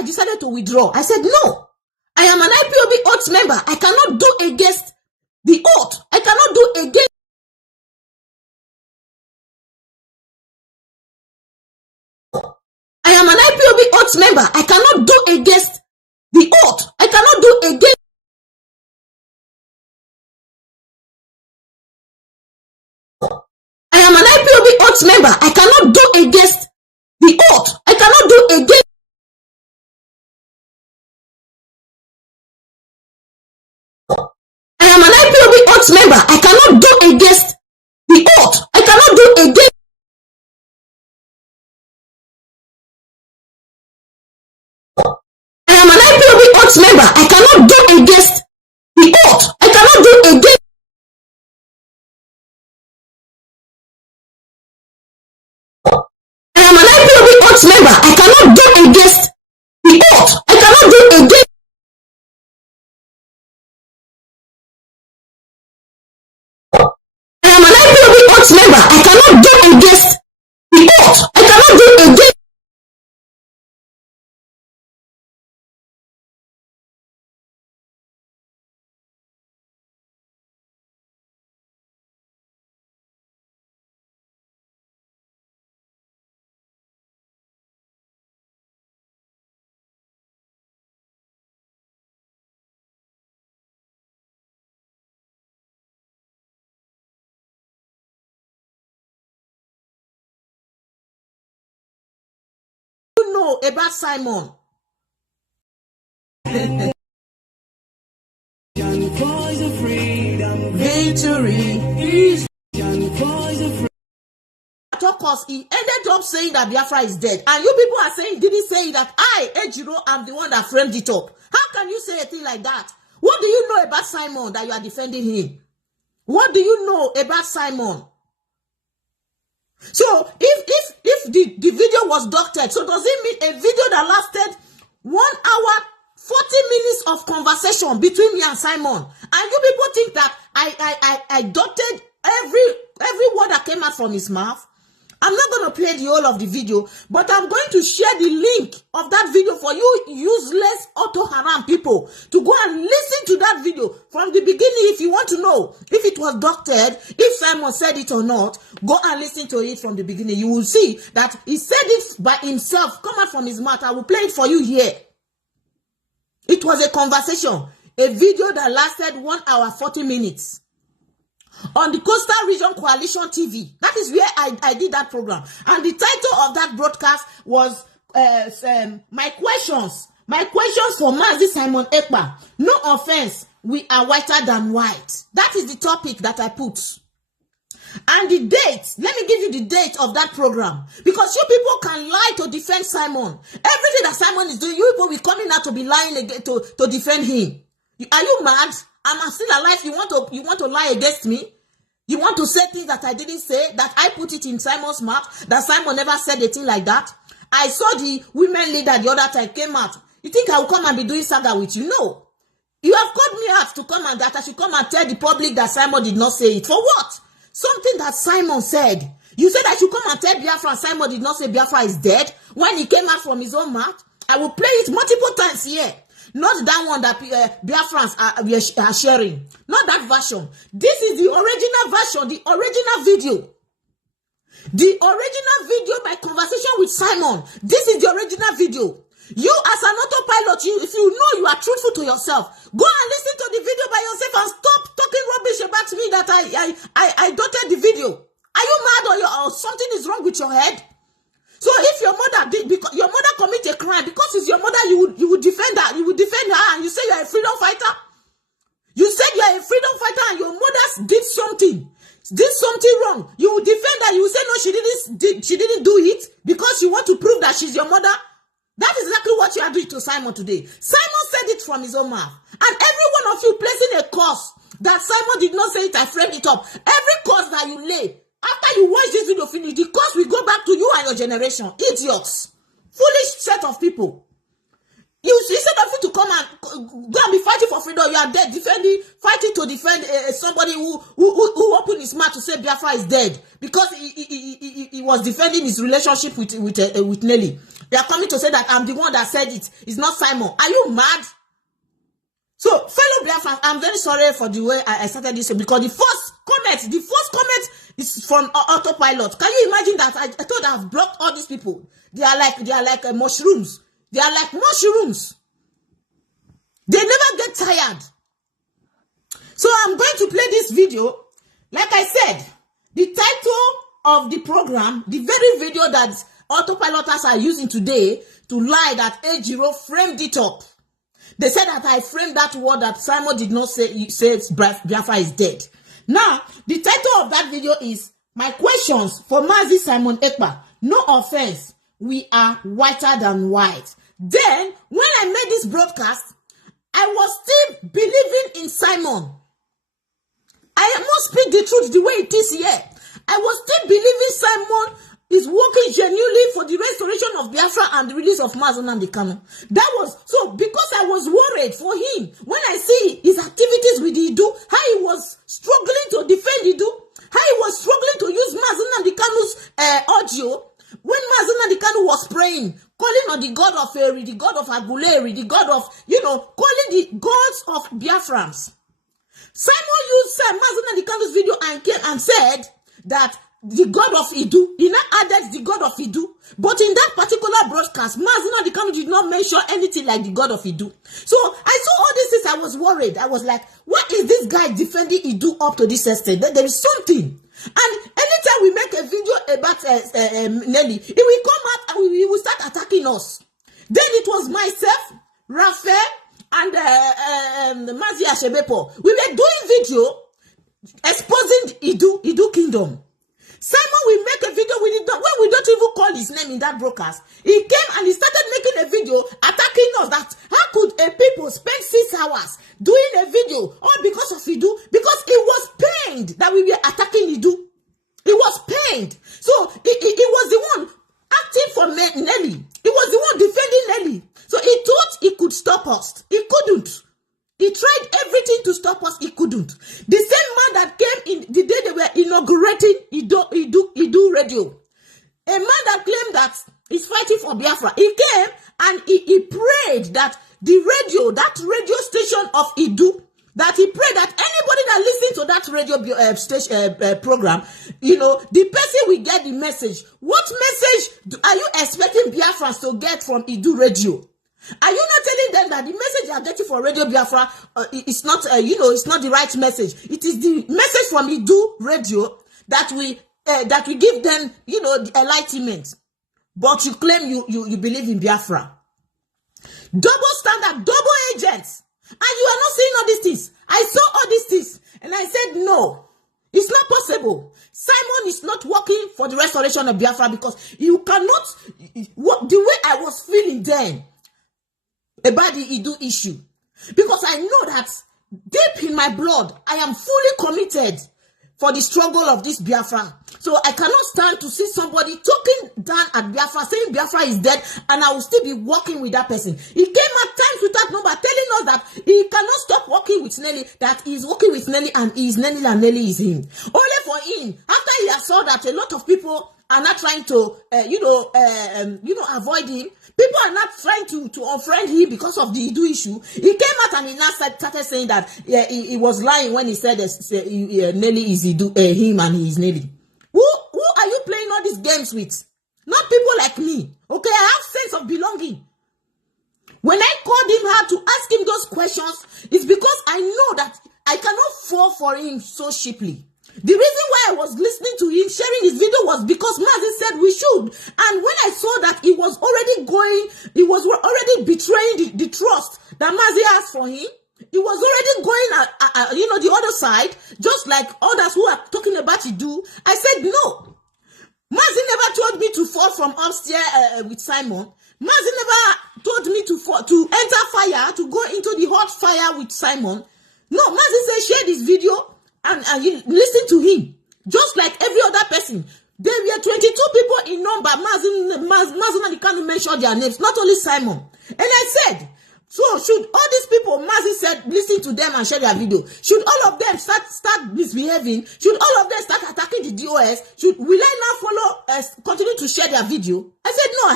I decided to withdraw. I said, no, I am an IPOB oath member. I cannot do against the oath. I cannot do against. I am an IPOB oath member. I cannot do against the oath. I cannot do against. I am an IPOB oath member. I cannot do against the oath. I cannot do against. I am an IPOB oath member. I cannot do against the oath. I cannot do against. I am an IPOB oath member. I cannot do against the oath. I cannot do against. I am an IPOB oath member. I cannot do against the oath. I cannot do against. I am an IPOB oath member. I cannot do against the oath. I cannot do against. You know about Simon. Victory. Of course, he ended up saying that Biafra is dead, and you people are saying, didn't say that I, Ejiro, am the one that framed it up. How can you say a thing like that? What do you know about Simon that you are defending him? What do you know about Simon? So if the video was doctored, so does it mean a video that lasted 1 hour 40 minutes of conversation between me and Simon, and you people think that I doctored every word that came out from his mouth? I'm not going to play the whole of the video, but I'm going to share the link of that video for you useless auto-haram people to go and listen to that video from the beginning. If you want to know if it was doctored, if Simon said it or not, go and listen to it from the beginning. You will see that he said it by himself, come out from his mouth. I will play it for you here. It was a conversation, a video that lasted 1 hour 40 minutes. On the Coastal Region Coalition TV. That is where I did that program. And the title of that broadcast was My Questions for Mazi Simon Ekpa. No offense, we are whiter than white. That is the topic that I put. And the date, let me give you the date of that program. Because you people can lie to defend Simon. Everything that Simon is doing, you people will be coming out to be lying again to defend him. Are you mad? I'm still alive. You want to lie against me? You want to say things that I didn't say, that I put it in Simon's mouth, that Simon never said a thing like that? I saw the women leader the other time came out. You think I will come and be doing saga with you? No. You have called me out to come and that I should come and tell the public that Simon did not say it. For what? Something that Simon said. You said I should come and tell Biafra Simon did not say Biafra is dead when he came out from his own mouth. I will play it multiple times here. Not that one that Biafrans are sharing. Not that version. This is the original version, the original video. The original video, my conversation with Simon. This is the original video. You as an autopilot, if you know you are truthful to yourself, go and listen to the video by yourself and stop talking rubbish about me that I dotted the video. Are you mad or something is wrong with your head? So if your mother did, because your mother commit a crime, because it's your mother, you would defend her. You would defend her, and you say you are a freedom fighter. You said you are a freedom fighter, and your mother did something wrong. You would defend her. You would say no, she didn't do it because you want to prove that she's your mother. That is exactly what you are doing to Simon today. Simon said it from his own mouth, and every one of you placing a curse that Simon did not say it. I framed it up. Every curse that you lay. After you watch this video finish, the curse will go back to you and your generation. Idiots. Foolish set of people. Instead of you to come and go and be fighting for freedom, you are dead, fighting to defend somebody who opened his mouth to say Biafra is dead because he was defending his relationship with Nelly. They are coming to say that I'm the one that said it. It's not Simon. Are you mad? So, fellow Biafrans, I'm very sorry for the way I started this because the first comment is from autopilot. Can you imagine that? I thought I've blocked all these people. They are like mushrooms. They are like mushrooms. They never get tired. So I'm going to play this video. Like I said, the title of the program, the very video that autopiloters are using today to lie that Ejiro framed it up. They said that I framed that word that Simon did not say. He says Biafra is dead. Now, the title of that video is My Questions for Mazi Simon Ekpa. No offense. We are whiter than white. Then, when I made this broadcast, I was still believing in Simon. I must speak the truth the way it is here. I was still believing Simon is working genuinely for the restoration of Biafra and the release of Mazi and Kanu. That was, so because I was worried for him, when I see his activities with Idu, how he was struggling to defend Idu, how he was struggling to use Mazi and Kanu's audio, when Mazi and Kanu was praying, calling on the God of Eri, the God of Aguleri, the God of, calling the gods of Biafrans. Simon used Mazi and Kanu's video and came and said that the God of Idu, he now added the God of Idu. But in that particular broadcast, Mazi and Kanu did not mention anything like the God of Idu. So I saw all these things, I was worried. I was like, what is this guy defending Idu up to this extent? There is something. And anytime we make a video about Nelly, he will come out and he will start attacking us. Then it was myself, Raphael, and Mazi Ashebepo. We were doing video exposing Idu Kingdom. Simon will make a video when we don't even call his name in that broadcast. He came and he started making a video attacking us that how could a people spend 6 hours doing a video all because of Idu? Because he was pained that we were attacking Idu. He was pained. So he was the one acting for Nelly. He was the one defending Nelly. So he thought he could stop us. He couldn't. He tried everything to stop us. He couldn't. The same man that came in the day they were inaugurating Idu Radio, a man that claimed that he's fighting for Biafra, he came and he prayed that that radio station of Idu, that he prayed that anybody that listens to that radio station program, the person will get the message. What message are you expecting Biafrans to get from Idu Radio? Are you not telling them that the message you are getting for Radio Biafra is not, it's not the right message? It is the message from Idu Radio that we give them, the enlightenment. But you claim you believe in Biafra. Double standard, double agents. And you are not saying all these things. I saw all these things. And I said, no, it's not possible. Simon is not working for the restoration of Biafra because you cannot, the way I was feeling then about the Idu issue. Because I know that deep in my blood, I am fully committed for the struggle of this Biafra. So I cannot stand to see somebody talking down at Biafra, saying Biafra is dead, and I will still be working with that person. He came at times without number telling us that he cannot stop working with Nelly, that he is working with Nelly and he is Nelly and Nelly is him. Only for him, after he has saw that a lot of people are not trying to, avoid him, people are not trying to unfriend him because of the Idu issue. He came out and he now started saying that he was lying when he said Nelly is Idu, him and he is Nelly. Who are you playing all these games with? Not people like me. Okay, I have sense of belonging. When I called him out to ask him those questions, it's because I know that I cannot fall for him so cheaply. The reason why I was listening to him sharing his video was because Mazi said we should. And when I saw that he was already betraying the trust that Mazi has for him, he was already going, the other side, just like others who are talking about Idu. I said, no. Mazi never told me to fall from upstairs with Simon. Mazi never told me to enter fire, to go into the hot fire with Simon. No, Mazi said share this video and you listen to him. Just like every other person. There were 22 people in number. Mazi Nnamdi Kanu mentioned their names, not only Simon. And I said, so should all these people, Mazi said, listen to them and share their video. Should all of them start misbehaving? Should all of them start attacking the DOS? Will I now follow, continue to share their video? I said, no,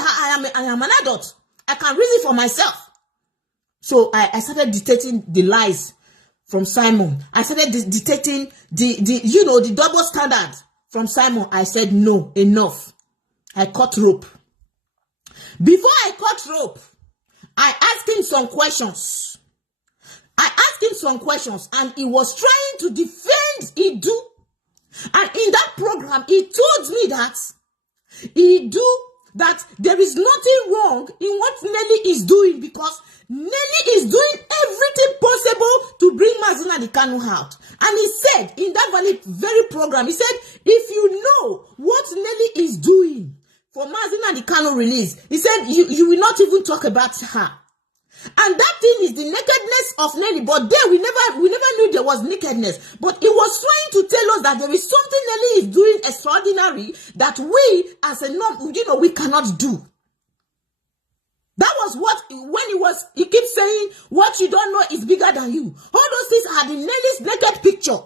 I am an adult. I can reason for myself. So I started dictating the lies from Simon. I started dictating the double standard from Simon. I said, no, enough. I cut rope. Before I cut rope, I asked him some questions. And he was trying to defend Idu. And in that program, he told me that that there is nothing wrong in what Nelly is doing, because Nelly is doing everything possible to bring Mazi Nnamdi Kanu out. And he said, in that very program, he said, if you know what Nelly is doing for Mazi Nnamdi Kanu release, he said, you will not even talk about her. And that thing is the nakedness of Nelly. But there we never knew there was nakedness. But he was trying to tell us that there is something Nelly is doing extraordinary that we as a norm, we cannot do. That was what he keeps saying, what you don't know is bigger than you. All those things are the Nelly's naked picture.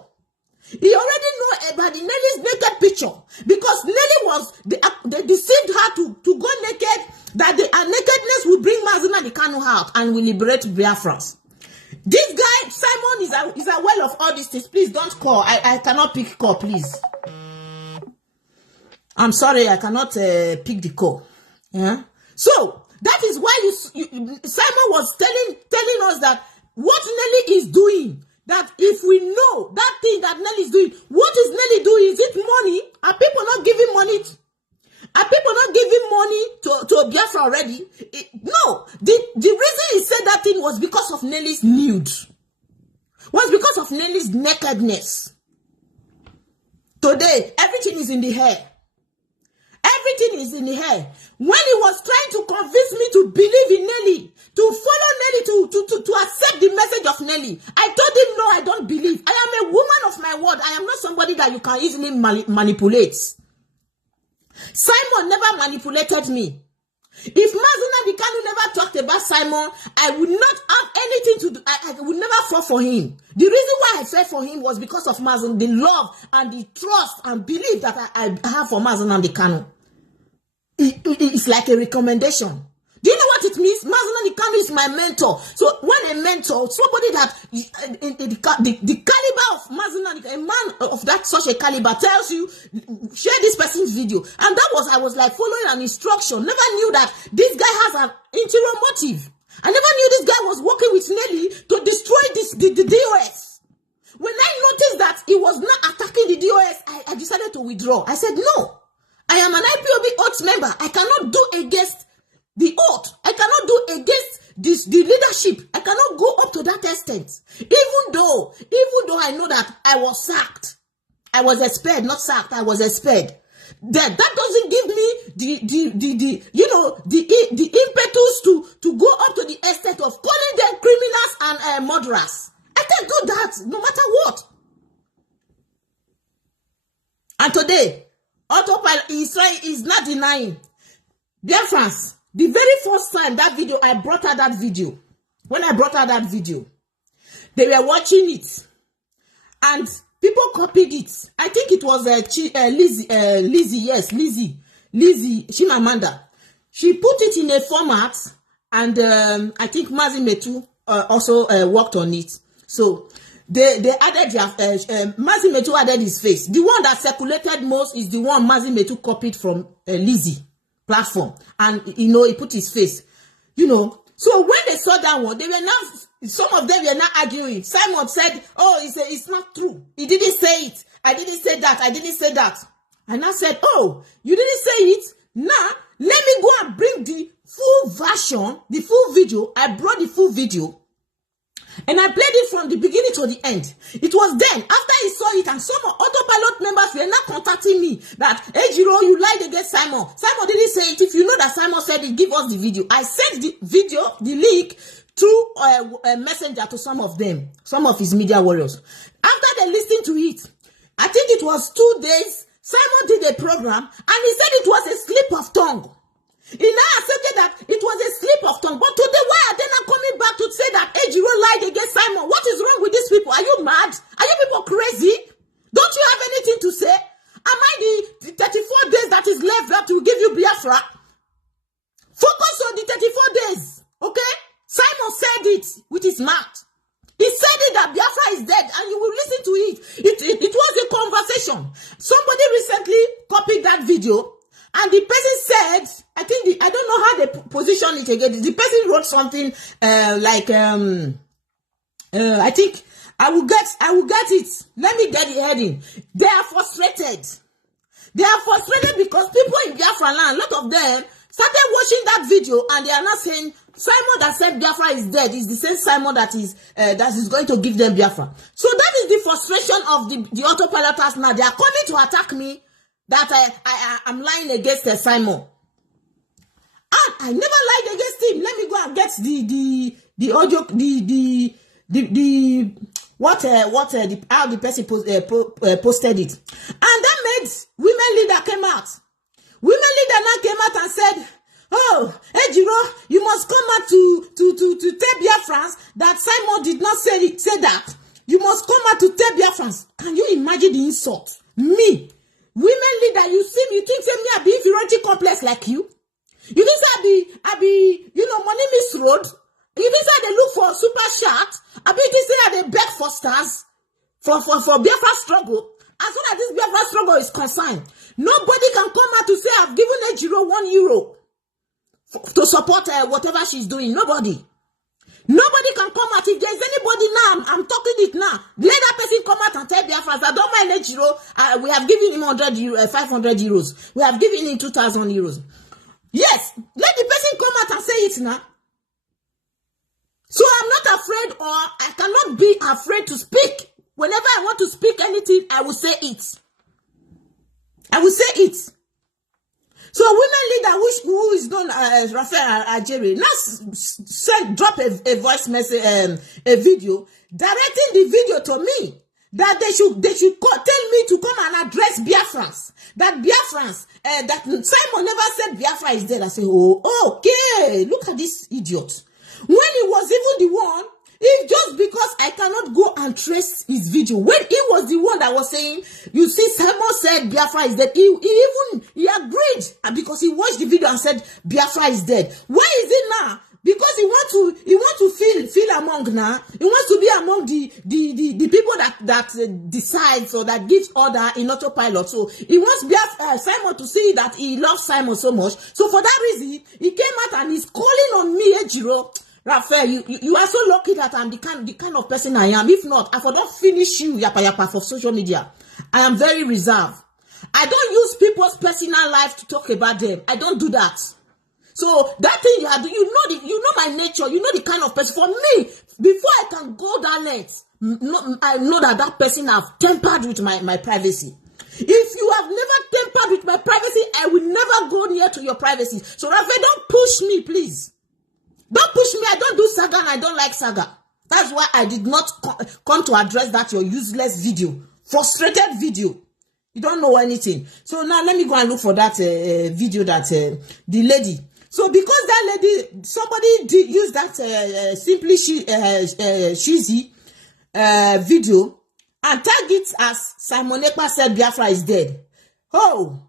He already know about the Nelly's naked picture, because Nelly they deceived her to go naked, that the nakedness will bring Mazi Nnamdi Kanu out and will liberate Biafrans. This guy, Simon, is aware of all these things. Please don't call. I cannot pick call, please. I'm sorry, I cannot pick the call. Yeah. So that is why Simon was telling us that what Nelly is doing. That if we know that thing that Nelly is doing, what is Nelly doing? Is it money? Are people not giving money? Are people not giving money to Biafra already? No. The reason he said that thing was because of Nelly's nude. Was because of Nelly's nakedness. Today, everything is in the hair. Everything is in the hair. When he was trying to convince me to believe in Nelly, to follow Nelly, to accept the message of Nelly, I told him, no, I don't believe. I am a woman of my word. I am not somebody that you can easily manipulate. Simon never manipulated me. If Mazi Nnamdi Kanu never talked about Simon, I would not have anything to do. I would never fall for him. The reason why I fell for him was because of Mazi, the love and the trust and belief that I have for Mazi Nnamdi Kanu. It's like a recommendation. Do you know what it means? Mazi Nnamdi Kanu is my mentor. So when a mentor, somebody that the caliber of Mazi Nnamdi, a man of that such a caliber tells you, share this person's video. And I was like following an instruction. Never knew that this guy has an interior motive. I never knew this guy was working with Nelly to destroy the DOS. When I noticed that he was not attacking the DOS, I decided to withdraw. I said, no. I am an IPOB oath member. I cannot do against the oath. I cannot do against the leadership. I cannot go up to that extent. Even though I know that I was sacked. I was expelled, not sacked. I was expelled. That doesn't give me the impetus to go up to the extent of calling them criminals and murderers. I can't do that, no matter what. And today, Autopilot is not denying. Biafrans, the very first time that video, I brought her that video. When I brought her that video, they were watching it. And people copied it. I think it was Lizzie Chimamanda. She put it in a format, and I think Mazi Metu also worked on it. So they added Mazi Metu added his face. The one that circulated most is the one Mazi Metu copied from Lizzie platform, and he put his face. So when they saw that one, they were now, some of them were not arguing. Simon said, "Oh, it's not true. He didn't say it. I didn't say that. I didn't say that." And I said, "Oh, you didn't say it? Now let me go and bring the full version, the full video." I brought the full video. And I played it from the beginning to the end. It was then, after he saw it, and some autopilot members were not contacting me that, Ejiro, you lied against Simon. Simon didn't say it. If you know that Simon said it, give us the video. I sent the video, the link, through a messenger to some of his media warriors. After they listened to it, I think it was 2 days, Simon did a program and he said it was a slip of tongue. He now accepted that it was a slip of tongue. But today, why are they not coming back to say that Ejiro lied against Simon? What is wrong with these people? Are you mad? Are you people crazy? Don't you have anything to say? Am I the 34 days that is left that will give you Biafra? Focus on the 34 days, okay? Simon said it with his mouth. He said it that Biafra is dead, and you will listen to it. It was a conversation. Somebody recently copied that video, and the person said, I don't know how they position it again. The person wrote something I think I will get it. Let me get the heading. They are frustrated. They are frustrated because people in Biafra land, a lot of them started watching that video, and they are not saying Simon that said Biafra is dead is the same Simon that is going to give them Biafra. So that is the frustration of the autopiloters now. They are coming to attack me that I'm lying against Simon. And I never lied against him. Let me go and get the audio, how the person posted it. And that made women leader came out. Women leader now came out and said, oh, Ejiro, you must come out to tell Biafrans that Simon did not say that. You must come out to tell Biafrans. Can you imagine the insult? Me, women leader, you think say me I be inferiority complex like you? You think say I be money misroad? You think say they look for super chat? I be think say they beg for stars for Biafra struggle. As soon as this Biafra struggle is concerned, nobody can come out to say I've given Ejiro €1 to support whatever she's doing. Nobody can come out. If there's anybody now, I'm talking it now. Let that person come out and tell Biafrans, I don't mind Ejiro. We have given him 500 euros. We have given him 2,000 euros. Yes, let the person come out and say it now. So I'm not afraid, or I cannot be afraid to speak. Whenever I want to speak anything, I will say it. I will say it. So women leader, who is known as Ejiro, now drop a voice message, a video, directing the video to me, that they should tell me to come and address Biafrans. That Biafrans, that Simon never said Biafra is dead. I say, oh, okay, look at this idiot. When he was even the one, if just because I cannot go and trace his video, when he was the one that was saying, you see, Simon said Biafra is dead, he agreed, because he watched the video and said Biafra is dead. Why is it now? Because he want to feel among now. He wants to be among the people that decides or that gives order in autopilot. So he wants Simon to see that he loves Simon so much. So for that reason, he came out and he's calling on me, Ejiro. Raphael, you are so lucky that I'm the kind of person I am. If not, I would not finish you yapa for social media. I am very reserved. I don't use people's personal life to talk about them. I don't do that. So that thing you are doing, you know my nature. You know the kind of person. For me, before I can go that length, I know that person have tempered with my privacy. If you have never tempered with my privacy, I will never go near to your privacy. So Raphael, don't push me, please. Don't push me. I don't do saga and I don't like saga. That's why I did not come to address that your useless video. Frustrated video. You don't know anything. So now let me go and look for that video that the lady. So because that lady, somebody did use that simply cheesy video and tag it as Simon Ekpa said Biafra is dead. Oh,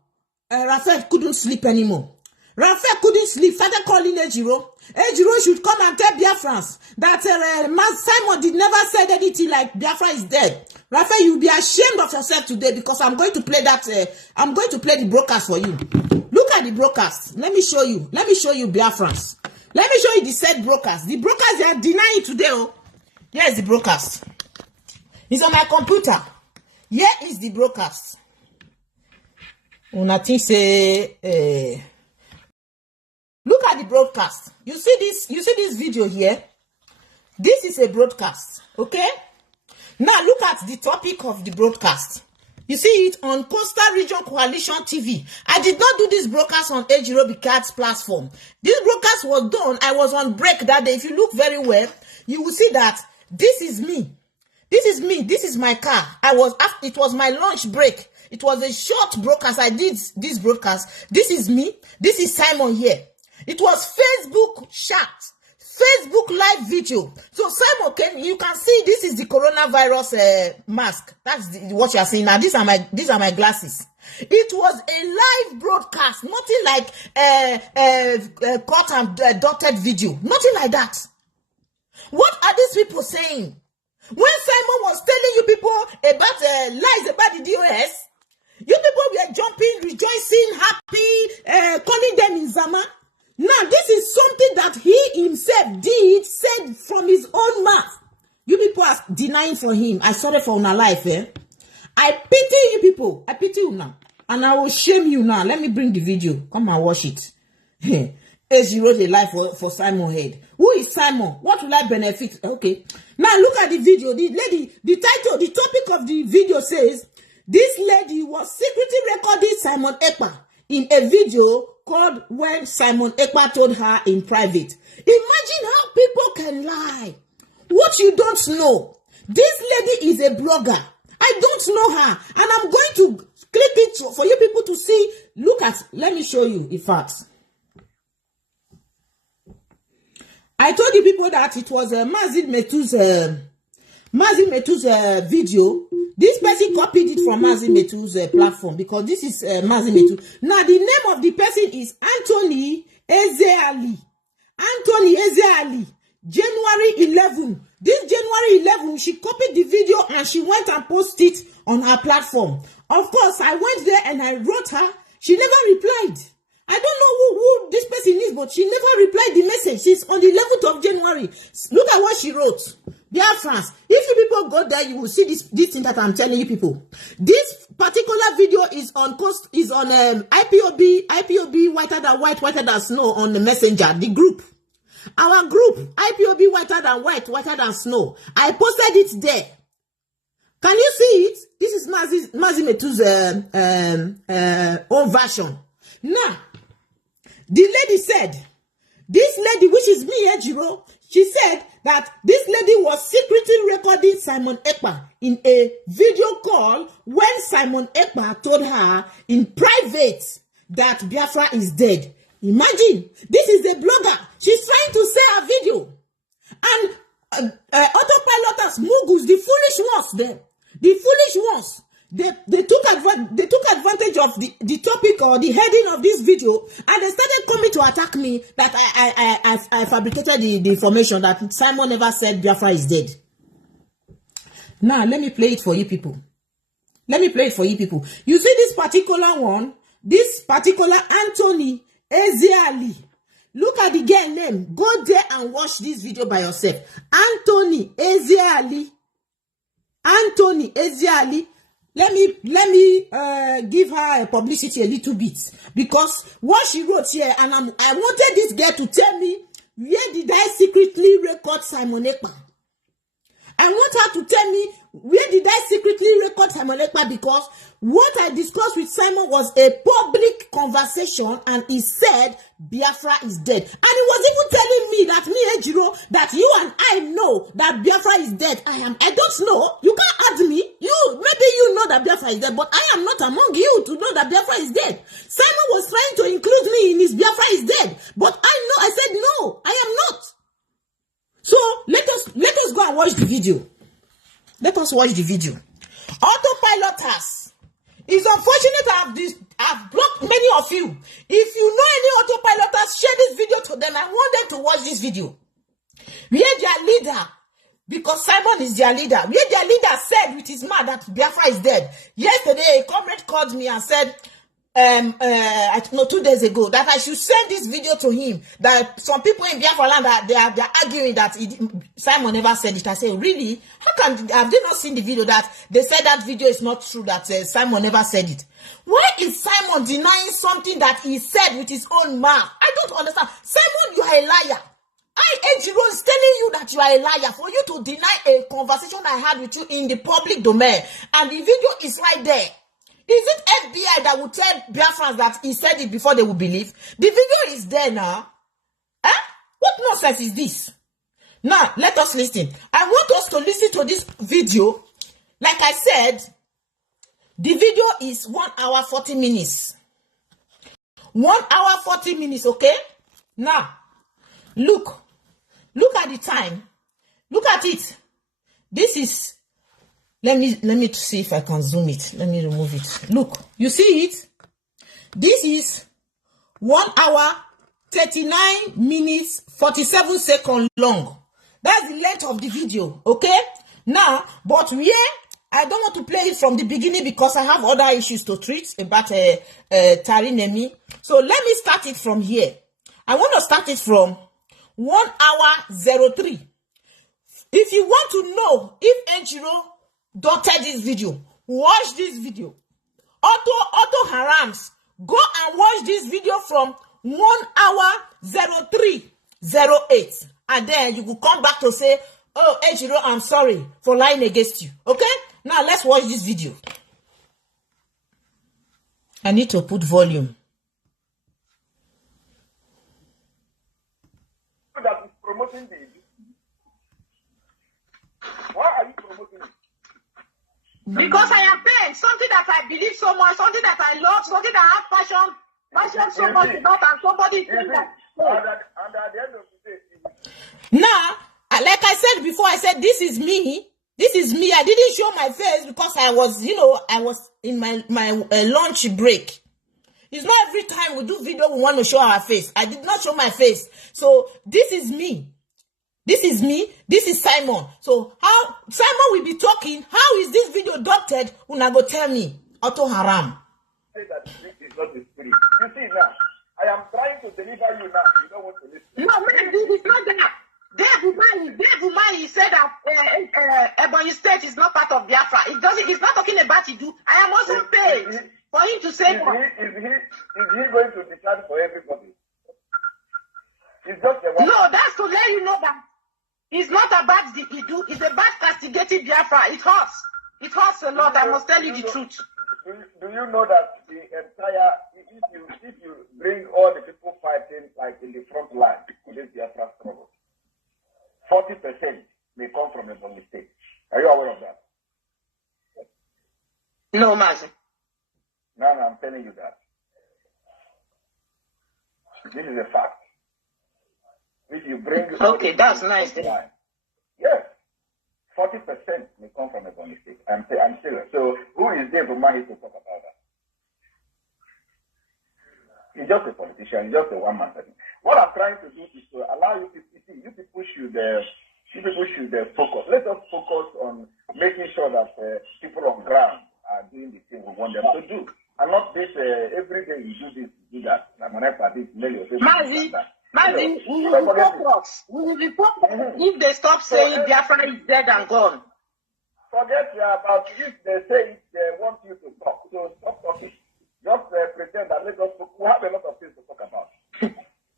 Raphael couldn't sleep anymore. Raphael couldn't sleep. Started calling Ejiro. Ejiro should come and tell Biafrans that Simon did never said anything like Biafra is dead. Raphael, you'll be ashamed of yourself today because I'm going to play that. I'm going to play the broadcast for you. Look at the broadcast. Let me show you. Let me show you Biafrans. Let me show you the said broadcast. The broadcast they are denying today. Oh, here is the broadcast. It's on my computer. Here is the broadcast. Nothing say. Look at the broadcast. You see this video here? This is a broadcast, okay? Now look at the topic of the broadcast. You see it on Coastal Region Coalition TV. I did not do this broadcast on Ejiro Bicard's platform. This broadcast was done. I was on break that day. If you look very well, you will see that this is me. This is me. This is my car. It was my lunch break. It was a short broadcast. I did this broadcast. This is me. This is Simon here. It was Facebook chat, Facebook live video. So Simon, you can see this is the coronavirus mask. That's what you are seeing now. These are my glasses. It was a live broadcast, nothing like cut and dotted video, nothing like that. What are these people saying? When Simon was telling you people about lies about the DOS, you people were jumping, rejoicing, happy, calling them in Zama. Now, this is something that he himself said from his own mouth. You people are denying for him. I sorry for our life, I pity you people. I pity you now. And I will shame you now. Let me bring the video. Come and watch it. Ejiro the life for Simon Head. Who is Simon? What will I benefit? Okay. Now look at the video. The lady, the title, the topic of the video says, this lady was secretly recording Simon Ekpa in a video called When Simon Ekpa Told Her in Private. Imagine how people can lie. What you don't know. This lady is a blogger. I don't know her. And I'm going to click it for you people to see. Look at, let me show you, in fact. I told you people that it was Mazi Metu's video. This person copied it from Mazi Metu's platform because this is Mazi Metu. Now, the name of the person is Anthony Ezeali. Anthony Ezeali. January 11. This January 11, she copied the video and she went and posted it on her platform. Of course, I went there and I wrote her. She never replied. I don't know who this person is, but she never replied the message. She's on the 11th of January. Look at what she wrote. Biafrans, if you people go there, you will see this thing that I'm telling you people. This particular video is on IPOB whiter than white, whiter than snow on the messenger, the group. Our group, IPOB whiter than white, whiter than snow. I posted it there. Can you see it? This is Mazi Metu's own version. Now, the lady said, this lady, which is me, Ejiro, she said that this lady was secretly recording Simon Ekpa in a video call when Simon Ekpa told her in private that Biafra is dead. Imagine, this is the blogger. She's trying to say her video. And autopiloters, mugus, the foolish ones there, the foolish ones, they took advantage of the topic or the heading of this video, and they started coming to attack me that I fabricated the information that Simon never said Biafra is dead. Now, let me play it for you people. Let me play it for you people. You see this particular one, this particular Anthony Ezeali. Look at the girl name. Go there and watch this video by yourself. Anthony Ezeali. Anthony Ezeali. Let me give her a publicity a little bit, because what she wrote here, and I wanted this girl to tell me, where did I secretly record Simon Ekpa? I want her to tell me, where did I secretly record Simon Ekpa, because what I discussed with Simon was a public conversation, and he said Biafra is dead. And he was even telling me that me, Ejiro, that you and I know that Biafra is dead. I don't know. You can't add me. Maybe you know that Biafra is dead, but I am not among you to know that Biafra is dead. Simon was trying to include me in his Biafra is dead, but I said no, I am not. So let us go and watch the video. Let us watch the video. Autopiloters. It's unfortunate I've blocked many of you. If you know any autopiloters, share this video to them. I want them to watch this video. Where their leader, because Simon is their leader, where their leader said with his mouth that Biafra is dead. Yesterday, a comrade called me and said, 2 days ago, that I should send this video to him, that some people in Biafra land, they are arguing that Simon never said it. I say, really? How have they not seen the video that they said that video is not true, that Simon never said it? Why is Simon denying something that he said with his own mouth? I don't understand. Simon, you are a liar. Ejiro is telling you that you are a liar for you to deny a conversation I had with you in the public domain, and the video is right there. Is it FBI that will tell Biafrans that he said it before they will believe? The video is there now. What nonsense is this? Now, let us listen. I want us to listen to this video. Like I said, the video is 1 hour 40 minutes. 1 hour 40 minutes, okay? Now, look at the time. Look at it. This is, let me see if I can zoom it. Let me remove it. Look, you see it? This is 1 hour 39 minutes 47 seconds long. That's the length of the video, okay? Now, but I don't want to play it from the beginning because I have other issues to treat about Tarinemi. So let me start it from here. I want to start it from 1 hour 03. If you want to know if Ejiro dotted this video, watch this video. Auto Harams, go and watch this video from 1 hour 03:08. And then you will come back to say, oh, Ejiro, I'm sorry for lying against you. Okay? Now let's watch this video. I need to put volume. That is promoting the. Why are you promoting it? Because I am paying something that I believe so much, something that I love, something that I have passion so much about, and somebody. And at the end of the day. Now, like I said before, I said this is me. This is me. I didn't show my face because I was, I was in my lunch break. It's not every time we do video we want to show our face. I did not show my face. So this is me. This is me. This is Simon. So how Simon will be talking? How is this video doctored? Una go tell me. Auto Haram. Say that this is not the spirit. You see now, I am trying to deliver you now. You don't want to listen. No, man, it's not that. Dave Umahi said that Ebonyi State is not part of Biafra. He's not talking about Idu. I am also paid for him to say that. Is he going to decide for everybody? It's just a no, that's to let you know that it's not about the Idu. It's about castigating Biafra. It hurts. It hurts a lot. I must tell you the truth. Do you know that the entire, if you bring all the people fighting like in the front line in this Biafra struggle, 40% may come from Ebonyi State. Are you aware of that? No, Mazi. No, I'm telling you that. This is a fact. If you bring okay, that's nice. Line, yes, 40% may come from Ebonyi State. I'm serious. So who is there for money to talk about that? He's just a politician. He's just a one-man thing. What I'm trying to do is to allow you to see. You people should focus. Let us focus on making sure that people on ground are doing the thing we want them to do, and not this every day you do this, you do that. Mazi, we will focus. We will be focused if they stop saying Biafra is dead and gone. Forget about if they say it, they want you to talk. So stop talking. Just pretend that we have a lot of things to talk about.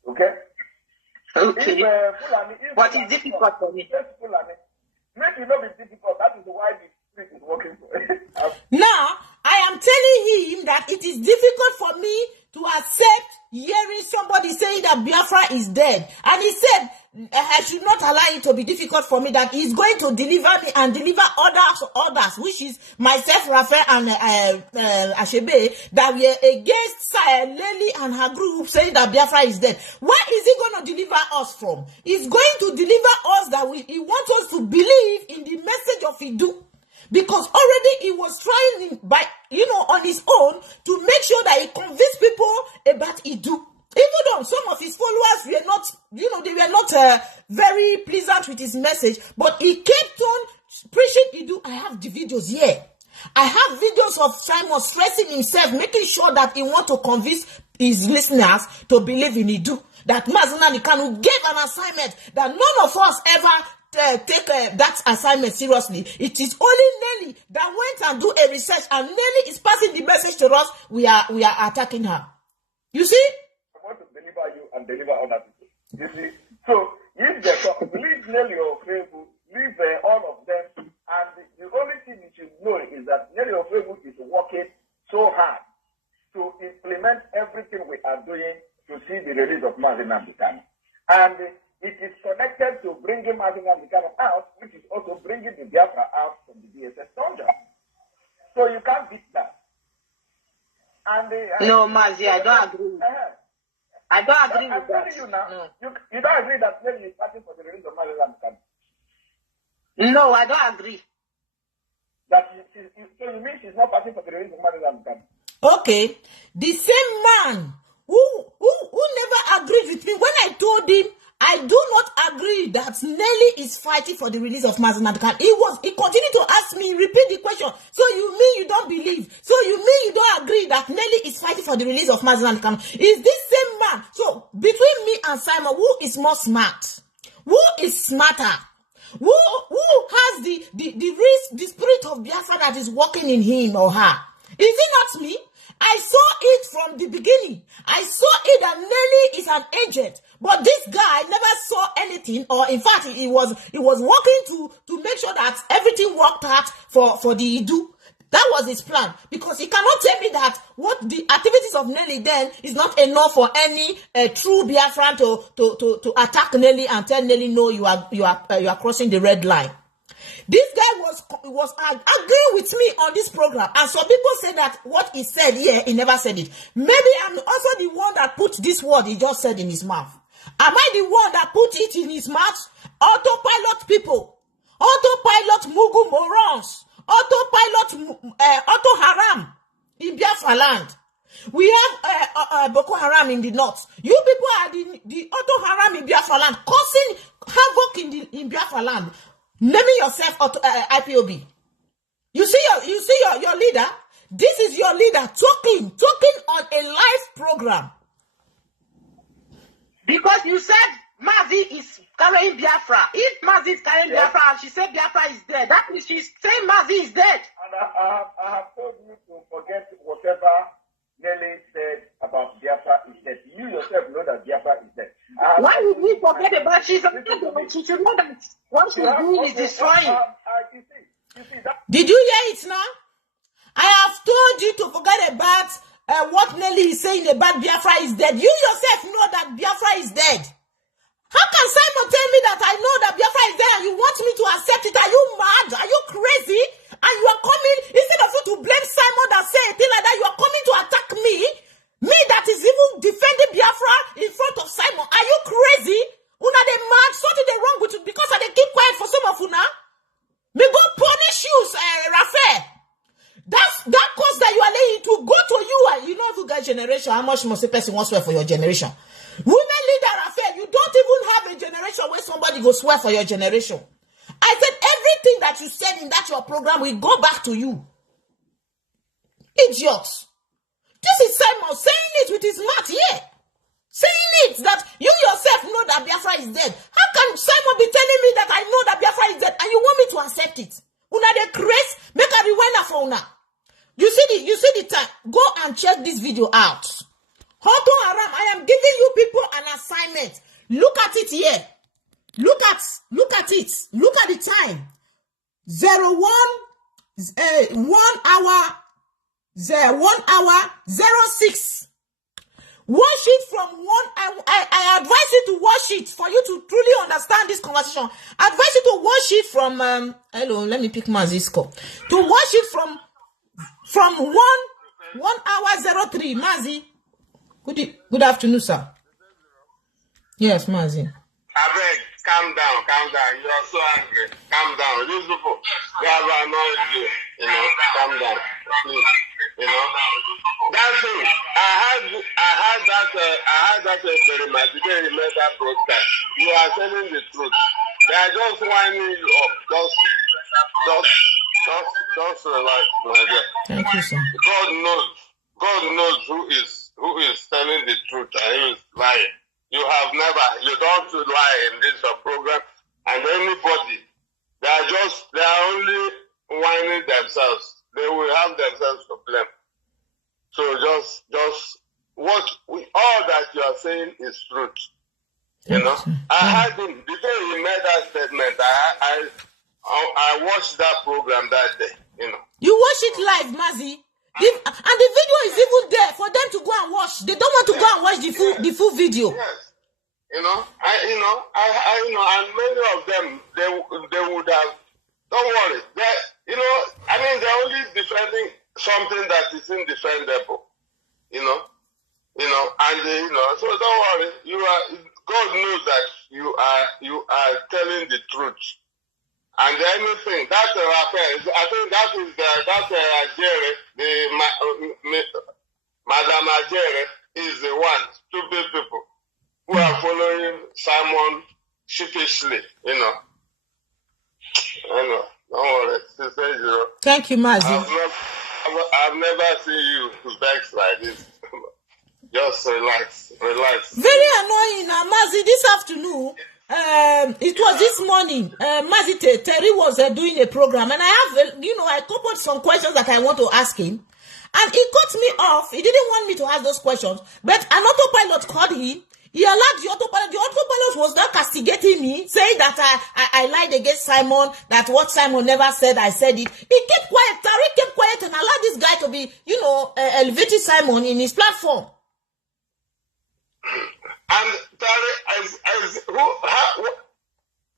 Okay? Okay. But it's difficult for me. Make it not be difficult. That is why the street is working for it. Now, I am telling him that it is difficult for me to accept hearing somebody saying that Biafra is dead. And he said, I should not allow it to be difficult for me, that he's going to deliver me and deliver others, which is myself, Raphael, and Ashebe, that we are against Lely and her group saying that Biafra is dead. Where is he going to deliver us from? He's going to deliver us that he wants us to believe in the message of Idu. Because already he was trying on his own to make sure that he convinced people about Idu. Even though some of his followers were not, they were not very pleasant with his message, but he kept on preaching Idu. I have the videos here. I have videos of Simon stressing himself, making sure that he wants to convince his listeners to believe in Idu. That Mazi and Kanu gave an assignment that none of us ever take that assignment seriously. It is only Nelly that went and do a research, and Nelly is passing the message to us. We are attacking her. You see? I want to deliver you and deliver other people. You see? So if they talk, leave Nelly or Frebu, leave all of them, and the only thing you should know is that Nelly or Frebu is working so hard to implement everything we are doing to see the release of Mazi Nnamdi. And it is connected to bringing Mazi Nnamdi Kanu out, which is also bringing the Biafra out from the DSS dungeon. So you can't beat that. No, Mazi, I don't agree. I don't agree with that. I'm telling you now, you don't agree that Nelly is fighting for the release of Mazi Nnamdi Kanu? No, I don't agree. So you mean she's not fighting for the release of Mazi Nnamdi Kanu? Okay, the same man who never agreed with me when I told him I do not agree that Nelly is fighting for the release of Mazi Nnamdi Kanu. He continued to ask me, repeat the question. So you mean you don't believe? So you mean you don't agree that Nelly is fighting for the release of Mazi Nnamdi Kanu? Is this same man? So between me and Simon, who is more smart? Who is smarter? Who has the spirit of Biafra that is working in him or her? Is it not me? I saw it from the beginning. I saw it that Nelly is an agent, but this guy never saw anything, or in fact, he was working to make sure that everything worked out for the Idu. That was his plan, because he cannot tell me that what the activities of Nelly then is not enough for any true Biafran to attack Nelly and tell Nelly, no, you are crossing the red line. This guy was agreeing with me on this program, and some people say that what he said here, he never said it. Maybe I'm also the one that put this word he just said in his mouth. Am I the one that put it in his mouth? Autopilot people, autopilot Mugu morons, autopilot auto haram in Biafra land. We have Boko Haram in the north. You people are the auto haram in Biafra land, causing havoc in Biafra land. Naming yourself Ipob. You see your leader. This is your leader talking on a live program. Because you said Mazi is carrying Biafra. If Mazi is carrying Biafra and she said Biafra is dead, that means she's saying Mazi is dead. And I have told you to forget whatever Nelly said about Biafra is dead. You yourself know that Biafra is dead. Why would we forget about she's a dead? She should know that what she's doing is destroying. Did you hear it now? I have told you to forget about what Nelly is saying about Biafra is dead. You yourself know that Biafra is dead. How can Simon tell me that I know that Biafra is dead and you want me to accept it? Are you mad? Are you crazy? And you are coming, instead of you to blame Simon that say a thing like that, you are coming to attack me? Me that is even defending Biafra in front of Simon. Are you crazy? Una they mad? Something they wrong with you because they keep quiet for some of una? Me go punish you, Raphael. That cause that you are laying to go to you. You know, if you guys generation, how much must a person want to swear for your generation? Women leader, Raphael, you don't even have a generation where somebody go swear for your generation. I said everything that you said in that your program will go back to you. Idiots. This is Simon saying it with his mouth here. Saying it that you yourself know that Biafra is dead. How can Simon be telling me that I know that Biafra is dead and you want me to accept it? Una the grace, make a rewinder for una. You see the time. Go and check this video out. Auto Haram, I am giving you people an assignment. Look at it here. Look at it. Look at the time. 1 hour 06. Watch it from 1 hour. I advise you to watch it for you to truly understand this conversation. I advise you to watch it from hello, let me pick Mazi's call. To watch it from 1 hour 03. Mazi. Good afternoon, sir. Yes, Mazi. Abeg, calm down. You are so angry. Calm down. These people, they have annoyed you. Calm down, please. That thing, I had that experiment. You didn't remember that broadcast. You are telling the truth. They are just winding you up. Just relax, my dear. Thank you, sir. God knows who is telling the truth and who is lying. You don't lie in this program, and anybody, they are only whining themselves. They will have themselves to blame. So just all that you are saying is truth. I heard him the day he made that statement. I watched that program that day. You watch it live, Mazi. And the video is even there for them to go and watch. They don't want to go and watch the full video. and many of them, they would have, don't worry, they're only defending something that is indefendable, so don't worry, God knows that you are telling the truth. And anything, that's I think that is Ajere, Madam Ajere is the one, stupid people who are following Simon sheepishly, don't worry, Sister Ejiro. Thank you, Mazi. I've never seen you vex like this. Just relax. Very annoying, Mazi. This afternoon, it was this morning. Mazi Terry was doing a program, and I have, I coupled some questions that I want to ask him, and he cut me off. He didn't want me to ask those questions, but an autopilot called him. He allowed the autopilot. The autopilot was not castigating me, saying that I lied against Simon, that what Simon never said, I said it. He kept quiet. Tariq kept quiet and allowed this guy to be, elevating Simon in his platform. And Tariq,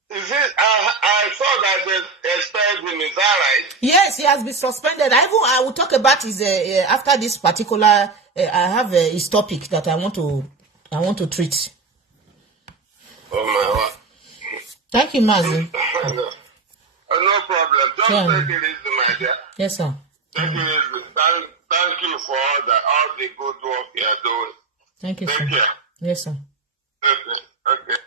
is it? I saw that they expelled him. Is that right? Yes, he has been suspended. I will talk about his after this particular. I have his topic that I want to treat. Oh my God! Thank you, Mazi. No problem. Just take it easy, my dear. Yes, sir. Take it easy. Thank you for all the good work you are doing. Thank you, Take sir. care. Yes, sir. Okay.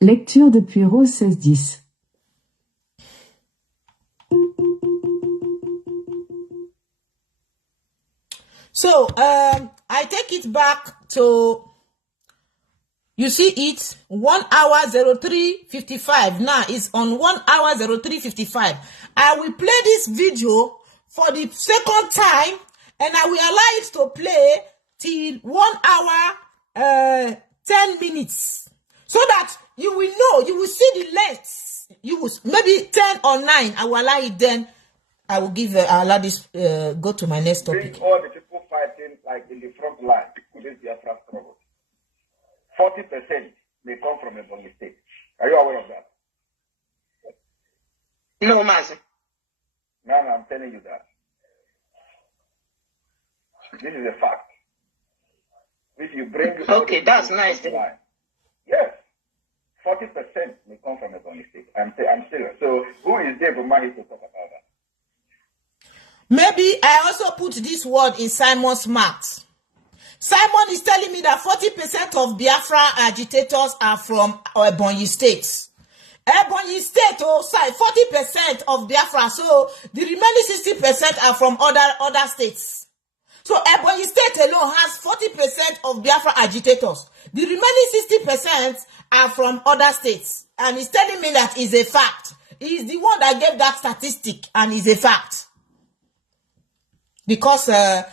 Lecture depuis Rose 1610. So, I take it back to, you see it, 1 hour 03:55. Now it's on 1 hour 03:55. I will play this video for the second time, and I will allow it to play till 1 hour 10 minutes, so that you will know, you will see the length. You will maybe 10 or 9. I will allow it. Then I will give. Allow this. Go to my next topic. Bring all the people fighting like in the front line with this Biafra struggle. 40% may come from Ebonyi State. Are you aware of that? No, Mazi. No, I'm telling you that. This is a fact. If you bring okay, that's nice. Line, yes, 40% may come from Ebonyi State. I'm serious. So who is there for money to talk about that? Maybe I also put this word in Simon's mouth. Simon is telling me that 40% of Biafra agitators are from Ebonyi State. Ebonyi State, 40% of Biafra. So the remaining 60% are from other states. So Ebonyi State alone has 40% of Biafra agitators. The remaining 60% are from other states. And he's telling me that is a fact. He's the one that gave that statistic, and is a fact. Because I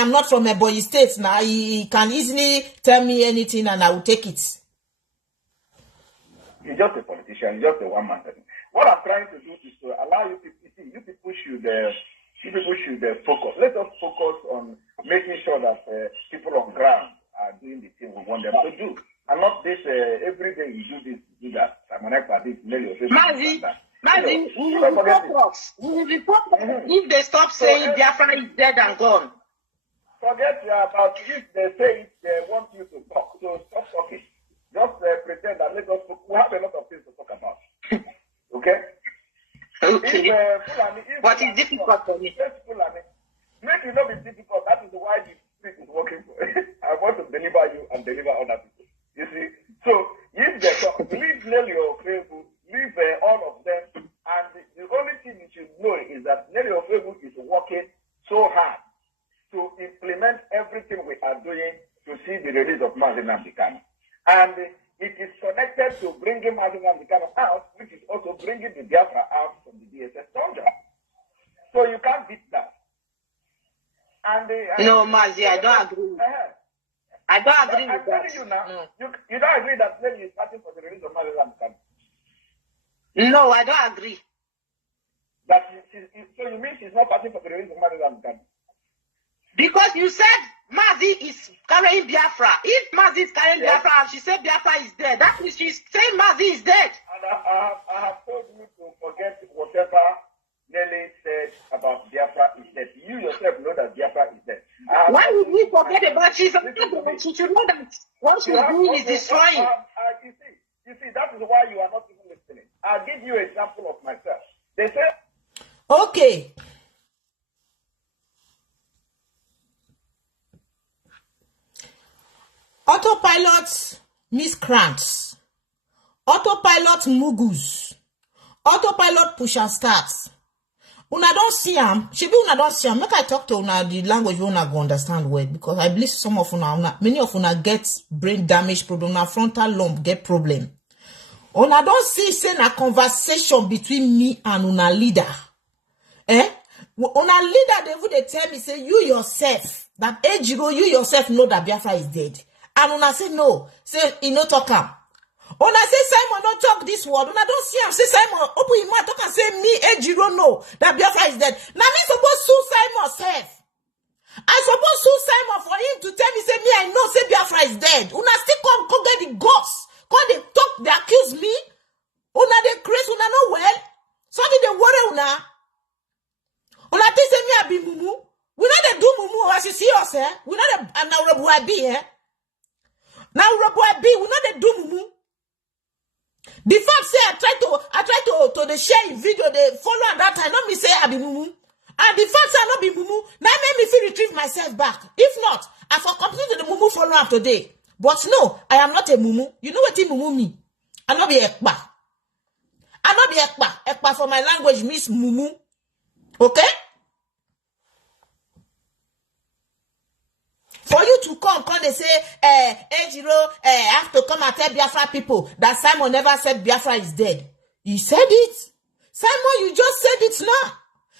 am not from Ebonyi State now, he can easily tell me anything and I will take it. You're just a politician, you're just a one-man thing. What I'm trying to do is to allow you people, you people should focus. Let us focus on making sure that people on ground are doing the thing we want them to do. And not this, every day you do this, do that. Mazi, we will report if they stop saying Biafra is dead and gone. Forget about if they say it, they want you to talk. So stop talking. Just pretend that let us. We have a lot of things to talk about. Okay? Okay. If what is difficult for me? Make it not be difficult. That is why the spirit is working for. I want to deliver you and deliver other people. You see? So if they talk, leave Nelly or Krebu, leave all of them. And the only thing you should know is that Nelly or Krebu is working so hard to implement everything we are doing to see the release of Mazi Nnamdi. And it is connected to bringing Mazi Nnamdi out, which is also bringing the Biafra out from the DSS dungeon. So you can't beat that. No, Mazi, I don't agree. I don't agree with that. You now, no. You don't agree that Nelly is fighting for the release of Mazi Nnamdi? No, I don't agree. So you mean she's not fighting for the release of Mazi Nnamdi? Because you said Mazi is carrying Biafra. If Mazi is carrying Biafra and she said Biafra is dead, that means she's saying Mazi is dead. And I have told you to forget whatever Nelly said about Biafra is dead. You yourself know that Biafra is dead. Why would we forget about she's a people? She should know that what she's doing is destroying. You see, that is why you are not even listening. I'll give you an example of myself. They say, okay. Autopilot miscreants, autopilot mugus, autopilot push and starts. Una don't see them. She be una don't see them. Make I talk to una the language we una go understand well, because I believe some of una, many of una get brain damage problem, una frontal lobe get problem. Una don't see say na conversation between me and una leader. Una leader they would tell me say you yourself that Ejiro, you yourself know that Biafra is dead. And una say no, say he no talk am. Una say Simon don't talk this word. Una don't see him. Say Simon open his mouth talk and say me Ejiro know that Biafra is dead. Now me supposed sue Simon self. I suppose sue Simon for him to tell me say me I know say Biafra is dead. Una still come get the ghost. Come they talk, they accuse me. Una they crazy, una no well. Something they worry una. Una think say me I be mumu. We not they do mumu as you see us We not the and be Now Robo B, we know they do mumu. The fact say I try to the share in video they follow at that time. Not me say I be mumu. And the fact say I not be mumu. Now make me feel retrieve myself back. If not, I for continue to the mumu follow up today. But no, I am not a mumu. You know what mumu mean? I not be ekpa. I not be ekpa. Ekpa for my language means mumu. Okay? For you to come, they say, Ejiro, have to come and tell Biafra people that Simon never said Biafra is dead. You said it. Simon, you just said it now.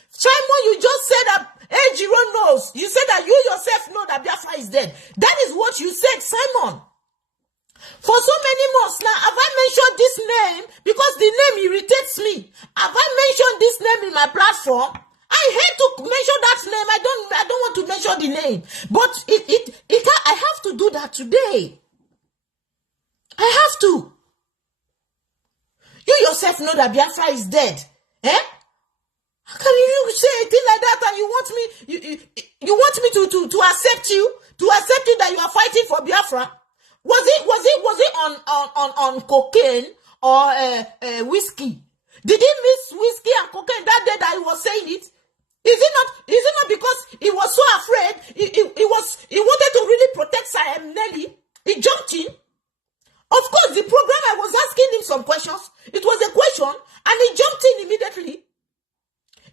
Simon, you just said that Ejiro knows. You said that you yourself know that Biafra is dead. That is what you said, Simon. For so many months now, have I mentioned this name? Because the name irritates me. Have I mentioned this name in my platform? I hate to mention that name. I don't want to mention the name. But I have to do that today. I have to. You yourself know that Biafra is dead. How can you say a thing like that and you want me to accept you? To accept you that you are fighting for Biafra? Was it on cocaine or whiskey? Did he miss whiskey and cocaine that day that he was saying it? Is it not because he was so afraid? He wanted to really protect Nelly. He jumped in. Of course, the program I was asking him some questions. It was a question, and he jumped in immediately.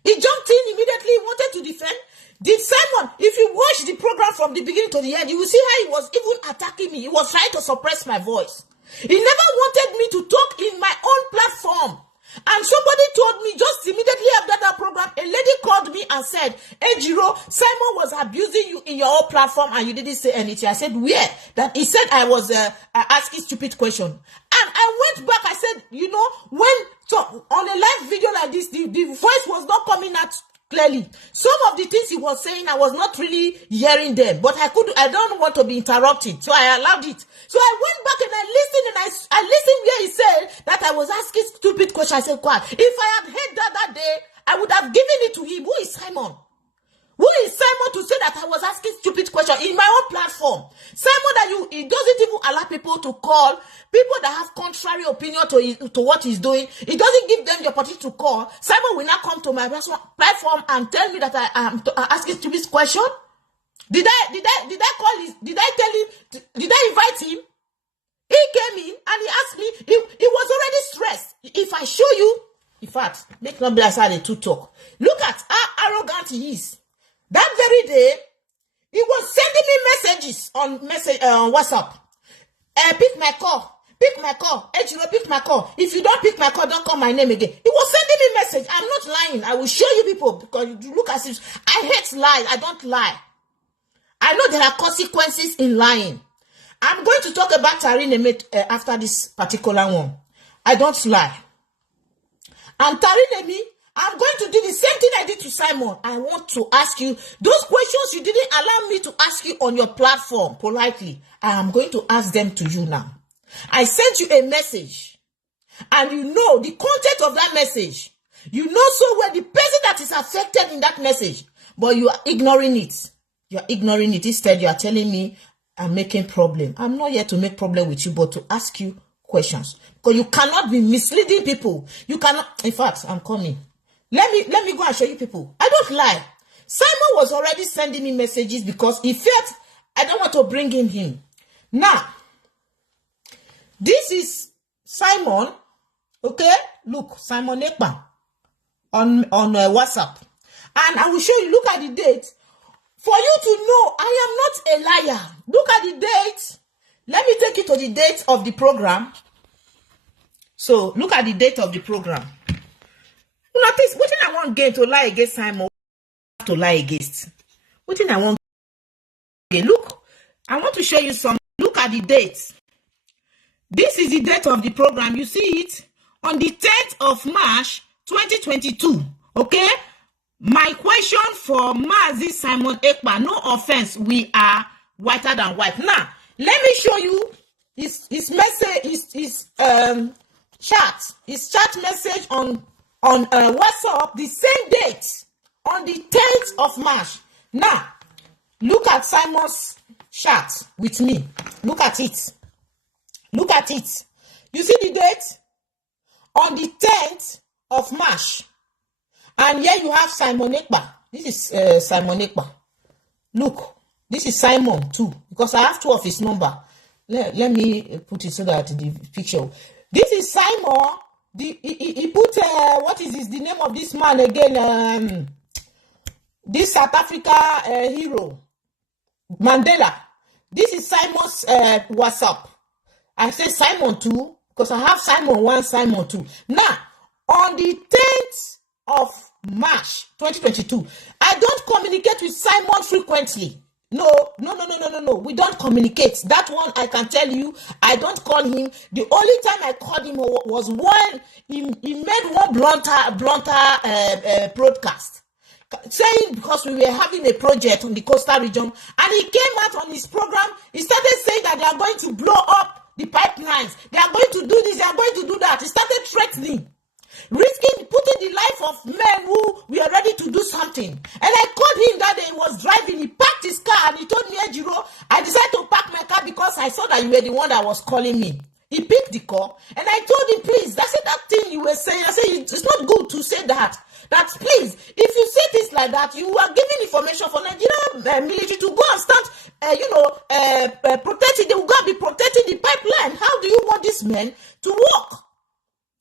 He wanted to defend. Did Simon, if you watch the program from the beginning to the end, you will see how he was even attacking me. He was trying to suppress my voice. He never wanted me to talk in my own platform. And somebody told me just immediately after that program, a lady called me and said, Ejiro, Simon was abusing you in your own platform and you didn't say anything. I said, where? That he said I was asking stupid question. And I went back, I said, on a live video like this, the voice was not coming out clearly. Some of the things he was saying, I was not really hearing them, but I don't want to be interrupted, so I allowed it. So I went back and I listened, I listened where he said that I was asking stupid questions. I said, God, if I had heard that day, I would have given it to him. Who is Simon? Who is Simon to say that I was asking stupid questions in my own platform? Simon, that he doesn't even allow people to call, people that have contrary opinion to what he's doing. He doesn't give them the opportunity to call. Simon will not come to my platform and tell me that I am asking stupid question. Did I call his, did I tell him, did I invite him? He came in and he asked me, he was already stressed. If I show you, in fact, make not be aside to talk. Look at how arrogant he is. That very day, he was sending me messages on WhatsApp. Pick my call. Ejiro, pick my call. If you don't pick my call, don't call my name again. He was sending me message. I'm not lying. I will show you people because you look as if I hate lies. I don't lie. I know there are consequences in lying. I'm going to talk about Tarinemi after this particular one. I don't lie. And Tarinemi, I'm going to do the same thing I did to Simon. I want to ask you those questions you didn't allow me to ask you on your platform politely. I am going to ask them to you now. I sent you a message, and you know the content of that message. You know so well the person that is affected in that message, but you are ignoring it. You are ignoring it. Instead, you are telling me I'm making problem. I'm not here to make problem with you, but to ask you questions. Because you cannot be misleading people. You cannot. In fact, I'm coming. Let me go and show you people. I don't lie. Simon was already sending me messages because he felt I don't want to bring him in. Now, this is Simon. Okay, look, Simon Ekpa on WhatsApp, and I will show you. Look at the date for you to know I am not a liar. Look at the date. Let me take you to the date of the program. So look at the date of the program. Notice what I want again to lie against Simon. To lie against. What I want again. Look, I want to show you some. Look at the date. This is the date of the program. You see it on the 10th of March 2022. Okay. My question for Mazi Simon Ekpa. No offense, we are whiter than white. Now, let me show you his message. His chat message on WhatsApp. The same date on the 10th of March. Now, look at Simon's chat with me. Look at it. Look at it. You see the date? On the 10th of March. And here you have Simon Ekpa. This is Simon Ekpa. Look, this is Simon too. Because I have two of his number. Let me put it so that the picture. This is Simon. He put, what is this, the name of this man again? This South Africa hero. Mandela. This is Simon's WhatsApp. I say Simon 2 because I have Simon 1, Simon 2. Now, on the 10th of March 2022, I don't communicate with Simon frequently. No. We don't communicate. That one I can tell you, I don't call him. The only time I called him was when he made one blunter broadcast. Saying because we were having a project on the coastal region, and he came out on his program, he started saying that they are going to blow up the pipelines, they are going to do this, they are going to do that. He started threatening, putting the life of men who were ready to do something. And I called him that day. He was driving, he parked his car, and he told me, Ejiro, I decided to park my car because I saw that you were the one that was calling me. He picked the call, and I told him, please, that's it, that thing you were saying. I said, it's not good to say that. That please, if you say things like that, you are giving information for Nigerian military to go and start, protecting. They will go and be protecting the pipeline. How do you want these men to work?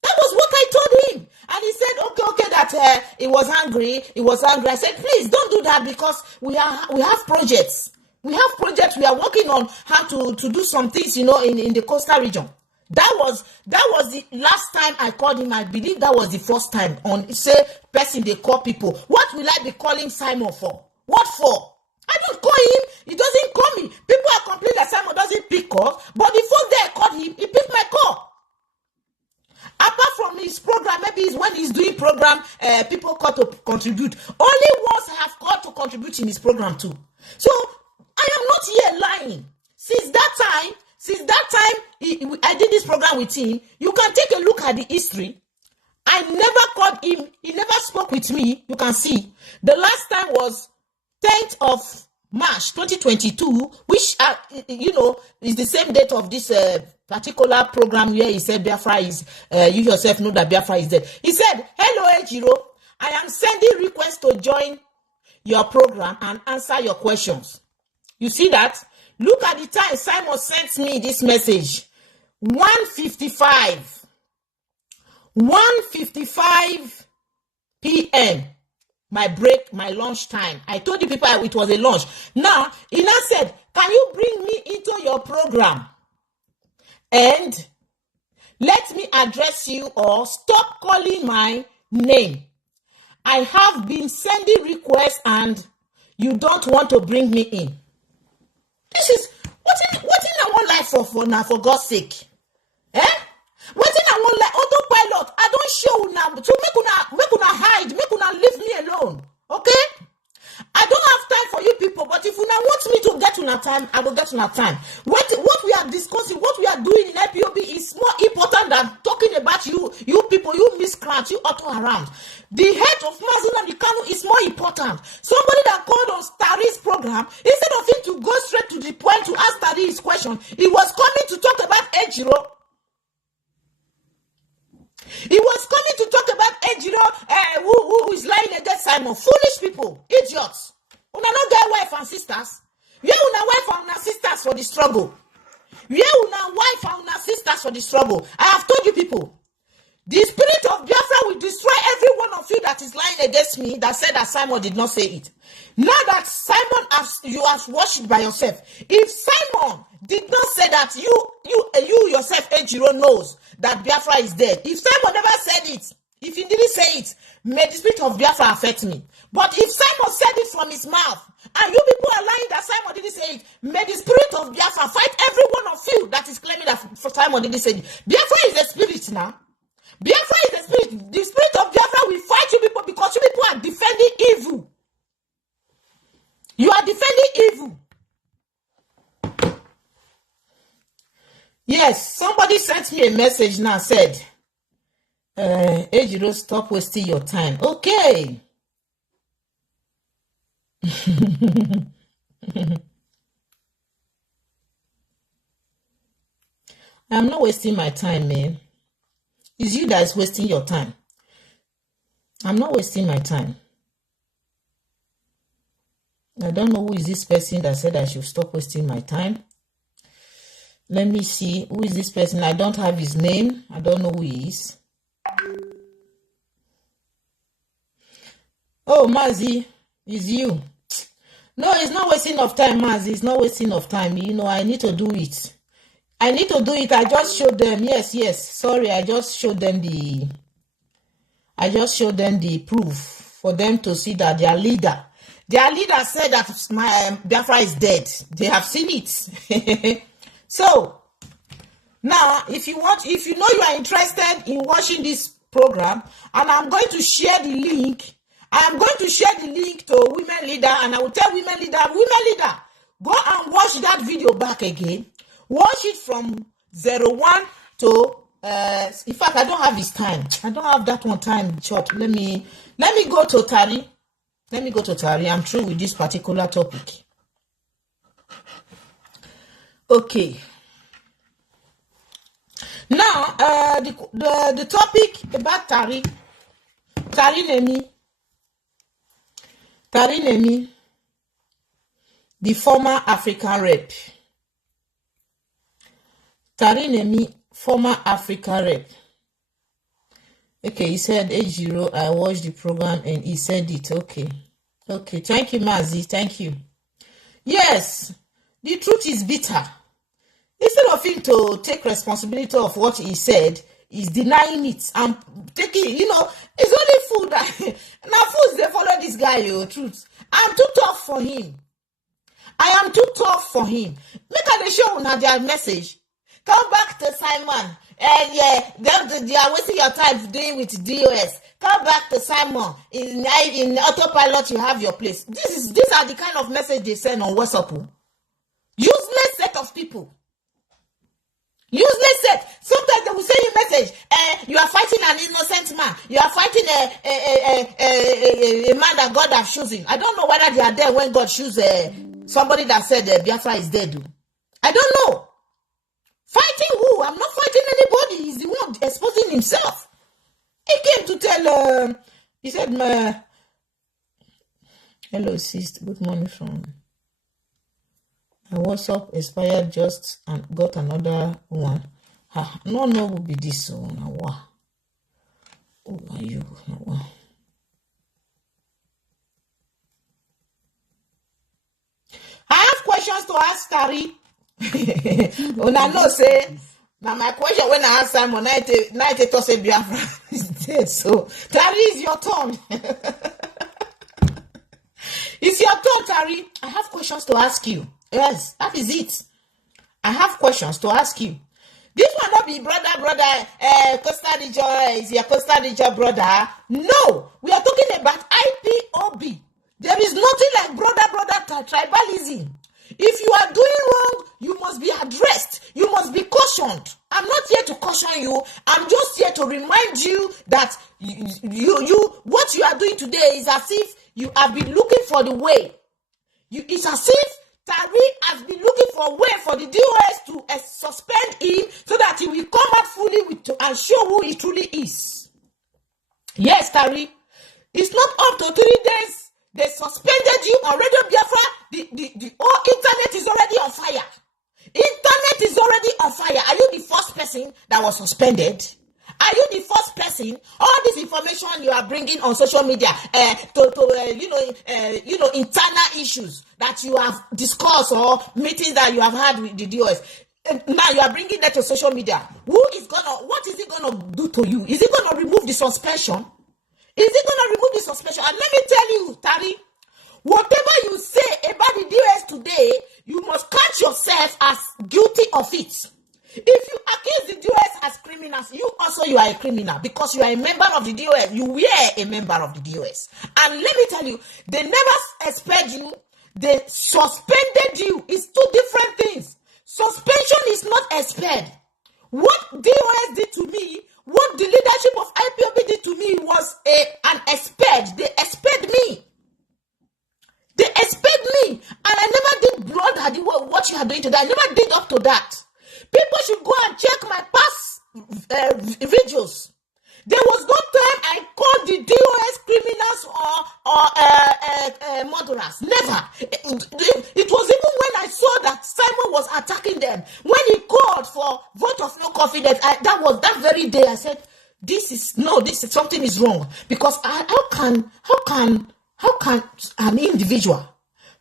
That was what I told him. And he said, okay, that he was angry. I said, please don't do that because we have projects. We have projects. We are working on how to do some things, in the coastal region. That was the last time I called him. I believe that was the first time on say person they call people. What will I be calling Simon for? What for? I don't call him. He doesn't call me. People are complaining that Simon doesn't pick calls, but the first day I called him, he picked my call. Apart from his program, maybe it's when he's doing program, people call to contribute. Only once I have called to contribute in his program too. So I am not here lying. Since that time, I did this program with him. You can take a look at the history. I never called him. He never spoke with me. You can see. The last time was 10th of March 2022, which, is the same date of this particular program where he said Biafra is, you yourself know that Biafra is dead. He said, hello, Ejiro. I am sending requests to join your program and answer your questions. You see that? Look at the time Simon sent me this message. 1:55 p.m. My break, my lunch time. I told you people it was a lunch. Now, he now said, can you bring me into your program and let me address you or stop calling my name? I have been sending requests and you don't want to bring me in. This is what in our life for now, for God's sake. Wetin I want like autopilot. I don't show now to make una hide, make una leave me alone. Okay? I don't have time for you people, but if una want me to get una time, I will get una time. What we are discussing, what we are doing in IPOB is more important than talking about you people, you miscreants, you auto around. The head of Mazi Nnamdi Kanu is more important. Somebody that called on Tari's program, instead of him to go straight to the point to ask Tari his question, he was coming to talk about Ejiro. He was coming to talk about Ejiro, who is lying against Simon. Foolish people, idiots. Una no get wife and sisters. Where una wife and una sisters for the struggle? Where una wife and una sisters for the struggle? I have told you people, the spirit of Biafra will destroy every one of you that is lying against me that said that Simon did not say it. Now that Simon, you have watched it by yourself. If Simon did not say that, you yourself, Ejiro, knows that Biafra is dead. If Simon never said it, if he didn't say it, may the spirit of Biafra affect me. But if Simon said it from his mouth, and you people are lying that Simon didn't say it, may the spirit of Biafra fight every one of you that is claiming that Simon didn't say it. Biafra is a spirit now. Biafra is a spirit. The spirit of Biafra will fight you people because you people are defending evil. You are defending evil. Yes, somebody sent me a message now, said, Ejiro, stop wasting your time. Okay. I'm not wasting my time, man. It's you that is wasting your time. I'm not wasting my time. I don't know who is this person that said I should stop wasting my time. Let me see. Who is this person? I don't have his name. I don't know who he is. Oh, Mazi, it's you. No, it's not wasting of time, Mazi. It's not wasting of time. You know, I need to do it. I just showed them. Yes. Sorry, I just showed them the proof for them to see that their leader said that my Biafra is dead. They have seen it. So now, if you know you are interested in watching this program, and I'm going to share the link. I am going to share the link to Women Leader, and I will tell Women Leader, go and watch that video back again. Watch it from 01 to in fact, I don't have his time. I don't have that one time short. Let me go to Tari. I'm through with this particular topic. Okay. Now, the topic about Tari Nnamdi, the former African rep. Tari Nnamdi, former African rep. Okay, he said, Ejiro, I watched the program and he said it. Okay, thank you, Mazi, thank you. Yes, the truth is bitter. Instead of him to take responsibility of what he said, he's denying it and taking, it's only food that now fools they follow this guy, truth. I'm too tough for him. I am too tough for him. Look at the show now, their message. Come back to Simon. They are wasting your time doing with DOS. Come back to Simon. In autopilot, you have your place. These are the kind of message they send on WhatsApp. Useless set of people. Useless set. Sometimes they will send you message. You are fighting an innocent man. You are fighting a man that God has chosen. I don't know whether they are there when God chooses somebody that said Biafra is dead. I don't know. Fighting who? I'm not fighting anybody. He's the one exposing himself. He came to tell, he said, hello, sis, good morning from, my WhatsApp expired just and got another one. No, will be this one. Who are you? I have questions to ask Tari. When I know say now my question when I ask Simon, now to say Biafra is dead. So Tari, is your turn. It's your turn, Tari. I have questions to ask you. Yes, that is it. I have questions to ask you. This one not be brother, Costa Rica is your Costa Rica brother. No, we are talking about IPOB. There is nothing like brother tribalism. If you are doing wrong, you must be addressed. You must be cautioned. I'm not here to caution you. I'm just here to remind you that what you are doing today is as if you have been looking for the way. It's as if Tariq has been looking for a way for the DOS to suspend him so that he will come out fully and show who he truly is. Yes, Tariq. It's not up to 3 days. They suspended you on Radio Biafra. The whole internet is already on fire. Internet is already on fire. Are you the first person that was suspended? Are you the first person? All this information you are bringing on social media internal issues that you have discussed or meetings that you have had with the DOS. Now you are bringing that to social media. What is it gonna do to you? Is it gonna remove the suspension? Is it gonna remove the suspension? And let me tell you, Tari, whatever you say about the DOS today, you must count yourself as guilty of it. If you accuse the DOS as criminals, you are a criminal because you are a member of the DOS. You were a member of the DOS. And let me tell you, they never expelled you. They suspended you. It's two different things. Suspension is not expelled. What DOS did to me, what the leadership of IPOB did to me was an expelled. They expelled me. They expelled me. And I never did blood what you are doing today. I never did up to that. People should go and check my past videos. There was no time I called the DOS criminals or murderers. Never. It was even when I saw that Simon was attacking them. When he called for vote of no confidence, that very day I said, something is wrong. Because how can an individual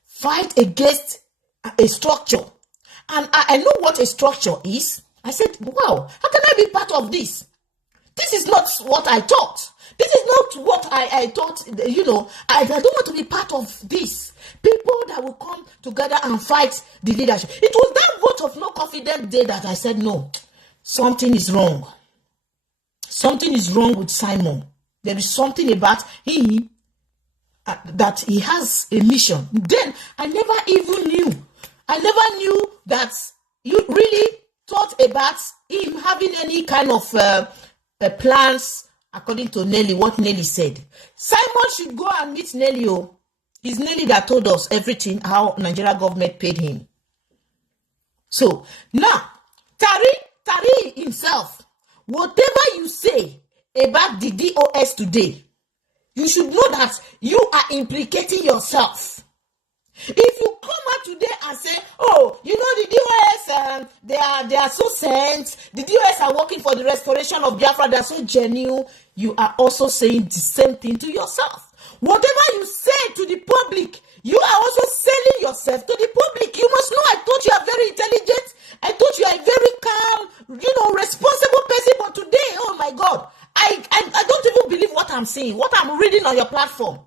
fight against a structure? And I know what a structure is. I said, wow, how can I be part of this? This is not what I thought. This is not what I thought, I don't want to be part of this. People that will come together and fight the leadership. It was that vote of no confidence day that I said, no, something is wrong. Something is wrong with Simon. There is something about him that he has a mission. Then I never even knew. I never knew that you really thought about him having any kind of plans, according to Nelly, what Nelly said. Simon should go and meet Nelly. It's Nelly that told us everything, how Nigeria government paid him. So, now, Tari himself, whatever you say about the DOS today, you should know that you are implicating yourself. If you come out today and say, the DOS, they are so sent, the DOS are working for the restoration of Biafra, they are so genuine, you are also saying the same thing to yourself. Whatever you say to the public, you are also selling yourself to the public. You must know, I thought you are very intelligent, I thought you are a very calm, responsible person, but today, oh my God, I don't even believe what I'm saying, what I'm reading on your platform.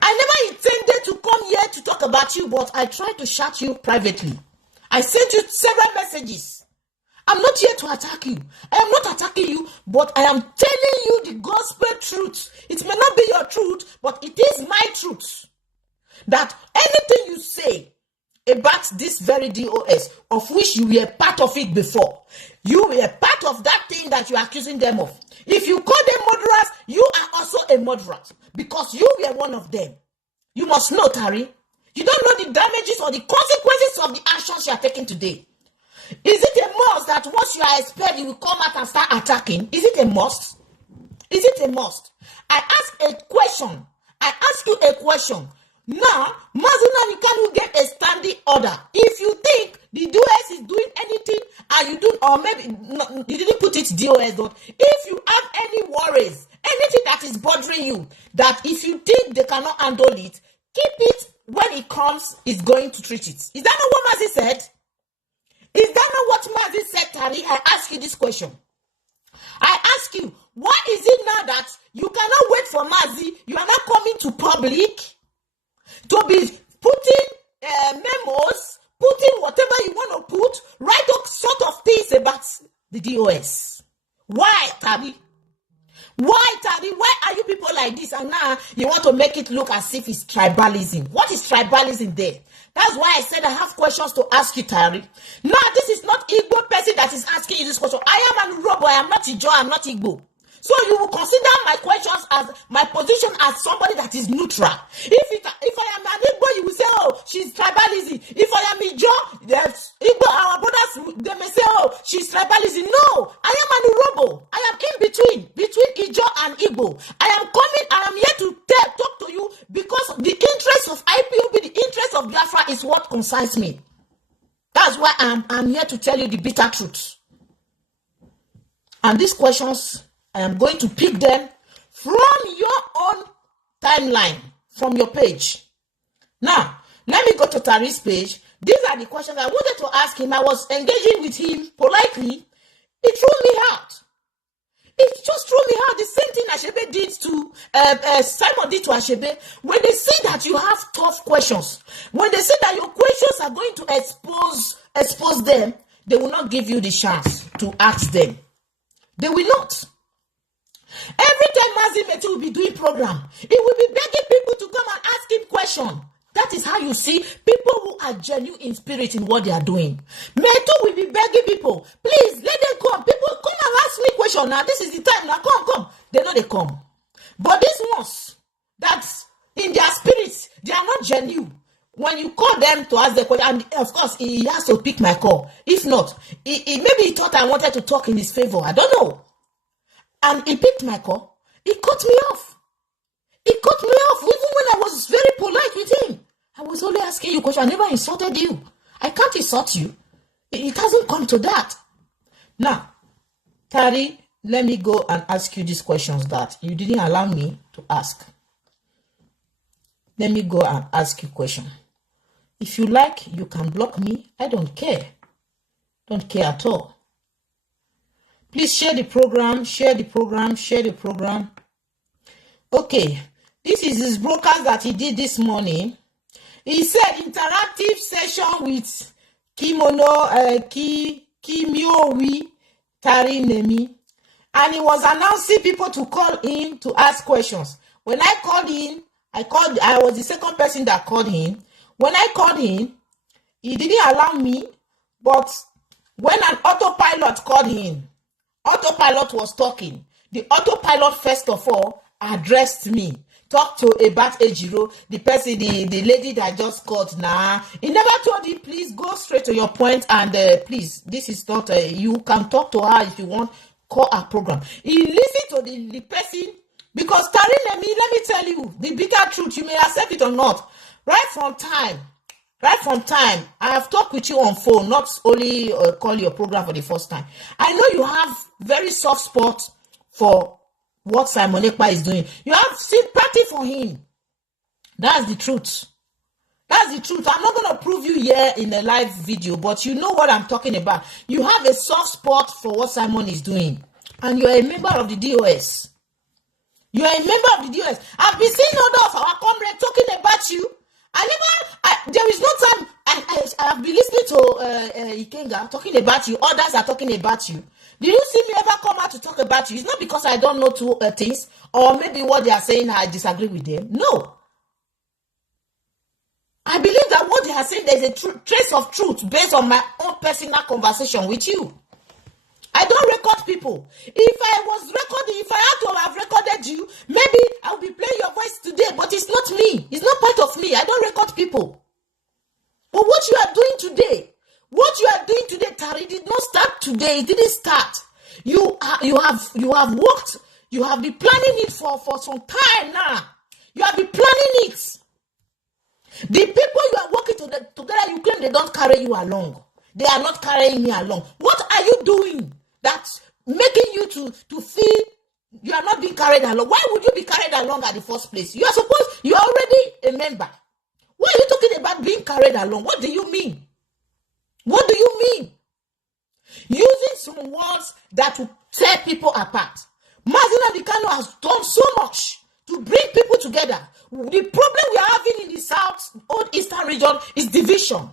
I never intended to come here to talk about you, but I tried to chat you privately. I sent you several messages. I'm not here to attack you. I am not attacking you, but I am telling you the gospel truth. It may not be your truth, but it is my truth. That anything you say about this very DOS, of which you were part of it before, you were part of that thing that you are accusing them of. If you call them murderers, you are also a murderer because you were one of them. You must know, Tari. You don't know the damages or the consequences of the actions you are taking today. Is it a must that once you are expelled, you will come out and start attacking? Is it a must? Is it a must? I ask a question. I ask you a question. Now, Mazi and Kanu get a standing order. If you think the DOS is doing anything and you do, or maybe you didn't put it DOS, but if you have any worries, anything that is bothering you, that if you think they cannot handle it, keep it when it comes, is going to treat it. Is that not what Mazi said? Is that not what Mazi said, Tari? I ask you this question. I ask you, why is it now that you cannot wait for Mazi? You are not coming to public to be putting memos, Put in whatever you want to put. Write up sort of things about the DOS. Why, Tabi? Why, Tabi? Why are you people like this? And now you want to make it look as if it's tribalism. What is tribalism there? That's why I said I have questions to ask you, Tari. Now, this is not Igbo person that is asking you this question. I am an Urobo. I am not Ijo. I am not Igbo. So you will consider my questions as my position as somebody that is neutral. If I am an Igbo, you will say, oh, she's tribalism. If I am Ijo, Igbo, our brothers, they may say, oh, she's tribalism. No, I am an Urobo. I am in between Ijo and Igbo. I am here to talk to you because the interest of IPOB, the interest of Biafra is what concerns me. That's why I'm here to tell you the bitter truth. And these questions, I am going to pick them from your own timeline, from your page. Now, let me go to Tari's page. These are the questions I wanted to ask him. I was engaging with him politely. He threw me out. It just threw me out. The same thing Ashebe did to Simon did to Ashebe. When they say that you have tough questions, when they say that your questions are going to expose them, they will not give you the chance to ask them. They will not. Every time Mazi Metu will be doing program, he will be begging people to come and ask him questions. That is how you see people who are genuine in spirit in what they are doing. Metu will be begging people, please let them come. People come and ask me questions. Now this is the time. Now come. They know they come. But these ones, that's in their spirits, they are not genuine. When you call them to ask the question, and of course he has to pick my call. If not, maybe he thought I wanted to talk in his favor. I don't know. And he picked my call. He cut me off. Even when I was very polite with him. I was only asking you a question. I never insulted you. I can't insult you. It hasn't come to that. Now, Tari, let me go and ask you these questions that you didn't allow me to ask. Let me go and ask you a question. If you like, you can block me. I don't care. Don't care at all. Please share the program. Okay. This is his broadcast that he did this morning. He said interactive session with Kimiowi Tari Nemi. And he was announcing people to call in to ask questions. When I called in, I was the second person that called him. When I called him, he didn't allow me. But when an autopilot called him, autopilot was talking. The autopilot, first of all, addressed me. Talked to about Ejiro, the person, the lady that just called now. He never told him, please go straight to your point and please, this is not, you can talk to her if you want, call her program. He listened to the person, because Tari Nemi, let me tell you, the bigger truth, you may accept it or not. Right from time, I have talked with you on phone, not only call your program for the first time. I know you have very soft spot for what Simon Ekpa is doing. You have sympathy for him. That's the truth. I'm not going to prove you here in a live video, but you know what I'm talking about. You have a soft spot for what Simon is doing. And you're a member of the DOS. I've been seeing all of our comrades talking about you. There is no time. I have been listening to Ikenga talking about you. Others are talking about you. Did you see me ever come out to talk about you? It's not because I don't know two things, or maybe what they are saying I disagree with them. No. I believe that what they are saying, there's a trace of truth based on my own personal conversation with you. I don't record people. If I had to have recorded you, maybe I'll be playing your voice today, but it's not me. It's not part of me. I don't record people. But what you are doing today, Tari, did not start today. It didn't start. You have worked. You have been planning it for some time now. You have been planning it. The people you are working together, you claim they don't carry you along. They are not carrying me along. What are you doing that's making you to feel you are not being carried along? Why would you be carried along at the first place? You are already a member. Why are you talking about being carried along? What do you mean? Using some words that will tear people apart. Mazi Kanu has done so much to bring people together. The problem we are having in the South, Old Eastern region is division.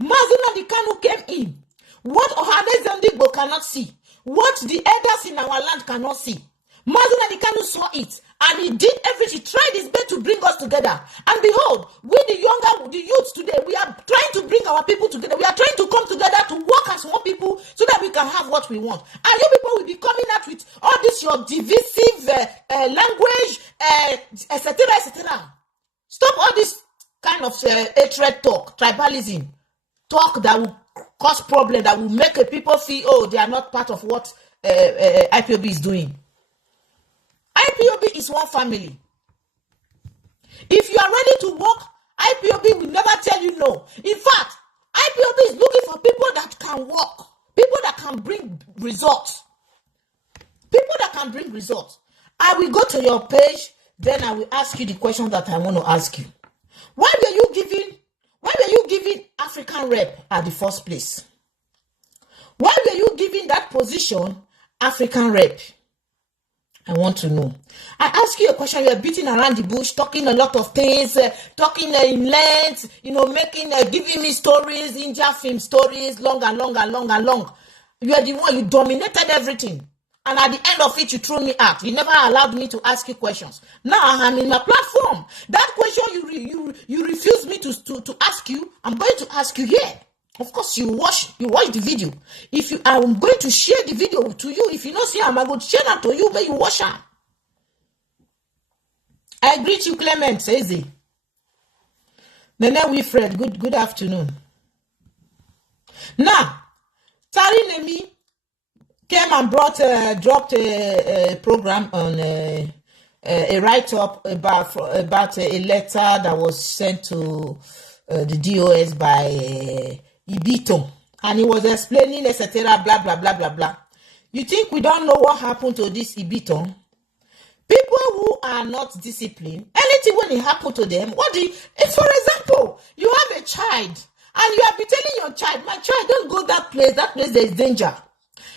Mazi Nnamdi Kanu came in. What Ohanaeze Ndigbo cannot see, what the elders in our land cannot see, Mazi Nnamdi Kanu saw it, and he did everything. He tried his best to bring us together. And behold, we the youths today, we are trying to bring our people together. We are trying to come together to work as one people so that we can have what we want. And you people will be coming out with all this your divisive language, etc., etc. Stop all this kind of hatred talk, tribalism talk that will cause problem, that will make people feel, oh, they are not part of what IPOB is doing. IPOB is one family. If you are ready to work, IPOB will never tell you no. In fact, IPOB is looking for people that can work, people that can bring results. People that can bring results. I will go to your page, then I will ask you the question that I want to ask you. Why were you giving African rep at the first place? Why were you giving that position African rep? I want to know. I ask you a question. You're beating around the bush, talking a lot of things, talking in length, giving me stories, India film stories, long and long and long and long. You are the one, you dominated everything. And at the end of it, you threw me out. You never allowed me to ask you questions. Now I'm in my platform. That question you refuse me to ask you, I'm going to ask you here. Of course, you watch the video. I'm going to share the video to you. If you don't see I'm going to share that to you, but you watch it. I greet you, Clement, says he. Nene Wilfred, good afternoon. Now, Tari Nemi came and dropped a program on a write-up about a letter that was sent to the DOS by Ibito, and he was explaining, etc., blah, blah, blah, blah, blah. You think we don't know what happened to this Ibito? People who are not disciplined, anything when it happened to them, for example, you have a child, and you have been telling your child, my child, don't go that place there is danger.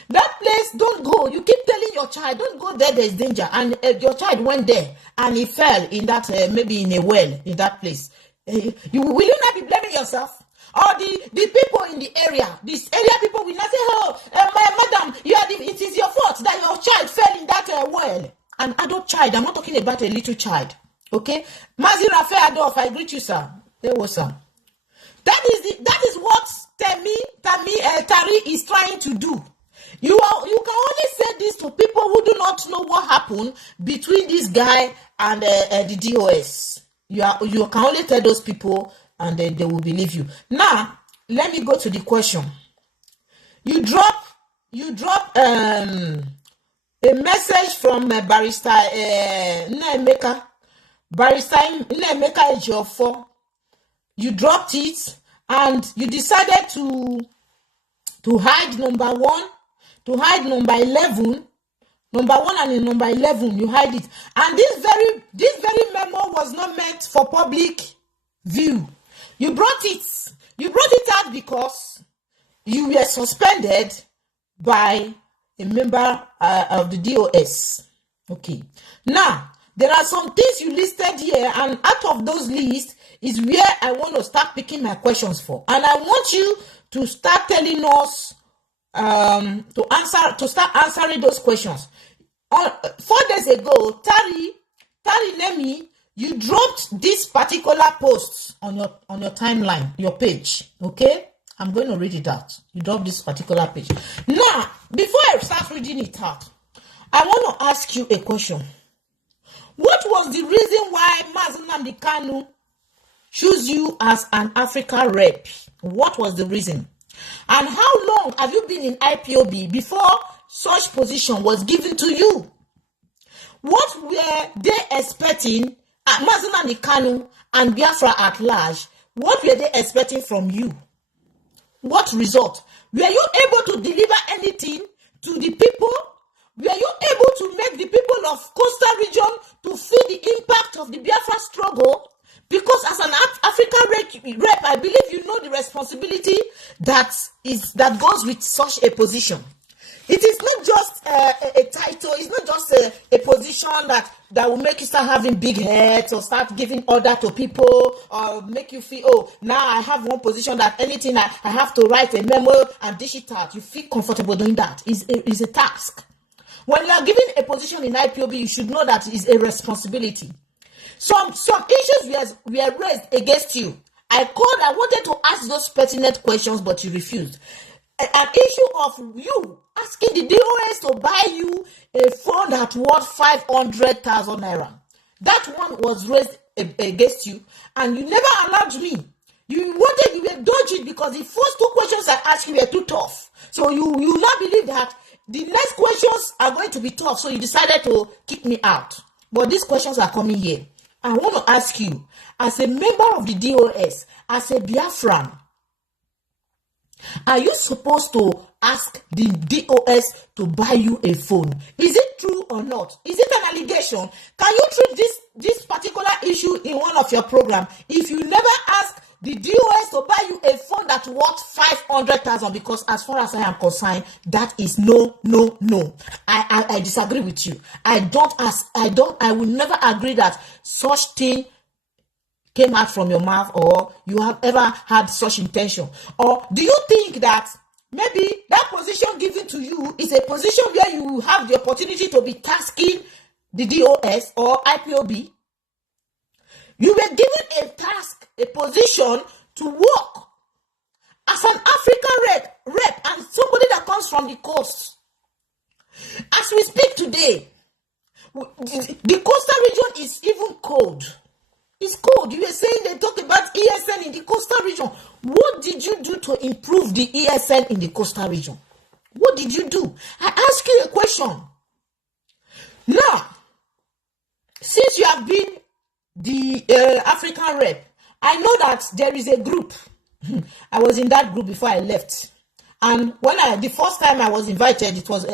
That place, don't go. You keep telling your child, don't go there is danger. And your child went there, and he fell in that, maybe in a well, in that place. Will you not be blaming yourself? Or the people in the area, these area people will not say, oh, madam, it is your fault that your child fell in that well. An adult child, I'm not talking about a little child. Okay? Mazi Rafael Adolf, I greet you, sir. There was sir. That is what Tari is trying to do. You can only say this to people who do not know what happened between this guy and the DOS. You can only tell those people, and then they will believe you. Now, let me go to the question. You drop a message from Barrister Nnamdi Ejiro. You dropped it, and you decided to hide number 1, to hide number 11. Number 1 and number 11, you hide it. And this very memo was not meant for public view. You brought it out because you were suspended by a member of the DOS. Okay. Now, there are some things you listed here, and out of those lists is where I want to start picking my questions for. And I want you to start telling us, to start answering those questions. 4 days ago, Tari Nemi, you dropped this particular post on your timeline, your page. Okay, I'm going to read it out. You dropped this particular page. Now, before I start reading it out, I want to ask you a question. What was the reason why Mazi Nnamdi Kanu chose you as an African rep? What was the reason? And how long have you been in IPOB before such position was given to you? What were they expecting at Mazi Nnamdi Kanu and Biafra at large? What were they expecting from you? What result? Were you able to deliver anything to the people? Were you able to make the people of coastal region to feel the impact of the Biafra struggle? Because as an African rep, I believe you know the responsibility that goes with such a position. It is not just a title. It's not just a position that that will make you start having big heads or start giving order to people or make you feel, oh, now I have one position that anything I have to write a memo and dish it out. You feel comfortable doing that. It's a task. When you are given a position in IPOB, you should know that it's a responsibility. Some issues were raised against you. I wanted to ask those pertinent questions, but you refused. An issue of you asking the DOS to buy you a phone that worth 500,000 naira. That one was raised against you, and you never allowed me. You were dodging because the first two questions I asked you were too tough. So you now believe that the next questions are going to be tough, so you decided to kick me out. But these questions are coming here. I want to ask you, as a member of the DOS, as a Biafran, are you supposed to ask the DOS to buy you a phone? Is it true or not? Is it an allegation? Can you treat this particular issue in one of your programs if you never ask the DOS to buy you a phone that's worth 500,000? Because as far as I am concerned, that is no. I disagree with you. I will never agree that such thing came out from your mouth, or you have ever had such intention. Or do you think that maybe that position given to you is a position where you have the opportunity to be tasking the DOS or IPOB? You were given a task, a position to work as an African rep and somebody that comes from the coast. As we speak today, the coastal region is even cold. It's cold. You were saying they talk about ESN in the coastal region. What did you do to improve the ESN in the coastal region? What did you do? I ask you a question. Now, since you have been the African rep, I know that there is a group. I was in that group before I left. And when the first time I was invited, it was,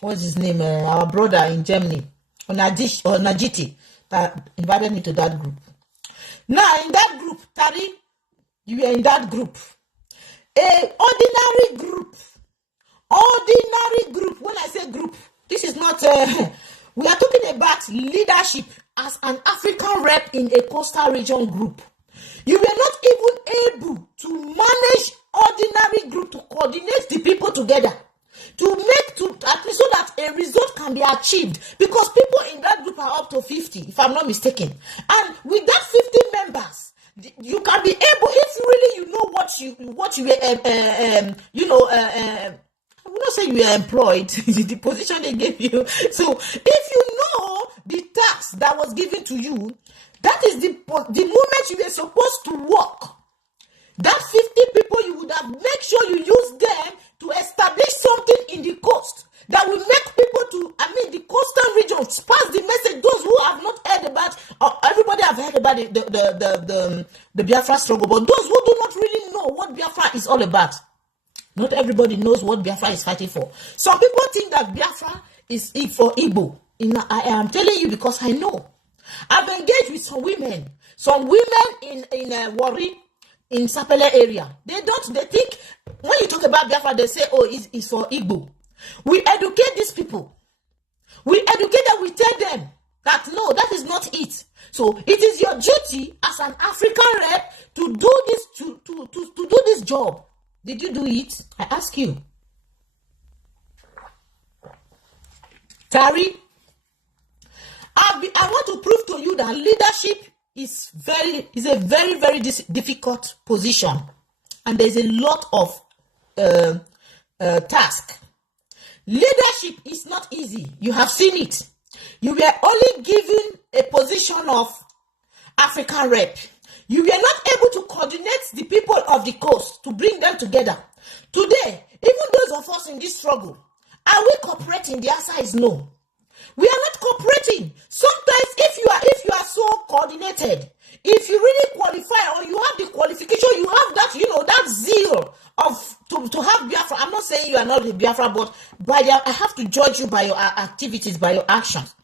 what's his name? Our brother in Germany, Najiti, that invited me to that group. Now, in that group, Tari, you were in that group. Ordinary group. When I say group, this is not, we are talking about leadership as an African rep in a coastal region group. You were not even able to manage ordinary group to coordinate the people together. At least so that a result can be achieved, because people in that group are up to 50, if I'm not mistaken. And with that 50 members, you can be able, if really you know what you were, I will not say you were employed, the position they gave you. So if you know the task that was given to you, that is the moment you were supposed to work. That 50 people, you would have make sure you use them to establish something in the coast that will make people the coastal regions pass the message. Those who have not heard about, everybody have heard about the Biafra struggle, but those who do not really know what Biafra is all about, not everybody knows what Biafra is fighting for. Some people think that Biafra is for Igbo. I am telling you because I know. I've engaged with some women in Warri, in Sapele area. They think, when you talk about Biafra, they say, oh, it's for Igbo. We educate these people. We educate them, we tell them that no, that is not it. So it is your duty as an African rep to do this, to do this job. Did you do it? I ask you. Tari, I want to prove to you that leadership is a very, very difficult position, and there's a lot of task. Leadership is not easy. You have seen it. You were only given a position of African rep. You were not able to coordinate the people of the coast to bring them together. Today, even those of us in this struggle, are we cooperating? The answer is no. We are not cooperating. Sometimes if you are so coordinated, if you really qualify or you have the qualification, you have that, that zeal of to have Biafra. I'm not saying you are not a Biafra, but I have to judge you by your activities, by your actions.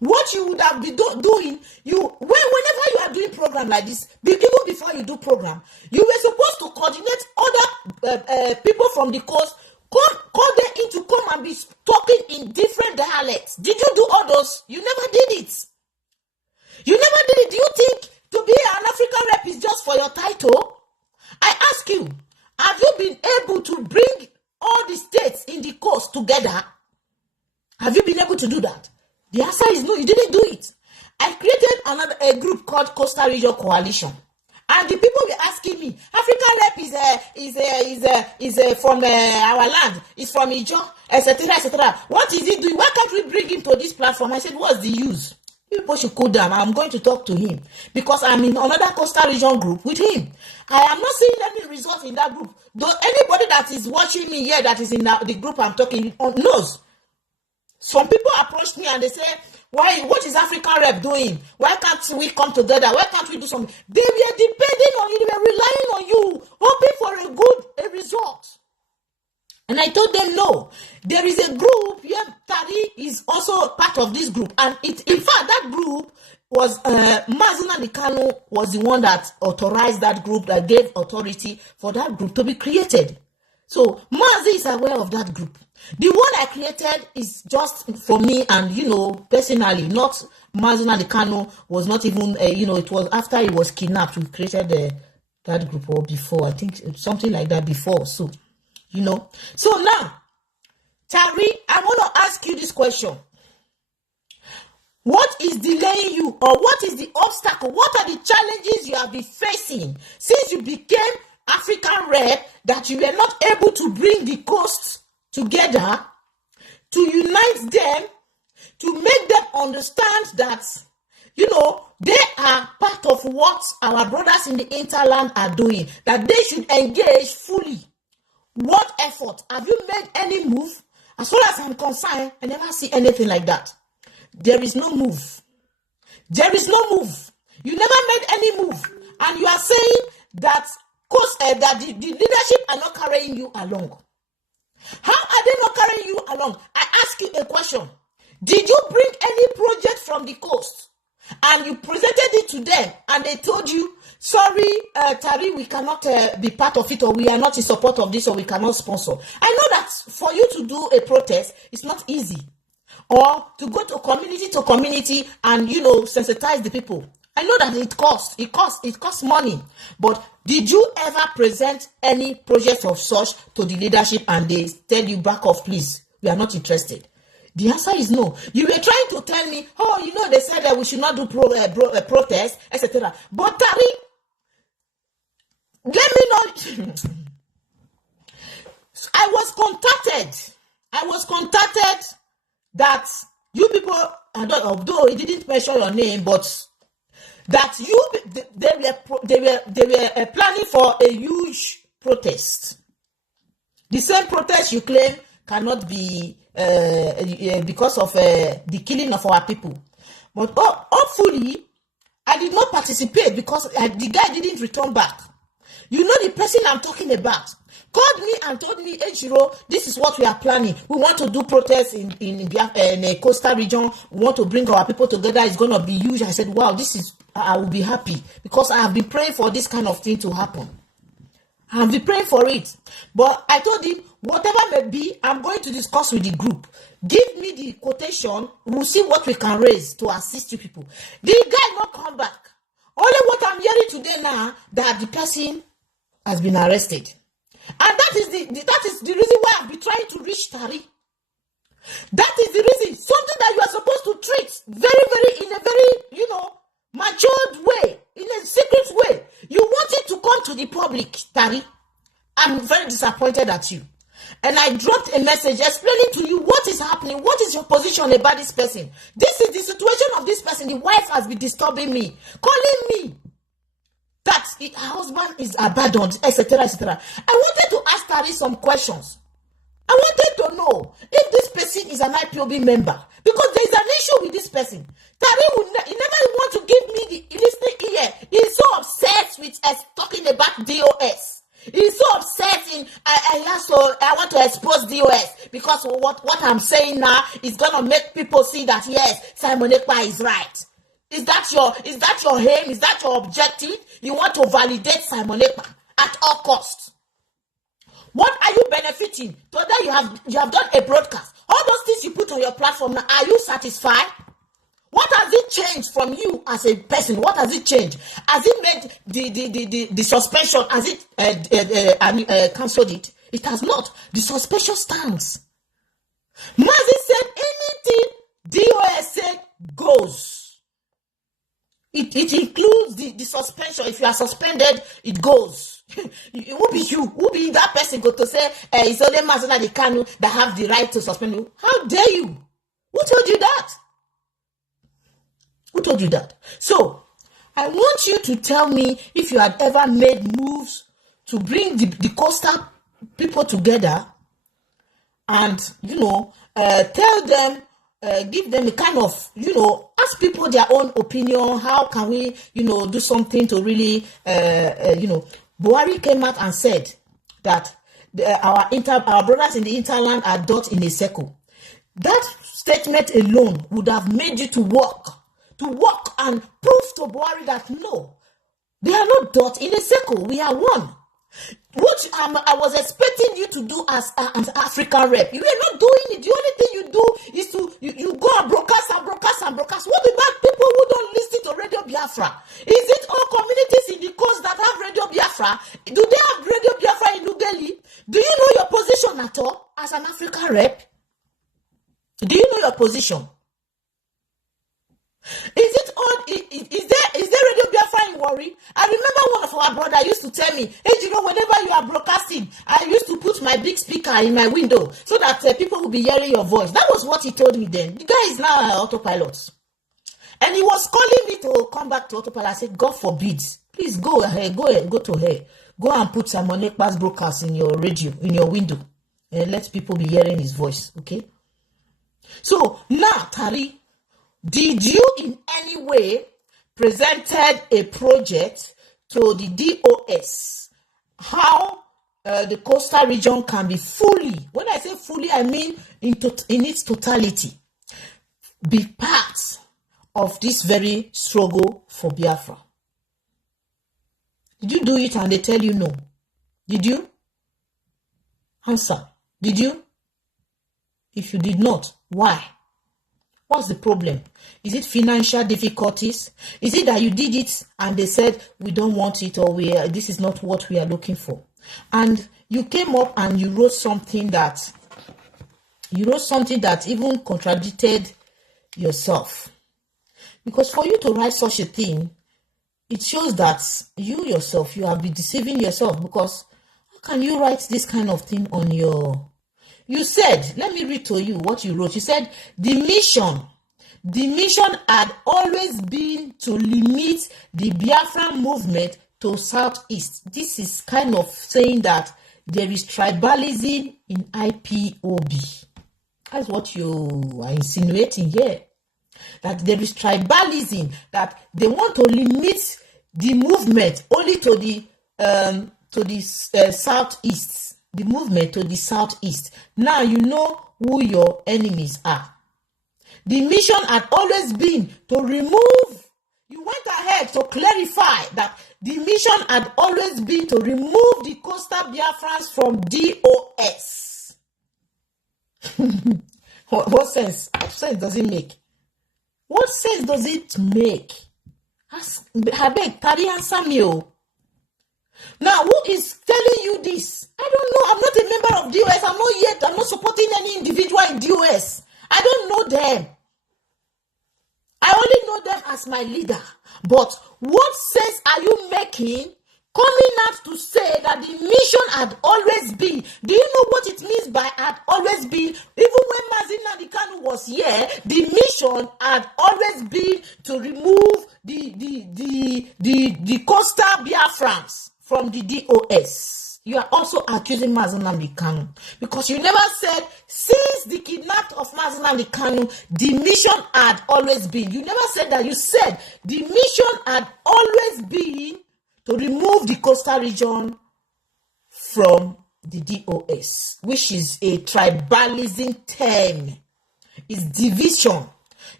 What you would have been doing, whenever you are doing program like this, even before you do program, you were supposed to coordinate other people from the coast Call them in to come and be talking in different dialects. Did you do all those? You never did it. You never did it. Do you think to be an African rep is just for your title? I ask you, have you been able to bring all the states in the coast together? Have you been able to do that? The answer is no, you didn't do it. I created a group called Coastal Region Coalition. And the people were asking me, African rep is from our land, is from Ejiro, etc., etc. What is he doing? Why can't we bring him to this platform? I said, what's the use? People should cool down. I'm going to talk to him because I'm in another coastal region group with him. I am not seeing any results in that group. Though anybody that is watching me here that is in the group I'm talking knows. Some people approach me and they say, "Why? What is African rep doing? Why can't we come together? Why can't we do something?" They were depending on you. They were relying on you, hoping for a result. And I told them, no, there is a group here. Tari is also part of this group. And in fact, that group was, Mazi Kanu was the one that authorized that group, that gave authority for that group to be created. So Mazi is aware of that group. The one I created is just for me and, personally, not Mazi Kanu was not even, it was after he was kidnapped, we created that group or before, I think something like that before. So, So now, Tari, I want to ask you this question. What is delaying you, or what is the obstacle? What are the challenges you have been facing since you became African rep that you were not able to bring the coast together, to unite them, to make them understand that, they are part of what our brothers in the interland are doing, that they should engage fully? What effort? Have you made any move? As far as I'm concerned, I never see anything like that. There is no move. There is no move. You never made any move. And you are saying that, that the leadership are not carrying you along. How are they not carrying you along? I ask you a question. Did you bring any project from the coast and you presented it to them and they told you, sorry, Tari, we cannot be part of it, or we are not in support of this, or we cannot sponsor? I know that for you to do a protest, it's not easy. Or to go to community and, sensitize the people. I know that it costs money. But did you ever present any project of such to the leadership and they tell you, back off, please, we are not interested? The answer is no. You were trying to tell me, they said that we should not do protest, etc. But Tari, let me know. I was contacted that you people, although he didn't mention your name, but that they were planning for a huge protest. The same protest you claim cannot be because of the killing of our people. But hopefully, I did not participate because the guy didn't return back. The person I'm talking about called me and told me, Ejiro, this is what we are planning. We want to do protests in a coastal region. We want to bring our people together. It's going to be huge. I said, wow, I will be happy because I have been praying for this kind of thing to happen. I have been praying for it. But I told him, whatever may be, I'm going to discuss with the group. Give me the quotation. We'll see what we can raise to assist you people. The guy not come back. Only what I'm hearing today now, that the person has been arrested. And that is the reason why I've been trying to reach Tari. That is the reason. Something that you are supposed to treat in a very, matured way, in a secret way. You want it to come to the public, Tari. I'm very disappointed at you. And I dropped a message explaining to you what is happening, what is your position about this person. This is the situation of this person. The wife has been disturbing me, calling me that her husband is abandoned, etc., etc. I wanted to ask Tari some questions. I wanted to know if this person is an IPOB member, because there is an issue with this person. Tari he never want to give me the listening ear. He's so upset with us talking about DOS. He's so upset I want to expose DOS because what I'm saying now is gonna make people see that yes, Simon Ekpa is right. Is that your aim? Is that your objective? You want to validate Simon Ekpa at all costs. What are you benefiting? Today you have done a broadcast. All those things you put on your platform now, are you satisfied? What has it changed from you as a person? What has it changed? Has it made the suspension? Has it cancelled it? It has not. The suspension stands. Mazi said anything DOS said goes. It includes the suspension. If you are suspended, it goes. Who be you? Who be that person go to say it's only Mazi and Kanu that have the right to suspend you? How dare you? Who told you that? Who told you that? So, I want you to tell me if you had ever made moves to bring the coastal people together and, tell them, give them a kind of, ask people their own opinion. How can we, do something to really, Buhari came out and said that our brothers in the interland are dot in a circle. That statement alone would have made you to walk and prove to Buhari that no, they are not dot in a circle. We are one. What I was expecting you to do as an African rep, you are not doing it. The only thing you do is you go and broadcast. What about people who don't listen to Radio Biafra? Is it all communities in the coast that have Radio Biafra? Do they have Radio Biafra in Ugeli? Do you know your position at all as an African rep? Do you know your position? Is there Radio Biafra in Warri? I remember one of our brothers used to tell me, Ejiro, whenever you are broadcasting, I used to put my big speaker in my window so that people will be hearing your voice. That was what he told me then. The guy is now an autopilot. And he was calling me to come back to autopilot. I said, God forbid. Please go ahead, go to her. Go and put some Monekpa's broadcast in your radio, in your window. And let people be hearing his voice, okay? So, now, Tari, did you in any way presented a project to the DOS how the coastal region can be fully, when I say fully, I mean in its totality, be part of this very struggle for Biafra? Did you do it and they tell you no? Did you? Answer. Did you? If you did not, why? What's the problem? Is it financial difficulties? Is it that you did it and they said, we don't want it, or this is not what we are looking for? And you came up and you wrote something that even contradicted yourself. Because for you to write such a thing, it shows that you yourself, you have been deceiving yourself. Because how can you write this kind of thing on your... You said, let me read to you what you wrote. You said, the mission had always been to limit the Biafra movement to Southeast. This is kind of saying that there is tribalism in IPOB. That's what you are insinuating here. That there is tribalism, that they want to limit the movement only to the Southeast. The movement to the Southeast. Now you know who your enemies are. The mission had always been to remove. You went ahead to clarify that the mission had always been to remove the coastal Biafrans from DOS. What sense? What sense does it make? What sense does it make? Habeg, Tari, answer me. Now, who is telling you this? I don't know. I'm not a member of DOS. I'm not supporting any individual in DOS. I don't know them. I only know them as my leader. But what sense are you making coming out to say that the mission had always been? Do you know what it means by had always been? Even when Mazi and Kanu was here, the mission had always been to remove the coastal Biafrans from the DOS. You are also accusing Mazi and Kanu because you never said since the kidnapping of Mazi and Kanu, the mission had always been. You never said that. You said the mission had always been to remove the coastal region from the DOS, which is a tribalism term. It's division.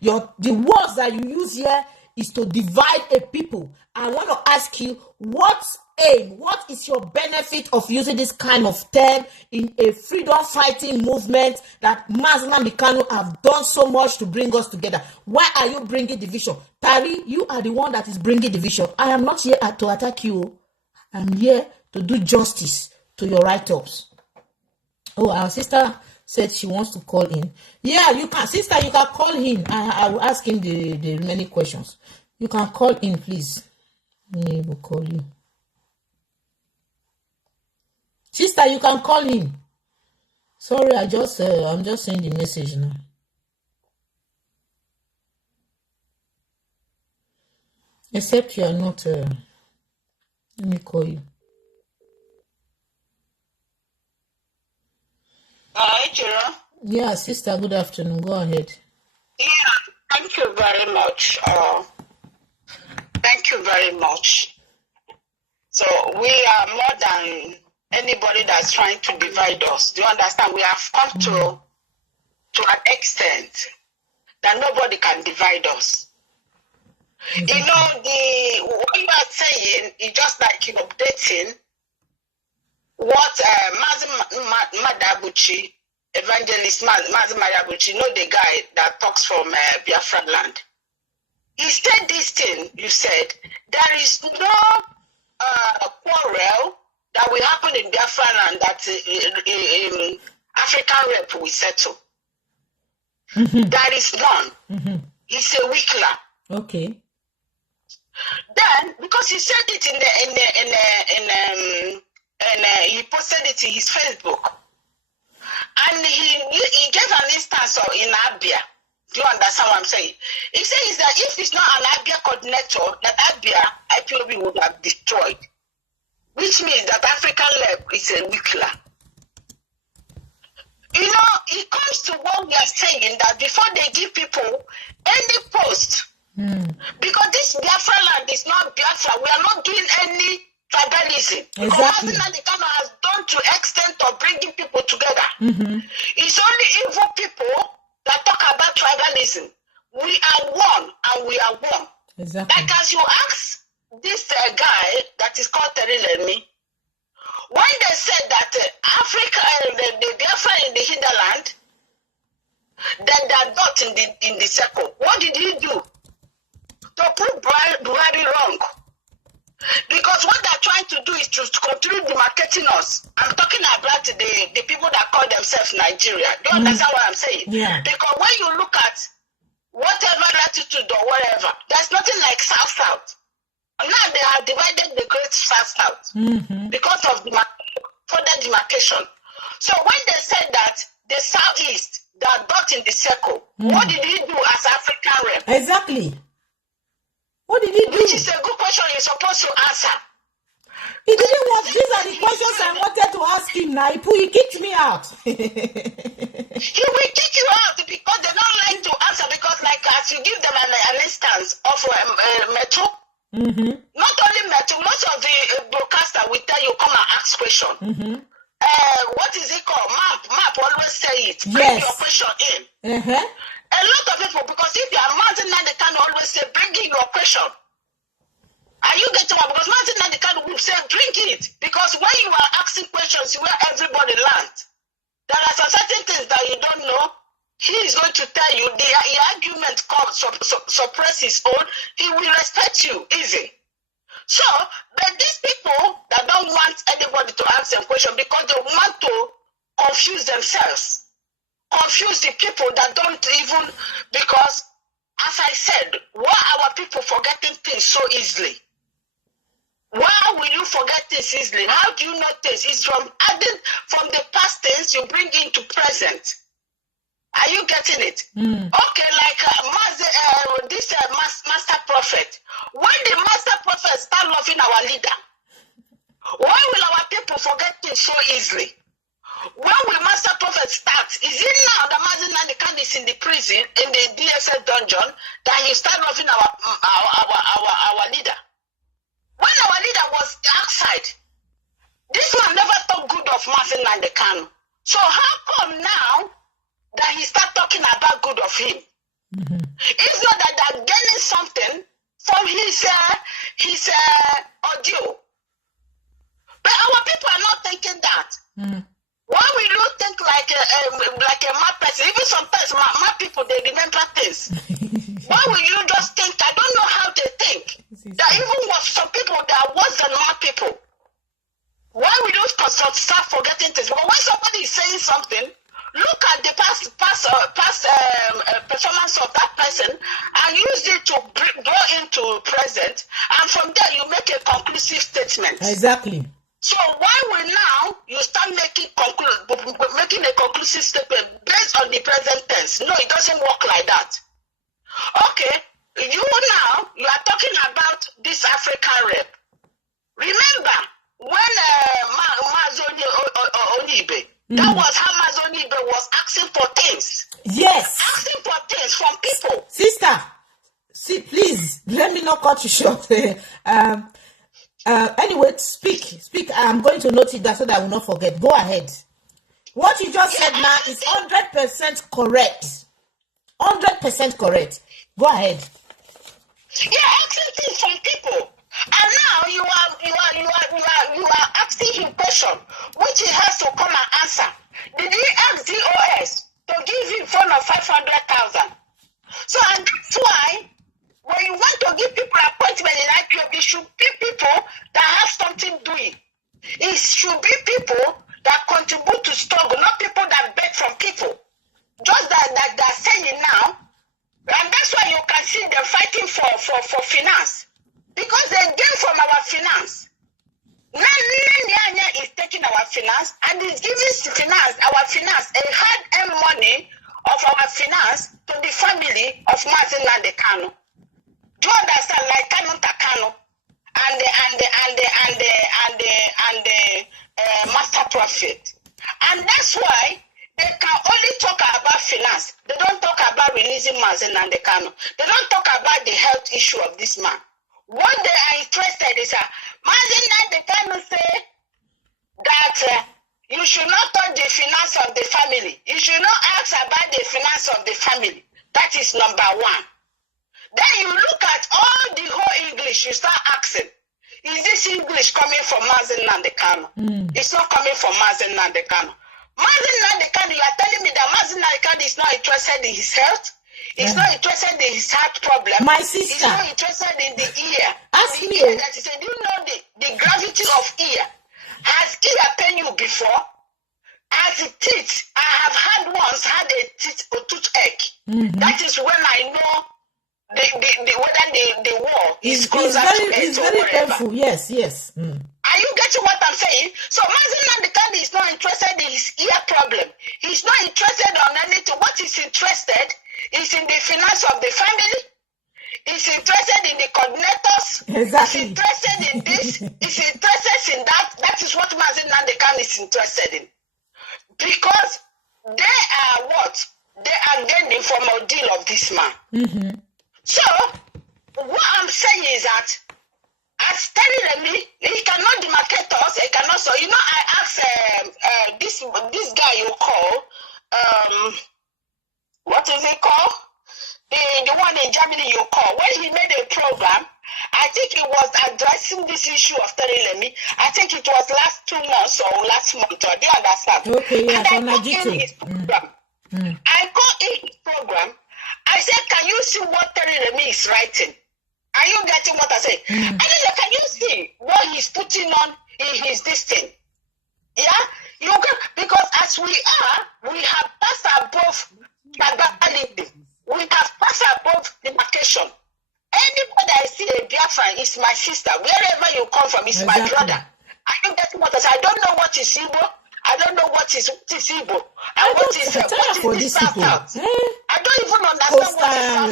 The words that you use here is to divide a people. I want to ask you, what is your benefit of using this kind of term in a freedom fighting movement that Mazi Nnamdi Kanu have done so much to bring us together? Why are you bringing division? Tari, you are the one that is bringing division. I am not here to attack you. I'm here to do justice to your write-ups. Oh, our sister said she wants to call in. Yeah, you can, sister, you can call him. I will ask him the remaining questions. You can call in, please. He will call you. Sister, you can call him. Sorry, I'm just sending the message now. Except you are not. Let me call you. Ejiro. Yeah, sister, good afternoon. Go ahead. Yeah, thank you very much. Thank you very much. So we are more than anybody that's trying to divide us. Do you understand? We have come to an extent that nobody can divide us. You know, what you are saying is just like you updating what Mazi Madabuchi, evangelist Mazi Madabuchi, you know the guy that talks from Biafra land. He said this thing, you said, there is no quarrel that will happen in Biafra land that African rep will settle. There is none. He's a weakler. Okay. Then, because he said it he posted it in his Facebook, and he gave an instance in Abia. Do you understand what I'm saying? He says that if it's not an Abia coordinator, that Abia IPOB would have destroyed, which means that African left is a weakler. You know, it comes to what we are saying, that before they give people any post, because this Biafra land is not Biafra, we are not doing any tribalism. Exactly. Because the Kanu has done to extent of bringing people together. It's only evil people that talk about tribalism. We are one, and we are one. Exactly. Like as you ask this guy that is called Terilemi, when they said that Africa, the Biafra in the hinterland, then they are not in the circle. What did he do? To prove Buhari wrong. Because what they're trying to do is to continue demarcating us. I'm talking about the people that call themselves Nigeria. Do you understand what I'm saying? Yeah. Because when you look at whatever latitude or whatever, there's nothing like South-South. Now they have divided the great South-South because of further demarcation. So when they said that the Southeast, they are not in the circle, what did he do as African rep? Exactly. What did he do? Which is a good question you're supposed to answer. He didn't want. These are the questions I wanted to ask him. Now he kicked me out. He will kick you out because they don't like to answer. Because, like, as you give them an instance of Metro, not only Metro, most of the broadcaster will tell you, come and ask question. What is it called? Map always say it. Bring your question in. A lot of people, because if you are Mazi Nnamdi Kanu always say, bring in your question. Are you getting what? Because Mazi Nnamdi Kanu will say, bring it. Because when you are asking questions where everybody lands, there are some certain things that you don't know. He is going to tell you, the argument comes, suppress his own, he will respect you, easy. So, but these people that don't want anybody to answer a question because they want to confuse themselves. Confuse the people that don't even, because as I said, why our people forgetting things so easily? Why will you forget things easily? How do you know things? It's from adding from the past tense you bring into present. Are you getting it? Okay, like this master prophet. When the master prophet start loving our leader, why will our people forget things so easily? When will Master Prophet start? Is it now that Mazi Nnamdi Kanu is in the prison, in the DSS dungeon, that he start loving our leader? When our leader was outside, this one never thought good of Mazi Nnamdi Kanu. So how come now that he start talking about good of him? It's not that they're gaining something from his audio. But our people are not thinking that. Why will you think like a mad person? Even sometimes mad people, they remember things. Why will you just think? I don't know how they think. There even was some people that are worse than mad people. Why will you start forgetting things? But when somebody is saying something, look at the past performance of that person and use it to go into present, and from there you make a conclusive statement. Exactly. So why will now you start making a conclusive statement based on the present tense? No, it doesn't work like that. Okay, you are talking about this African rep. Remember when Mazi Onibe, that was how Mazi Onibe was asking for things. Yes. Asking for things from people. Sister, see, please, let me not cut you short. Anyway, speak. I'm going to note it down so that I will not forget. Go ahead. What you just said now is 100% correct. 100% correct. Go ahead. Yeah, asking things from people. And now you are asking him question, which he has to come and answer. Did he ask DOS to give him phone of 500,000? So and that's why when you want to give people appointment in IPOB, it should be people that have something doing. It should be people that contribute to struggle, not people that beg from people. Just that they're saying now, and that's why you can see them fighting for finance. Because they gain from our finance. Nanya is taking our finance and is giving our finance, a hard-earned money of our finance to the family of Mazi Nnamdi Kanu. Do you understand? Like Kanu and the master prophet. And that's why they can only talk about finance. They don't talk about releasing Mazi Nnamdi Kanu. They don't talk about the health issue of this man. What they are interested is Mazi Nnamdi Kanu say that you should not touch the finance of the family. You should not ask about the finance of the family. That is number one. Then you look at all the whole English, you start asking, is this English coming from Mazi Nnamdi Kanu? It's not coming from Mazi Nnamdi Kanu. Mazi Nnamdi Kanu, you are telling me that Mazi Nnamdi Kanu is not interested in his health? He's not interested in his heart problem. My sister. He's not interested in the ear. Ask the me. Ear that he said, do you know the gravity of ear? Has ear pain you before? As a teeth, I have had a toothache. That is when I know whether the wall is closer to it it's or very whatever. painful. Yes. Are you getting what I'm saying? So Mazi Nnamdi Kanu is not interested in his ear problem. He's not interested on anything. What he's interested is in the finance of the family. He's interested in the coordinators. Exactly. He's interested in this. He's interested in that. That is what Mazi Nnamdi Kanu is interested in. Because they are what? They are gaining from a deal of this man. So, what I'm saying is that as telling me, he cannot demarcate us, he cannot. So, I asked this guy you call, what is it called? The one in Germany you call. When he made a program, I think he was addressing this issue of Terilemi. I think it was last 2 months or last month. Do you understand? Okay, yes, and I called in his program. I called in his program. I said, can you see what Terilemi is writing? Are you getting what I say? And I said, can you see what he's putting on in his this thing? Yeah? You can, because as we have passed above tribalism. We have passed above demarcation. Anybody I see a Biafran is my sister. Wherever you come from is my brother. I don't get what I say. I don't know what is Igbo. I don't know what is Igbo. And what is the South-South. I don't even understand what is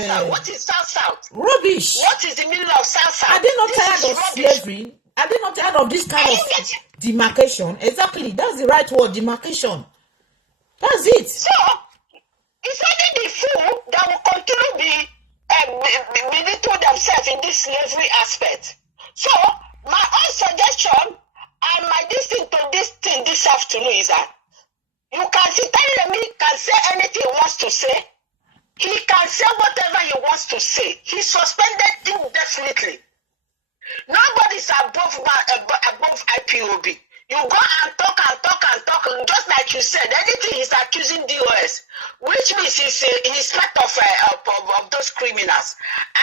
South-South. What is South-South? Rubbish. What is the meaning of South-South? Are they not tired of slavery? Are they not tired of this kind of demarcation? Exactly. That's the right word, demarcation. That's it. So, it's only the fool that will continue belittle themselves in this slavery aspect. So, my own suggestion and my distinct to this thing this afternoon is that you can see Terilemi can say anything he wants to say. He can and say whatever he wants to say. He's suspended indefinitely. Nobody's above IPOB. You go and talk, just like you said. Anything he's accusing DOS, which means he's part of those criminals.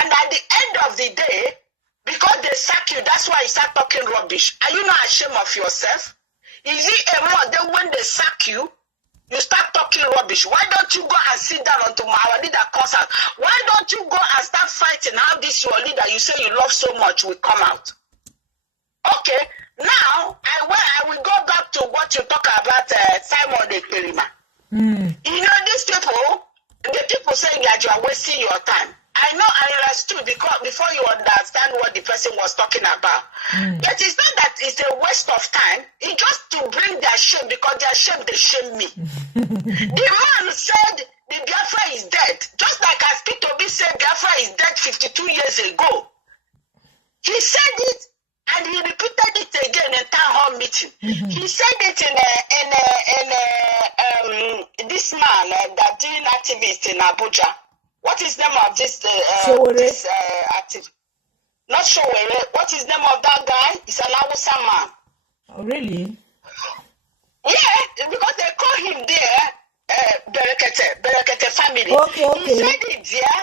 And at the end of the day, because they sack you, that's why you start talking rubbish. Are you not ashamed of yourself? Is it a more then when they sack you, you start talking rubbish? Why don't you go and sit down until our leader comes out? Why don't you go and start fighting how this your leader you say you love so much will come out? Okay, now I will go back to what you talk about Simon de Perima. You know, these people, the people saying that you are wasting your time. I know I understood because before you understand what the person was talking about. But it's not that it's a waste of time. It's just to bring their shame because their shame, they shame me. The man said the Biafra is dead. Just like as P2B said Biafra is dead 52 years ago. He said it and he repeated it again in town hall meeting. He said it in this man that doing activist in Abuja. What is the name of this activist? Not Showere. What is the name of that guy? It's an Hausa man. Oh, really? Yeah, because they call him there Berekete family. Okay. He said it there.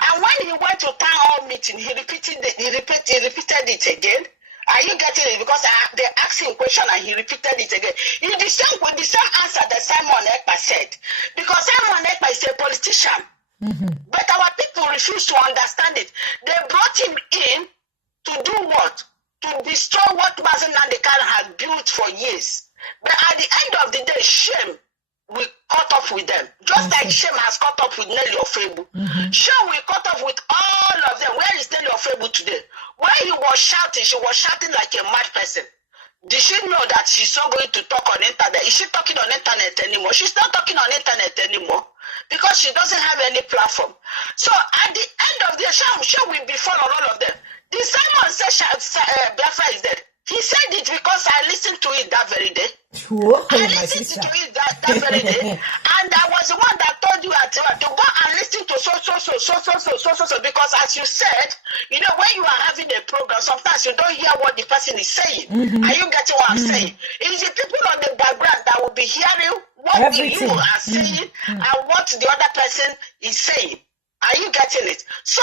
And when he went to town hall meeting, he repeated it again. Are you getting it? Because they asked him a question and he repeated it again. With the same answer that Simon Ekpa said. Because Simon Ekpa is a politician. But our people refuse to understand it. They brought him in to do what? To destroy what Mazi Nnamdi had built for years. But at the end of the day, shame will caught up with them. Just like shame has caught up with Nelly Ofebu. Shame will caught up with all of them. Where is Nelly Ofebu today? When he was shouting, she was shouting like a mad person. Did she know that she's not going to talk on internet? Is she talking on internet anymore? She's not talking on internet anymore because she doesn't have any platform. So at the end of the shame will befall on all of them. The Simon said Biafra is dead. He said it because I listened to it that very day. I listened to it that very day. And I was the one that told you to go and listen to so because as you said, you know, when you are having a program, sometimes you don't hear what the person is saying. Are you getting what I'm saying? It's the people on the background that will be hearing what you are saying and what the other person is saying. Are you getting it? So,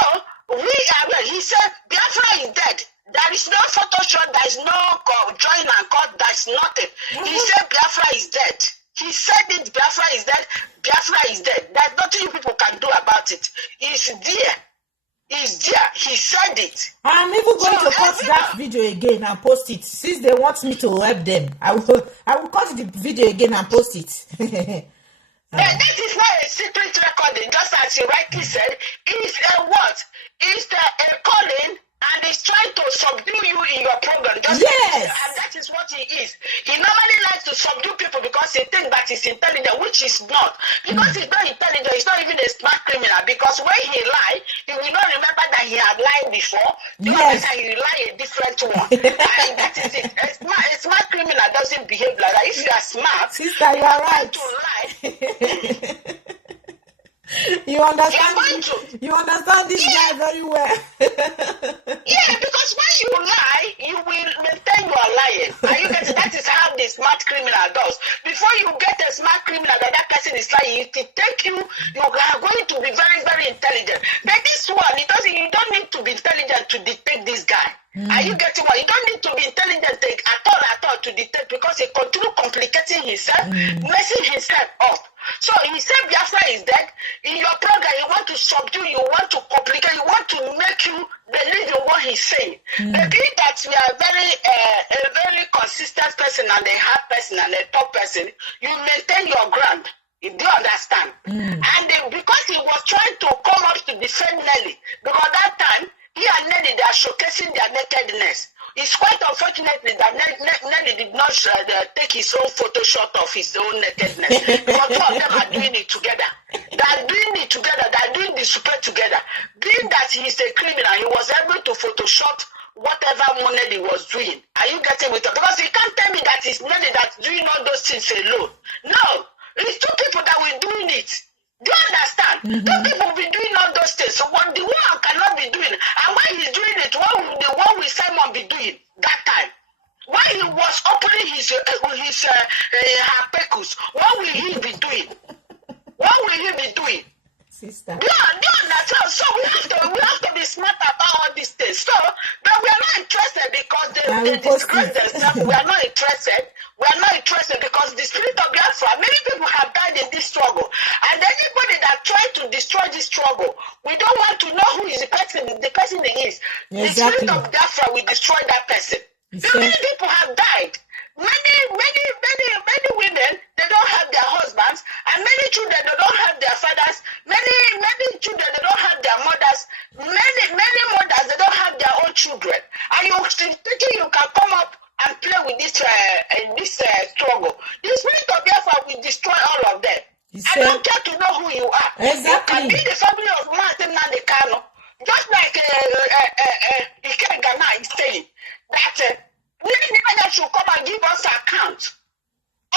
he said, Biafra is dead. There is no Photoshop, there is no join and cut, there is nothing. He said Biafra is dead. He said it, Biafra is dead, Biafra is dead. There's nothing you people can do about it. It's there. It's there. He said it. I'm even going to cut that video again and post it. Since they want me to help them, I will cut the video again and post it. That is not a secret recording, just as you rightly said. It's a what? It's a calling. And he's trying to subdue you in your program. And that is what he is. He normally likes to subdue people because he thinks that he's intelligent, which is not. Because he's not intelligent, he's not even a smart criminal. Because when he lied, he will not remember that he had lied before. Because he will lie a different one. And that is it. A smart criminal doesn't behave like that. If you are smart, sister, you are right. To lie. You understand this guy very well. Yeah, because when you lie, you will maintain you are lying. Are you getting? That is how the smart criminal does. Before you get a smart criminal that person is lying, it will take you are going to be very, very intelligent. But this one, you don't need to be intelligent to detect this guy. Are you getting what? You don't need to be intelligent at all to detect because he continues complicating himself, messing himself up. So he said Biafra is dead. In your program, you want to subdue, you want to complicate, you want to make you believe in what he's saying. The thing that we are a very consistent person and a hard person and a tough person, you maintain your ground. You do understand? And because he was trying to come up to defend Nelly, because that time, he and Nelly, they are showcasing their nakedness. It's quite unfortunately that Nelly did not take his own photo shot of his own nakedness. Because two of them are doing it together. They are doing it together. They are doing the super together. Being that he is a criminal, he was able to photoshop whatever Nelly was doing. Are you getting with it? Because you can't tell me that it's Nelly that's doing all those things alone. No. It's two people that were doing it. Do you understand? Those people will be doing all those things. So what the woman cannot be doing, and why he's doing it, what will Simon be doing that time? Why he was opening his her peckles, what will he be doing? What will he be doing? Sister. So we have to be smart about all these things. So, but we are not interested because they disgrace themselves. We are not interested. We are not interested because the spirit of Biafra, many people have died in this struggle. And anybody that tries to destroy this struggle, we don't want to know who is the person is. Exactly. The spirit of Biafra will destroy that person. Many people have died. Many women, they don't have their husbands, and many children, they don't have their fathers. Many children, they don't have their mothers. Many mothers, they don't have their own children. And you thinking you can come up and play with this struggle. The spirit of Biafra will destroy all of them. I don't care to know who you are. Exactly. You can be the family of Nnamdi Kanu, just like Ghana is saying that. We should come and give us account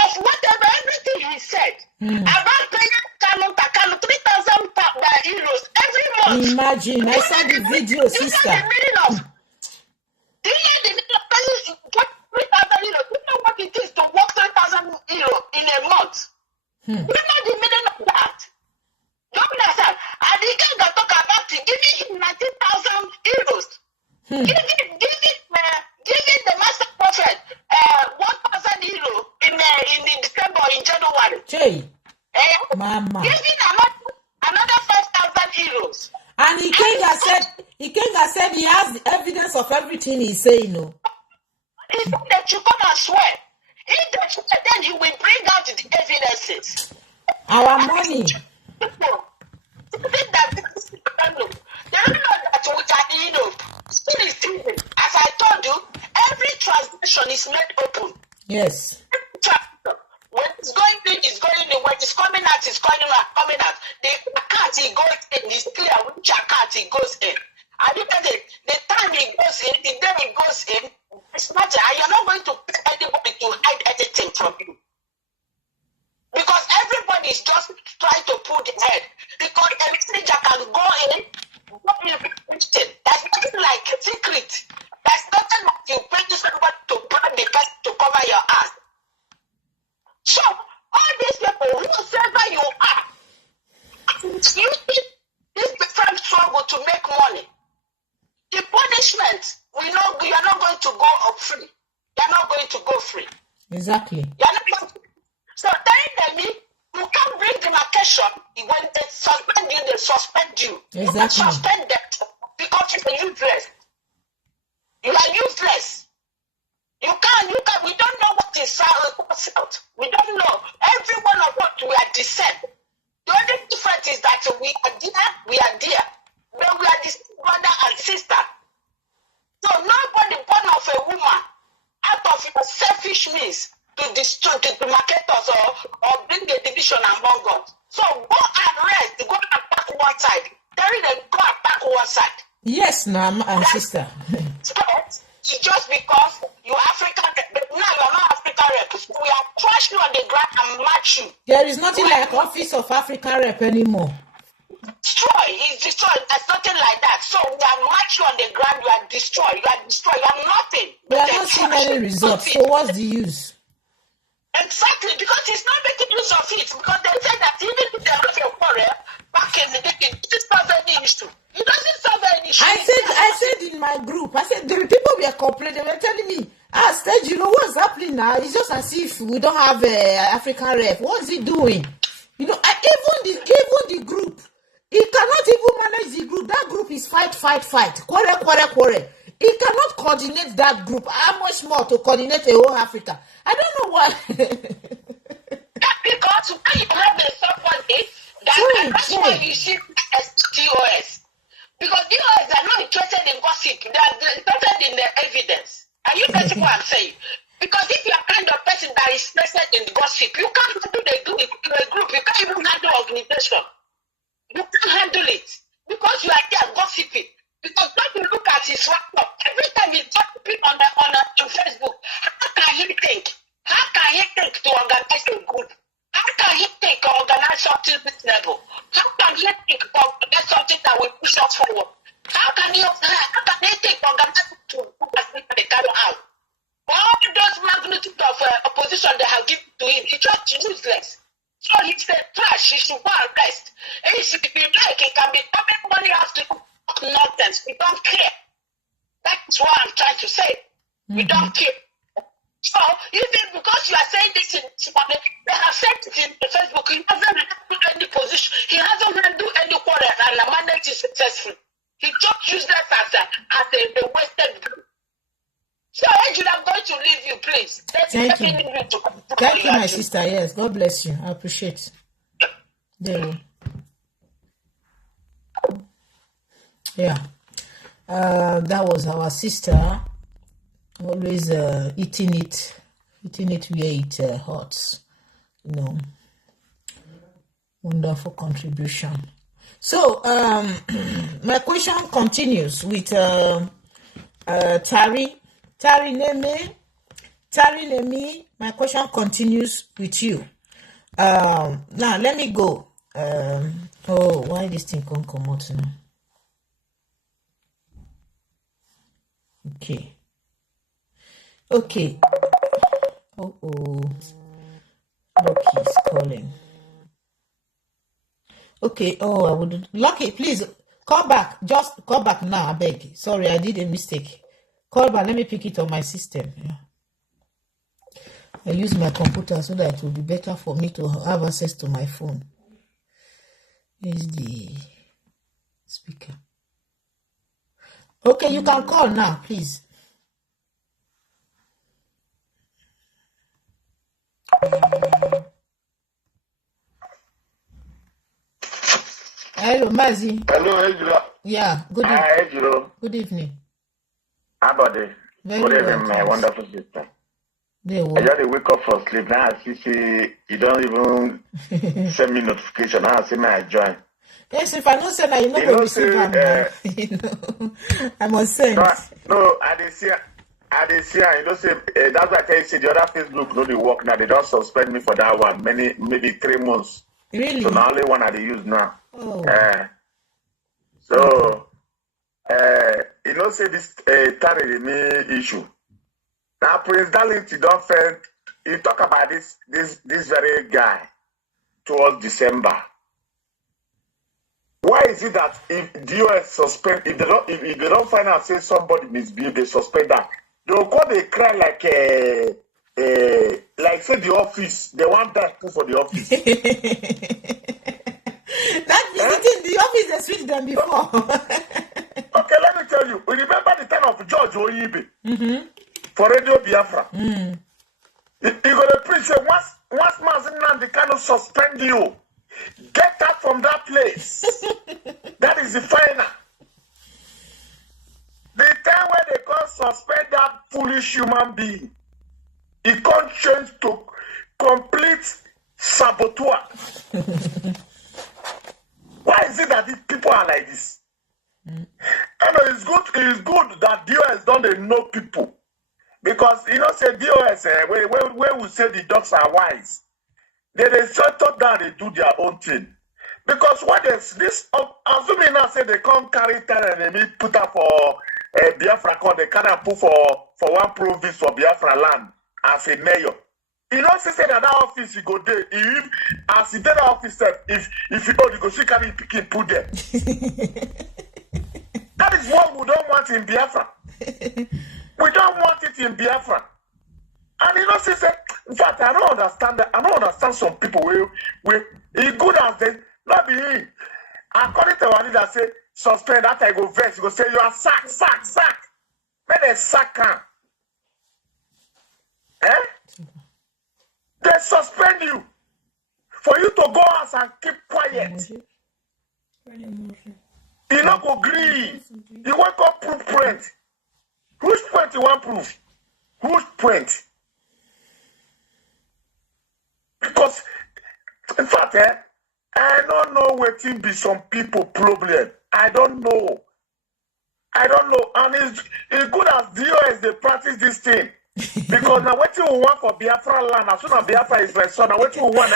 of whatever, everything he said about paying Kanu 3,000 euros every month. Imagine, I saw the video, sister. Do you know the meaning of paying 3,000 euros? Do you know what it is to work 3,000 euros in a month? Do you know the meaning of that? Don't understand. And the guy talk about it, giving him 19,000 euros. Giving the master prophet 1,000 euros in December, in January. Mama. Giving another 5,000 euros. And Ikenga said he has the evidence of everything he's saying. No. He said that you come and swear. If they swear, then he will bring out the evidences. Our money. They don't know that we can, still is thinking. As I told you, every transaction is made open. Yes. When it's going in, it's going in. When it's coming out, it's coming out. The account it goes in is clear which account it goes in. And you know the time it goes in, the day it goes in, it's not. And you're not going to pay anybody to hide anything from you. Because everybody is just trying to pull the head. Because a messenger can go in. There's nothing like secret. There's nothing like you pay somebody to burn the person to cover your ass. So, all these people, whoever you are, using this different struggle to make money. The punishment, we know you are not going to go free. You are not going to go free. Exactly. You are not going to. So, telling them, you can't bring demarcation when they suspend you. Exactly. You can suspend them because you are useless. You are useless. You can. We don't know what is out. We don't know. Every one of us, we are descent. The only difference is that we are there. But we are the brother and sister. So nobody born of a woman out of your selfish means to destroy, to market us or bring a division among us. So go and rest, go and attack one side. Tell them go and attack one side. Yes, sister. So it's just because you're African, but now you're not African rep. We are trash you on the ground and match you. There is nothing like Office of African Rep anymore. It's destroyed. There's nothing like that. So we are match you on the ground, you are destroyed. You are nothing. We are not seeing any results. So what's the use? Exactly, because it's not making use of it. Because they said that even if they have a quarrel back in the day, it doesn't solve any issue. It doesn't solve any issue. I said in my group, the people were complaining, they were telling me, Stage, what's happening now? It's just as if we don't have African rep. What's he doing? Even the group, he cannot even manage the group. That group is fight. Quarrel. He cannot coordinate that group. How much more to coordinate a whole Africa? I don't know why. Because when you have somebody that's why you see DOS. Because DOS are not interested in gossip. They are interested in the evidence. And you know what I'm saying? Because if you're kind of person that is interested in gossip, you can't handle a group. You can't even handle organization. You can't handle it. Because you are there gossiping. Because when you look at his laptop, every time he's gossiping on Facebook, how can he think? How can he think to organize a group? How can he think to organize something reasonable? How can he think that's something that will push us forward? How can they think organized to put us in the Kanu out? All those magnitude of opposition they have given to him, it's just useless. So he's a trash, he should go and rest. And he should be like, he can be coming money after nonsense. We don't care. That's what I'm trying to say. We don't care. So, even because you are saying this in morning, they have said it in Facebook, he hasn't handled any position, he hasn't handled any quarrel, and the mandate is successful. He just used that as a wasted group. So, Ejiro, I'm going to leave you, please. Thank you. Thank you, my sister. Yes, God bless you. I appreciate. There we go. Yeah. That was our sister. Always eating it where it hurts. You know. Wonderful contribution. So my question continues with Tari Nemi. My question continues with you. Now let me go. Oh, why this thing can't come out now? Okay. Lucky is calling. Okay. Oh, I would. Lucky, please call back. Just call back now. I beg. Sorry, I did a mistake. Call back. Let me pick it on my system. Yeah. I use my computer so that it will be better for me to have access to my phone. Here's the speaker. Okay, you can call now, please. Hello, Mazi. Hello, Ejiro. Yeah, good evening. Hi, Ejiro. Good evening. How about this? Very Good well, evening, my thanks. wonderful sister. There I we just wake up for sleep. Now I see you don't even send me notification. Now I see my join. Yes, if I don't send that, you know, You go know, receive say, them now. You know, I must send. No, I didn't see. You know, say that's why I tell you, say the other Facebook no dey work now. They don't suspend me for that one. Maybe 3 months. Really? So now only one I dey use now. Oh. So you know, say this carry me issue. Now Prince Darlington don't fail. You talk about this very guy towards December. Why is it that if the US suspend, if they don't find out say somebody misbehaved, they suspend that? They'll go they cry like say the office. They want that for the office. That visiting the office they switched them before. Okay, let me tell you. We remember the time of George Oyibe for Radio Biafra. He gonna preach say once Mazi Nnamdi Kanu suspend you, get out from that place. That is the final. The time when they can't suspend that foolish human being, he can't change to complete saboteur. Why is it that these people are like this? I know it's good that DOS don't know people. Because you know, say DOS, where we say the dogs are wise, they settle down, they do their own thing. Because what is this? Assuming now say they can't carry time and they put up for Biafra, they can't put for one province for Biafra land as a mayor. You know, say that office you go there. If as he did that office, if you go, you go see carry picking put there. That is what we don't want in Biafra. We don't want it in Biafra. And you know, say, in fact, I don't understand that. I don't understand some people with good as they not be. According to our leader, say suspend that I go vex. You go say you are sack. When they sack him, they suspend you for you to go out and keep quiet. You not go agree. You want to prove point. Whose point you want prove? Whose point? Because, in fact, I don't know what will be some people problem. I don't know. And it's good as DOS they practice this thing. Because now what you want for Biafra land, as soon as Biafra is like so, now what you want,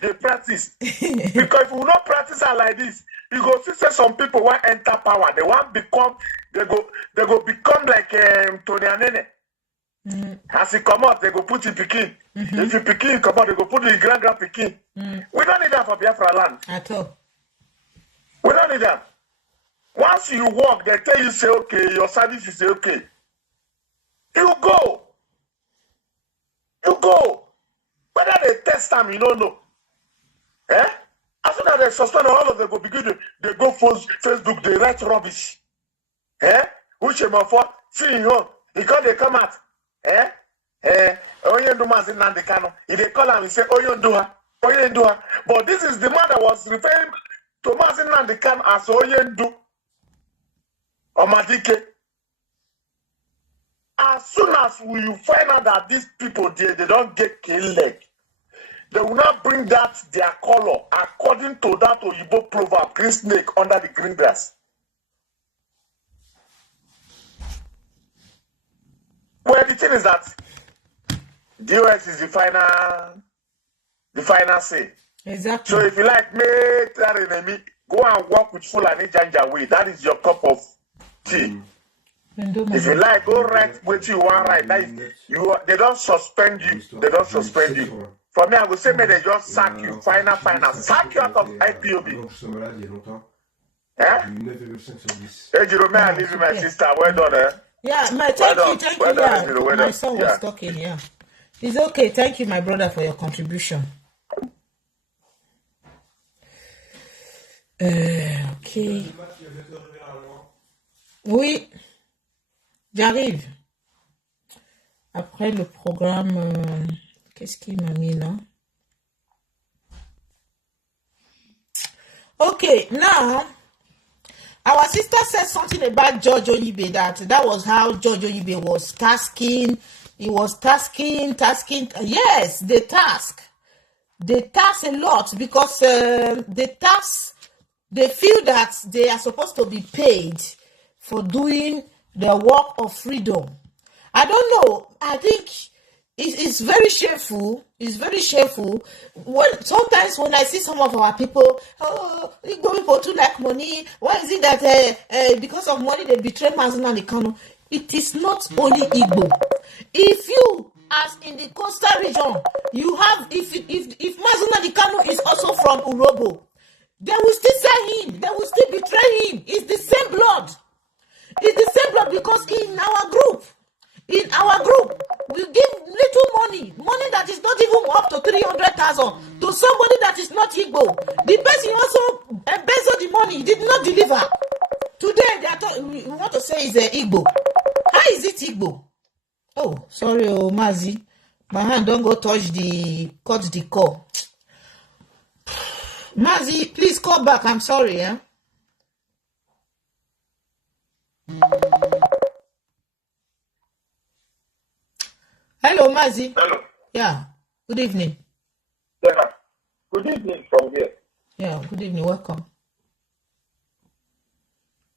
they practice. Because if we not practice it like this, you go see say some people want enter power. They want become, they go become like Tony Anene. As he come out, they go put in Pekin. If you Pekin come out, they go put in grand Pekin. We don't need that for Biafra land. At all. We don't need that. Once you walk, they tell you say okay, your service is okay. You go. You go. Whether they test them, you don't know. Eh? As soon as they suspend all of them go begin they go Facebook, they write rubbish. Eh? Which for see you, he can't they come out. Eh? Oyendu Mazi Nnamdi Kanu. If they call him, he say Oyendu. But this is the man that was referring to Mazi Nnamdi Kanu as Oyendu or Madike. As soon as you find out that these people they don't get killed, they will not bring that their color according to that Oyibo proverb, green snake under the green grass. Well, the thing is that DOS is the final say. Exactly. So if you like make that enemy, go and work with Fulani Janjaweed. That is your cup of tea. If you like, go write what you want right. That is, they don't suspend you. They don't suspend you. For me, I would say, may they just sack you. Final. Sack you out of IPOB. Eh? Ejiro, may I leave you, my sister? Well done, eh? Yeah, thank you. Well done, Ejiro, well My done. son was talking, yeah. It's okay. Thank you, my brother, for your contribution. Ok. Oui, j'arrive. Après le programme, qu'est-ce qu'il m'a mis là? Okay, now, our sister said something about George Oyibe, that was how George Oyibe was tasking. He was tasking. Yes, they task a lot because they feel that they are supposed to be paid for doing the work of freedom. I don't know. I think it's very shameful. It's very shameful. Sometimes when I see some of our people, Igbo people too like money. Why is it that because of money they betray Mazi Nnamdi Kanu? It is not only Igbo. If you, as in the coastal region, you have, if Mazi Nnamdi Kanu is also from Urobo, they will still sell him. They will still betray him. It's the same blood. It's the same blood because in our group, we give little money that is not even up to 300,000 to somebody that is not Igbo. The person also embezzled the money, did not deliver. Today, we want to say is Igbo. How is it Igbo? Oh, sorry, Mazi. My hand don't go cut the call. Mazi, please call back. I'm sorry, yeah. Hello, Mazi. Hello. Yeah. Good evening. Yeah. Good evening from here. Yeah. Good evening. Welcome.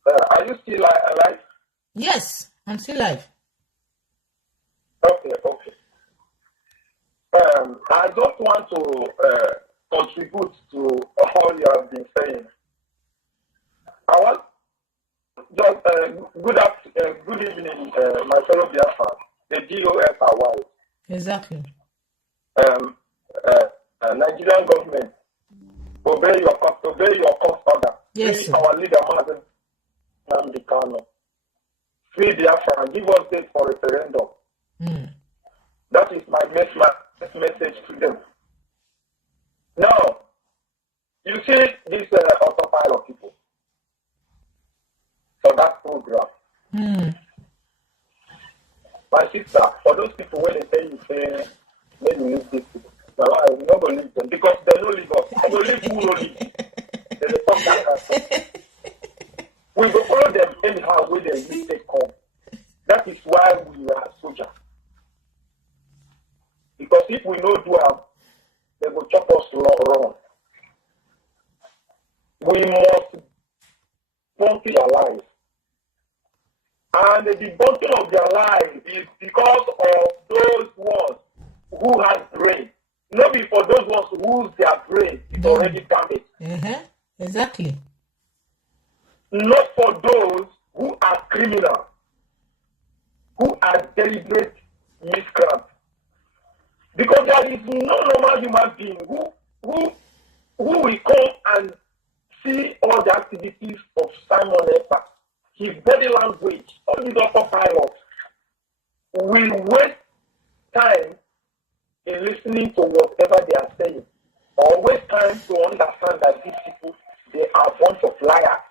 Are you still alive? Yes, I'm still live. Okay. I just want to contribute to all you have been saying. I want just good evening, my fellow Biafrans. The GOFRY. Exactly. Nigerian government, obey your court order. Yes, Free our leader, Mazi Nnamdi Kanu. Free Biafra and give us date for referendum. That is my message to them. Now, you see this autopilot people for that program. My sister, for those people when they say you say, maybe you leave these people. Now I'm not going to leave them because they don't leave us. I don't leave who don't leave. They talk that. We will follow them anyhow when they take come. That is why we are soldiers. Because if we know do they will chop us wrong. We must want to alive. And the debunking of their lives is because of those ones who have brain. Not for those ones whose their brain is already damaged. Exactly. Not for those who are criminals, who are deliberate miscreants. Because there is no normal human being who will come and see all the activities of Simon Ekpa, his body language, all these upper pilots, will waste time in listening to whatever they are saying, or waste time to understand that these people, they are a bunch of liars.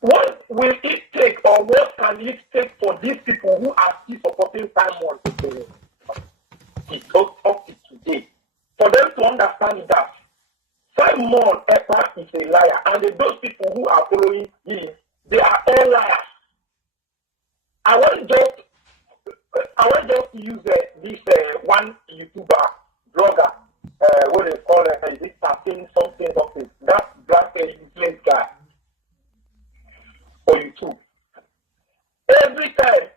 What will it take, or what can it take for these people who are still supporting Simon up to today, for them to understand that Simon Ekpa is a liar, and those people who are following him, they are all liars. I want just to use this one YouTuber blogger, what they call it, something, that black influence guy for YouTube. Every time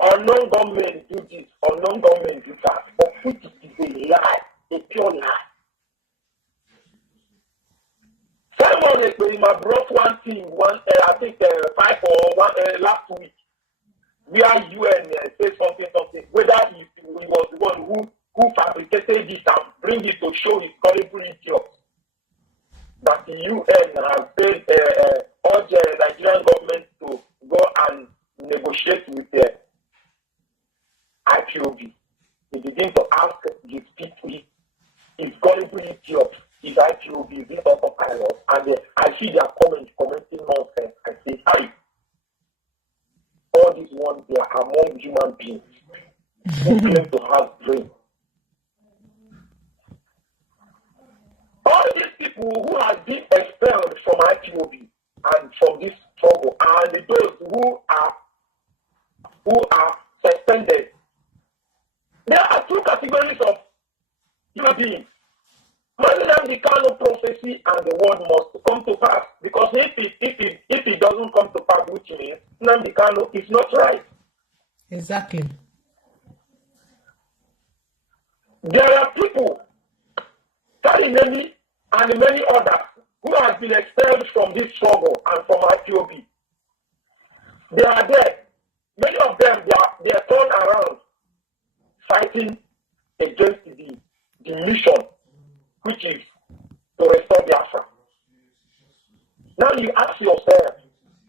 unknown government do this, unknown government do that, but it is a lie, a pure lie. Simon Ekpa brought one thing, I think 5 or 1 last week, where UN said something, whether he was the one who fabricated this and bring it to show his gullible idiot, that the UN has said urge the Nigerian government to go and negotiate with the IPOB. They begin to ask these people, his gullible idiot, his IPOB, this autopilot, and I see their commenting nonsense. I say, hi. All these ones, they are among human beings who claim to have brain. All these people who have been expelled from IPOB and from this struggle, and those who are suspended, there are 2 categories of human beings. Nnamdi Kanu prophecy and the word must come to pass, because if it doesn't come to pass, which means Nnamdi Kanu is not right. Exactly. There are people, Kalimeni and many others, who have been expelled from this struggle and from IPOB. They are there. Many of them, they are turned around fighting against the mission, which is to restore Biafra. Now you ask yourself,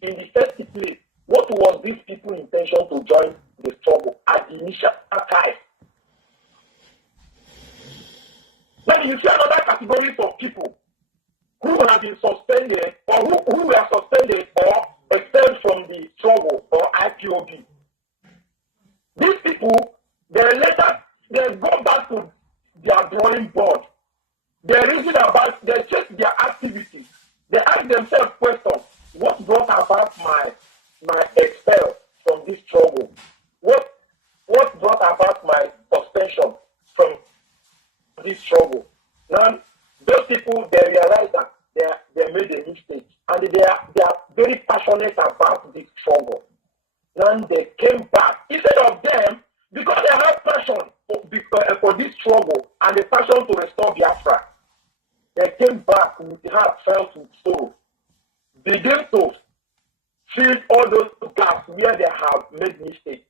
in the first place, what was these people's intention to join the struggle at the initial time? Now you see another category of people who have been suspended, or who were suspended or expelled from the struggle or IPOB. These people, they go back to their drawing board. They reason about, they check their activities. They ask themselves questions. What brought about my expel from this struggle? What brought about my suspension from this struggle? Now, those people, they realize that they made a mistake, and they are very passionate about this struggle. Now they came back. Instead of them, because they have passion for this struggle and the passion to restore Biafra, they came back with heart felt with sorrow. Begin to fill all those gaps where they have made mistakes.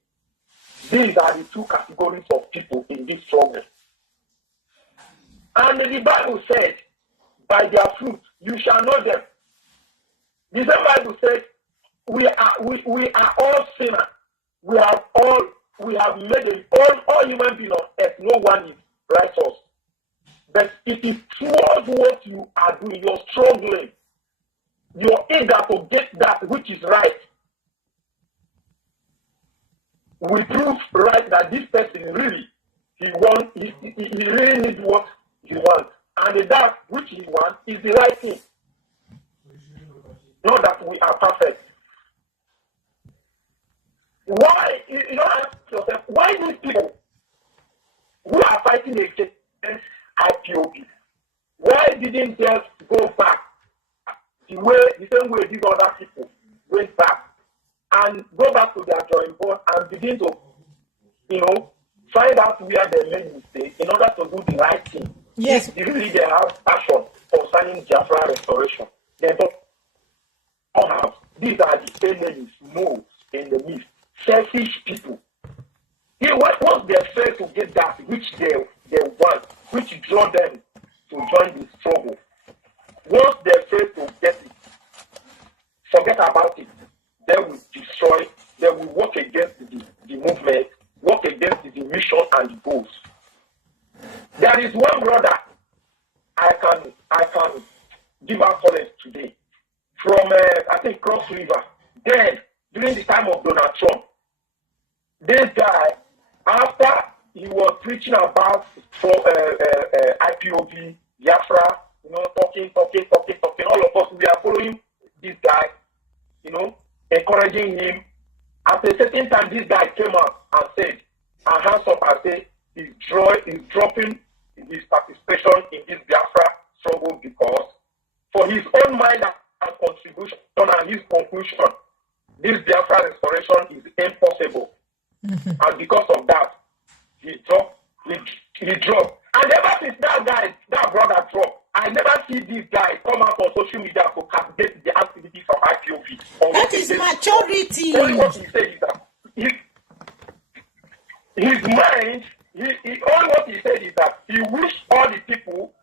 These are the 2 categories of people in this struggle. And the Bible said, by their fruit you shall know them. The same Bible says, we are all sinners. We have made all human beings on earth. No one is righteous. But it is towards what you are doing. You're struggling. You're eager to get that which is right. We prove right that this person really, he really needs what he wants. And that which he wants is the right thing. Not that we are perfect. Why, you know, ask yourself, why these people who are fighting against IPOB, why didn't just go back the same way these other people went back and go back to their drawing board and begin to, find out where they made mistakes in order to do the right thing. Yes. If really they have passion concerning Biafra restoration, they don't have. These are the enemies known in the midst. Selfish people. Once they fail to get that which they want, which draw them to join the struggle, once they fail to get it, forget about it. They will destroy, they will work against the movement, work against the mission and the goals. There is one brother I can give out college today from I think Cross River. Then during the time of Donald Trump, this guy, after he was preaching about Ipob, Biafra, talking. All of us, we are following this guy, encouraging him. At a certain time, this guy came out and said, and hands up and said, he's dropping his participation in this Biafra struggle because for his own mind and contribution and his conclusion, this Biafra restoration is impossible. And because of that, he dropped. And ever since that brother dropped, I never see this guy come out on social media to castigate the activities of IPOB. That is maturity. Only what he said is that his mind, only what he said is that he wished all the people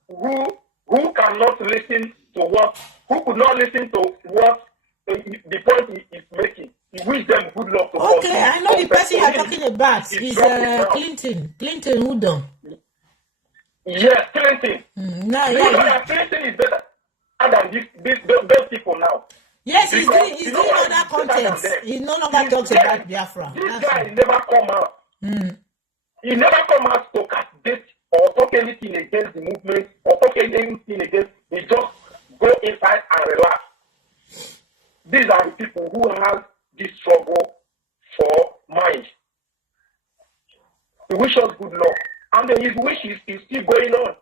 who cannot listen to who could not listen to what the point he is making. He wished them good luck. Okay, I know the person you're talking about is Clinton. Clinton Udon. Yes, Clinton. Clinton is better than those people now. Yes, he's doing other contents. He no longer talks about Biafra. This guy never come out. He never come out to castigate or talk anything against the movement or talk anything against. He just go inside and relax. These are the people who have this struggle for mind. He wishes us good luck. And his wish is still going on.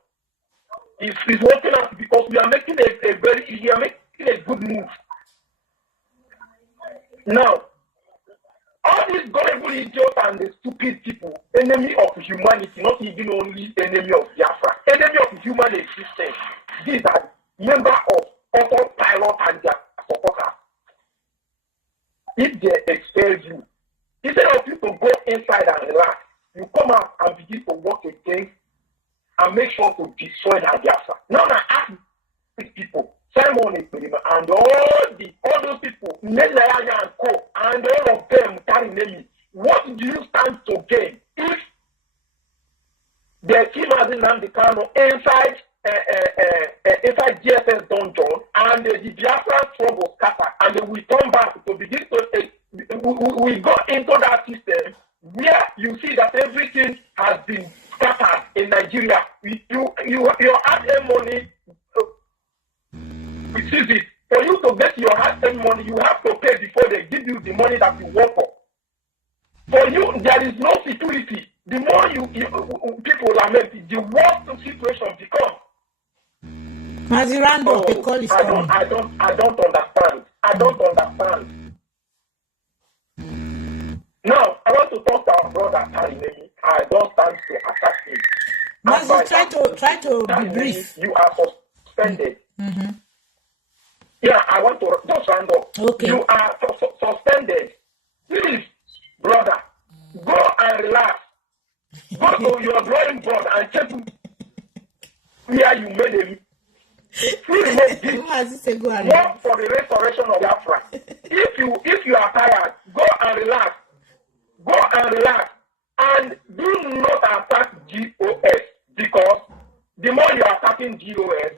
He's working out because we are making a good move. Now, all these gullible idiots and the stupid people, enemy of humanity, not even only enemy of Biafra, enemy of human existence, these are members of autopilot and their supporters. If they expel you, instead of you to go inside and relax, you come out and begin to work against and make sure to destroy that Biafra. Now I ask these people, Simon and all those people, Nenaya and Co, and all of them carrying me, what do you stand to gain if the team has Nnamdi Kanu inside GSS dungeon and the Biafra struggle scatter and we come back to begin to we go into that system where you see that everything has been scattered in Nigeria. Your hard-earned money, which is it. For you to get your hard-earned money, you have to pay before they give you the money that you work for. For you, there is no security. The more people lament, the worse the situation becomes. Mazi Randolph, they call it. I don't understand. I don't understand. Now, I want to talk to our brother Karinemi. I don't stand to attack him. Mazi, try to be brief. You are suspended. Mm-hmm. Yeah, I want to just round up. Okay. You are suspended. Please, brother, go and relax. Go to your drawing board and check where you made a work for the restoration of Biafra. If you are tired, go and relax. Go and relax. And do not attack GOS because the more you are attacking GOS,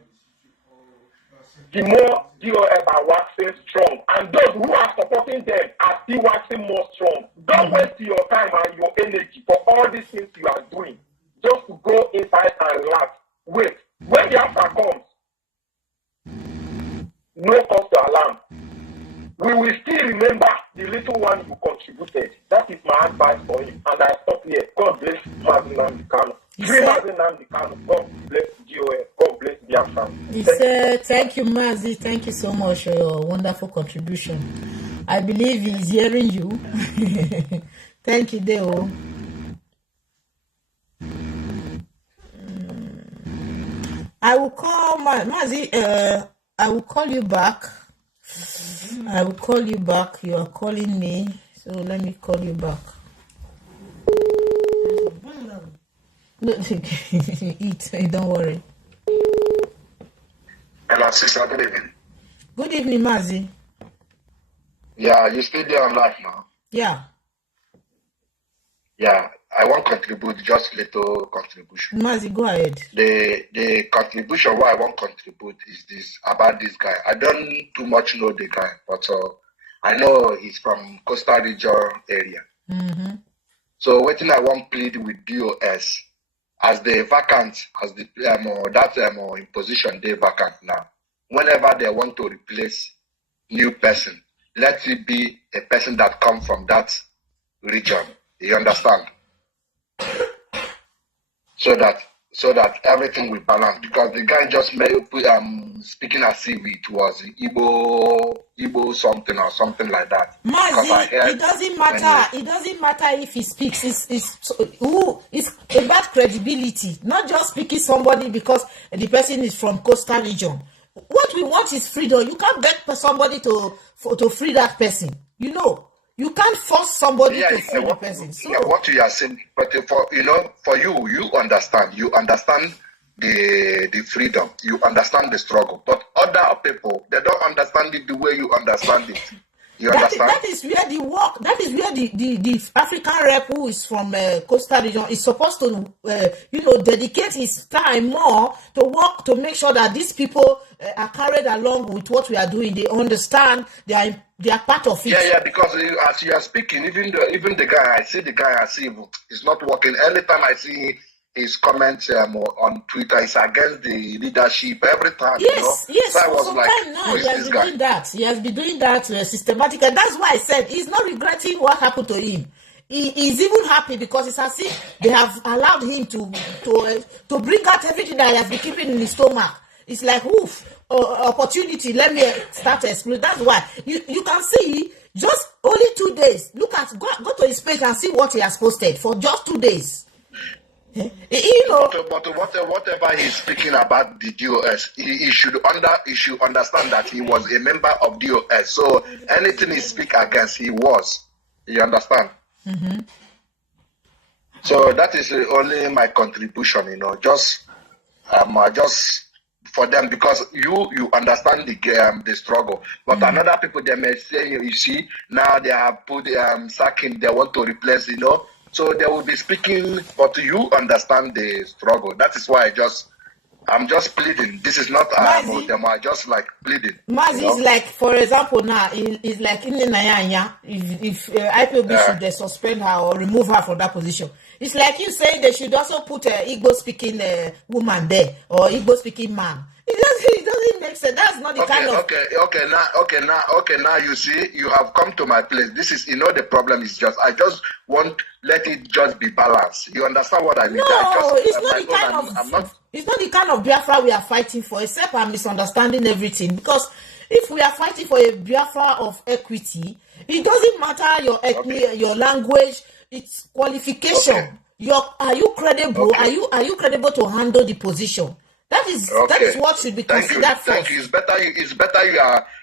the more GOS are waxing strong. And those who are supporting them are still waxing more strong. Don't waste your time and your energy for all these things you are doing. Just to go inside and relax. Wait. When the answer comes, no cause to alarm. We will still remember the little one you contributed. That is my advice for you. And I stop here. God bless Mazi Nnamdi Kanu. He Free said, Mazi Nnamdi Kanu. God bless GOS. God bless Biafra. he said, thank you, Mazi. Thank you so much for your wonderful contribution. I believe he's hearing you. Thank you, Deo. I will call Mazi. I will call you back. I will call you back. You are calling me. So let me call you back. Eat. Don't worry. Hello, sister. Good evening. Good evening, Mazi. Yeah, you still there on live now? Yeah. Yeah, I want to contribute just little contribution. Mazi, go ahead. The contribution what I want to contribute is this about this guy. I don't too much know the guy, but I know he's from Coastal Region area. Mm-hmm. So what thing I want plead with DOS as the vacant, as the in position they vacant now. Whenever they want to replace new person, let it be a person that come from that region. You understand? So that everything will balance, because the guy just speaking as if it was Igbo something or something like that. Mazi, it doesn't matter. It doesn't matter if he speaks. It's about credibility, not just speaking somebody because the person is from coastal region. What we want is freedom. You can't beg for somebody to free that person. You know. You can't force somebody to free the person. So what you are saying, but for you understand. You understand the freedom. You understand the struggle. But other people, they don't understand it the way you understand it. You understand? That is where the work. That is where the African rep who is from coastal region is supposed to dedicate his time more to work to make sure that these people are carried along with what we are doing. They understand. They are part of it. Yeah, because as you are speaking, even the guy, I see it's not working. Anytime I see his comments on Twitter, it's against the leadership every time. Yes. So I was for some like, time now, he has been doing that. He has been doing that systematically. And that's why I said he's not regretting what happened to him. He's even happy because it's as if they have allowed him to bring out everything that he has been keeping in his stomach. It's like, opportunity. Let me start to explain. That's why you can see just only 2 days. Go to his page and see what he has posted for just 2 days. But whatever he's speaking about the DOS, he should understand that he was a member of DOS. So anything he speak against, he was. You understand? Mm-hmm. So that is only my contribution. Just for them, because you understand the struggle. But another people, they may say, you see, now they have put sacking, they want to replace, So they will be speaking, but you understand the struggle. That is why I'm just pleading. This is not about them. I just like pleading. Mazi is like, for example, now it's like in the Nayanya. If Ipob should they suspend her or remove her from that position, it's like you say they should also put a Igbo speaking woman there or Igbo speaking man. It doesn't make sense. That's not the kind of. Okay. Now you see, you have come to my place. This is, the problem is I just want let it just be balanced. You understand what I mean? No, it's not the kind of. It's not the kind of Biafra we are fighting for. Except I'm misunderstanding everything. Because if we are fighting for a Biafra of equity, it doesn't matter your ethnic, your language, its qualification. Are you credible? Okay. Are you credible to handle the position? That is what should be considered first. Thank you. It's better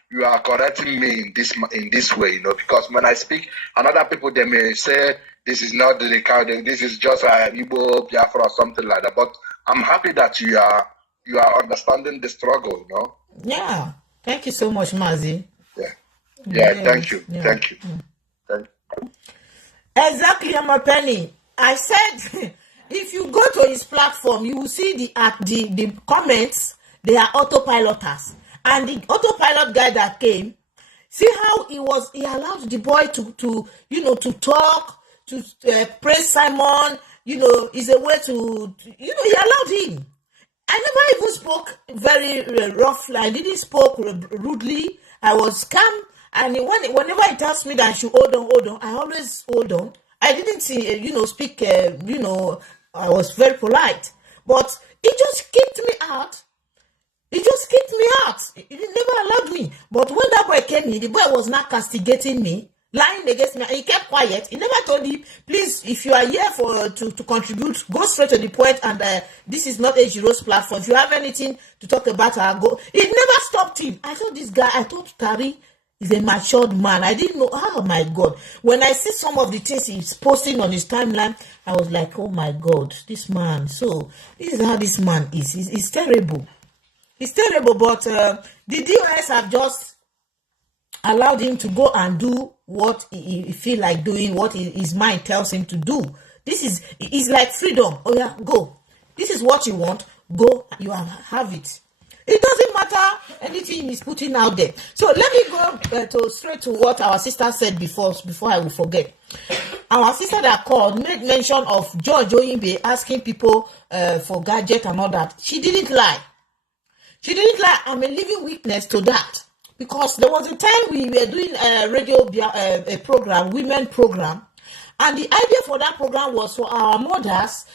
you are correcting me in this way, because when I speak, another people they may say this is not the kind, this is just a Igbo Biafra or something like that. But I'm happy that you are understanding the struggle, Yeah. Thank you so much, Mazi. Yeah. Thank you. Yeah. Thank you. Exactly, my penny. I said. If you go to his platform, you will see the comments. They are autopiloters, and the autopilot guy that came, see how he allowed the boy to talk, to praise Simon. Is a way to he allowed him. I never even spoke very roughly. I didn't spoke rudely. I was calm, and whenever he tells me that I should hold on, I always hold on. I didn't speak, I was very polite. But he just kicked me out. He just kicked me out. He never allowed me. But when that boy came in, the boy was not castigating me, lying against me, and he kept quiet. He never told him, please, if you are here to contribute, go straight to the point, and this is not Ejiro's platform. If you have anything to talk about, I'll go. It never stopped him. I thought this guy, I thought Tari is a matured man. I didn't know. Oh my God. When I see some of the things he's posting on his timeline, I was like, oh my God, this man. So this is how this man is. He's terrible. He's terrible, but the DOS have just allowed him to go and do what he feel like doing, what his mind tells him to do. This is like freedom. Oh yeah, go. This is what you want. Go. You have it. It doesn't matter anything he's putting out there. So let me go straight to what our sister said before I will forget. Our sister that called made mention of George Oyinbe asking people for gadget and all that. She didn't lie. She didn't lie. I'm a living witness to that. Because there was a time we were doing a radio program, women program, and the idea for that program was for our mothers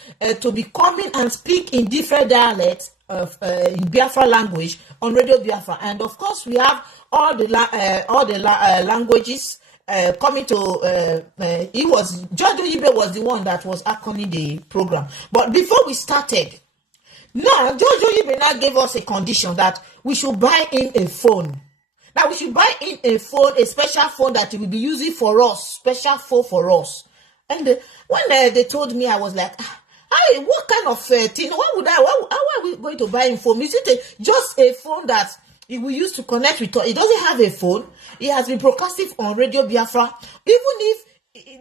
to be coming and speak in different dialects in Biafra language on Radio Biafra. And of course, we have all the languages coming to. George Oyinbe was the one that was accompanying the program. But before we started, now George Oyinbe now gave us a condition that we should buy in a phone. Now we should buy in a phone, a special phone that he will be using for us, special phone for us. And when they told me, I was like, what kind of thing? How are we going to buy him phone? Is it just a phone that he will use to connect with us? He doesn't have a phone. He has been broadcasting on Radio Biafra. Even if,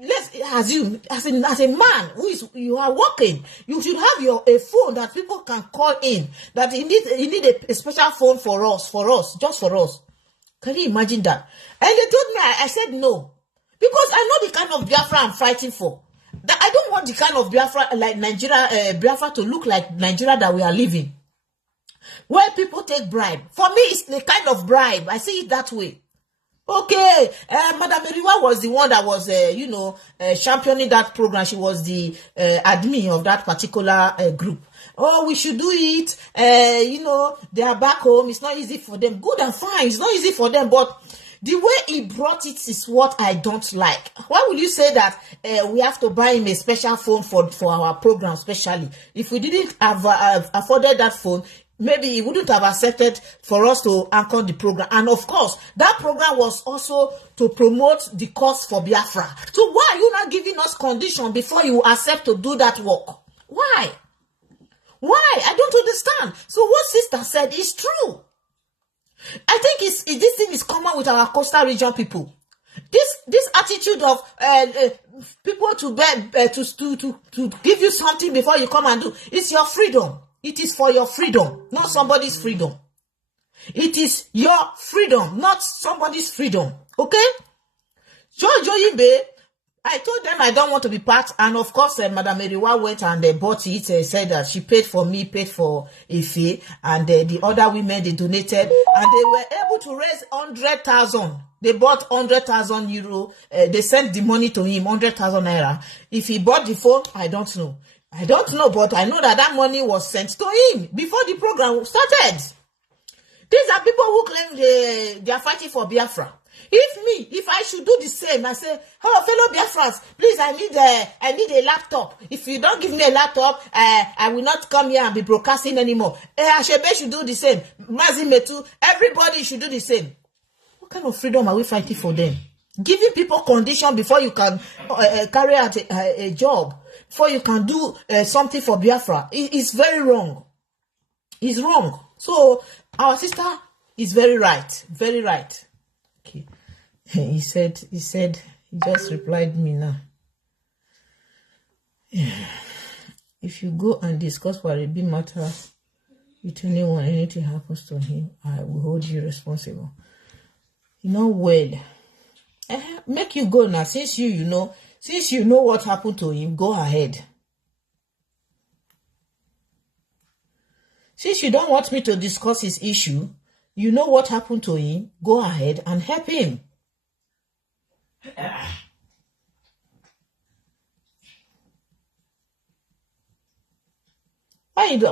let's assume, as a man you are working, you should have a phone that people can call in. That he need a special phone for us, just for us. Can you imagine that? And they told me, I said no. Because I know the kind of Biafra I'm fighting for. That I don't want the kind of Biafra, like Nigeria, Biafra to look like Nigeria that we are living. Where people take bribe. For me, it's the kind of bribe. I see it that way. Okay, Madam Eriwa was the one that was, championing that program. She was the admin of that particular group. Oh, we should do it. They are back home. It's not easy for them. Good and fine. It's not easy for them. But the way he brought it is what I don't like. Why would you say that we have to buy him a special phone for our program, especially? If we didn't have afforded that phone, maybe he wouldn't have accepted for us to anchor the program. And of course, that program was also to promote the cause for Biafra. So why are you not giving us condition before you accept to do that work? Why? Why? I don't understand. So what sister said is true. I think this thing is common with our coastal region people. This attitude of people to give you something before you come and do. It's your freedom. It is for your freedom, not somebody's freedom. It is your freedom, not somebody's freedom. Okay? George Oyinbe, I told them I don't want to be part, and of course, Madam Eriwa went and bought it. Said that she paid for me, paid for Ife, and the other women, they donated, and they were able to raise 100,000. They bought 100,000 euro. They sent the money to him, 100,000 naira. If he bought the phone, I don't know. But I know that money was sent to him before the program started. These are people who claim they are fighting for Biafra. If I should do the same, I say, oh, fellow Biafrans, please, I need a laptop. If you don't give me a laptop, I will not come here and be broadcasting anymore. Ashebe should do the same. Mazi Metu, everybody should do the same. What kind of freedom are we fighting for them? Giving people condition before you can carry out a job, before you can do something for Biafra, it's very wrong. It's wrong. So our sister is very right. Very right. Okay. He said, he just replied me now. If you go and discuss Waribi matter with anyone, anything happens to him, I will hold you responsible. Well. Make you go now. Since you know what happened to him, go ahead. Since you don't want me to discuss his issue, you know what happened to him, go ahead and help him.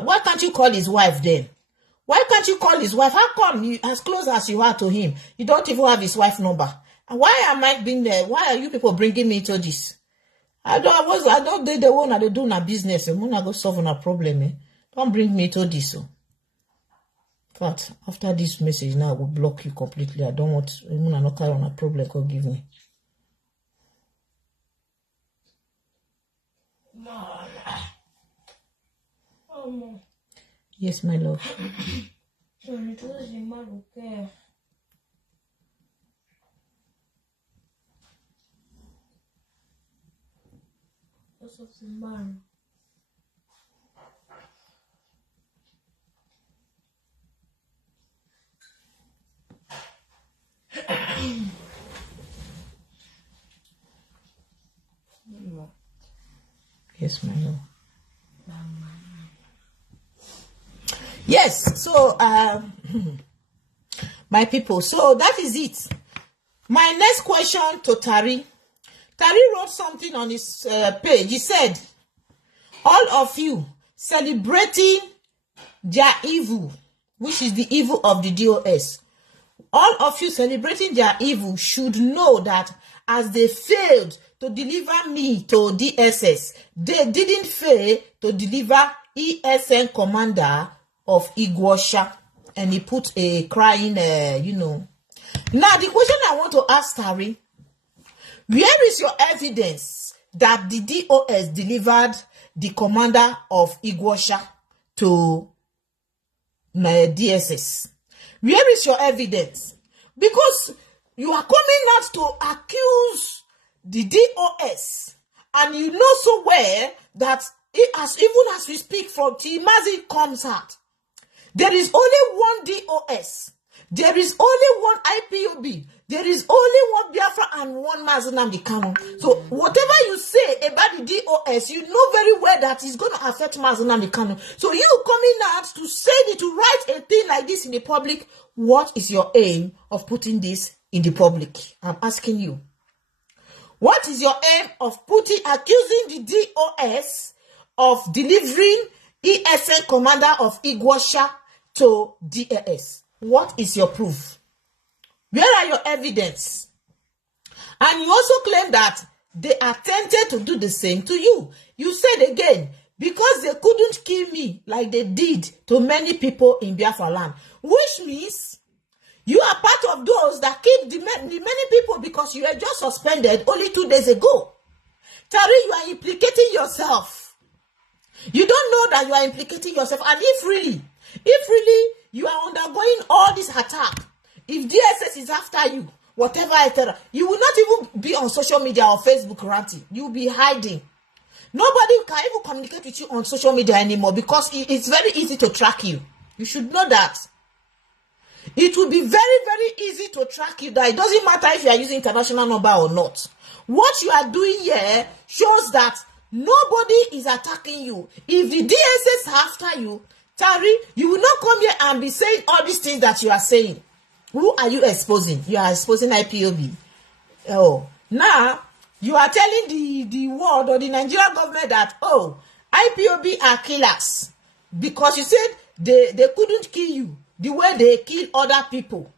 Why can't you call his wife then? Why can't you call his wife? How come you, as close as you are to him, you don't even have his wife number? And why am I being there? Why are you people bringing me to this? I don't do the one that do na business. I'm gonna go solve a problem. Eh? Don't bring me to this. But after this message now, I will block you completely. I don't want. I'm gonna not carry on a problem. Go give me. Yes, my love. Yes, my love. Yes, so my people, so that is it. My next question to Tari. Tari wrote something on his page. He said, all of you celebrating their evil, which is the evil of the DOS. All of you celebrating their evil should know that as they failed to deliver me to DSS, they didn't fail to deliver ESN commander of Igwosha. And he put a crying, Now, the question I want to ask Tari, where is your evidence that the DOS delivered the commander of Igwosha to DSS? Where is your evidence? Because you are coming out to accuse the DOS, and you know so well that even as we speak from Mazi comes out, there is only one DOS. There is only one IPOB. There is only one Biafra and one Mazi Nnamdi Kanu. So whatever you say about the DOS, you know very well that it's going to affect Mazi Nnamdi Kanu. So you coming out to say it, to write a thing like this in the public, what is your aim of putting this in the public? I'm asking you. What is your aim of accusing the DOS of delivering ESN commander of Igwosha to DAS? What is your proof? Where are your evidence? And you also claim that they attempted to do the same to you. You said again, because they couldn't kill me like they did to many people in Biafra land, which means you are part of those that killed the many people because you were just suspended only 2 days ago. Tari, you are implicating yourself. You don't know that you are implicating yourself. And if really you are undergoing all this attack, if DSS is after you, whatever, etc., you will not even be on social media or Facebook ranting. You will be hiding. Nobody can even communicate with you on social media anymore because it's very easy to track you. You should know that. It will be very, very easy to track you. That it doesn't matter if you are using international number or not. What you are doing here shows that nobody is attacking you. If the DSS is after you, Tari, you will not come here and be saying all these things that you are saying. Who are you exposing? You are exposing IPOB. Oh, now you are telling the world or the Nigerian government that, oh, IPOB are killers because you said they couldn't kill you the way they kill other people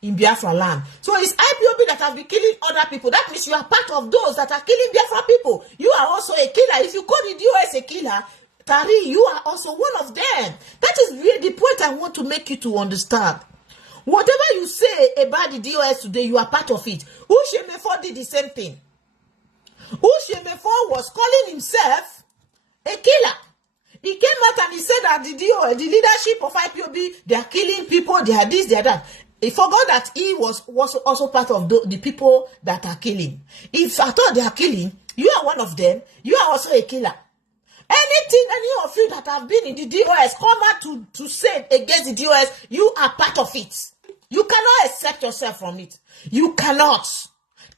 in Biafra land. So it's IPOB that have been killing other people. That means you are part of those that are killing Biafra people. You are also a killer. If you call the DOS a killer, Tari, you are also one of them. That is really the point I want to make you to understand. Whatever you say about the DOS today, you are part of it. Ushemefo did the same thing. Ushemefo was calling himself a killer. He came out and he said that the leadership of IPOB, they are killing people, they are this, they are that. He forgot that he was also part of the people that are killing. If I thought they are killing, you are one of them, you are also a killer. Any of you that have been in the DOS, come out to say against the DOS, you are part of it. You cannot accept yourself from it. You cannot.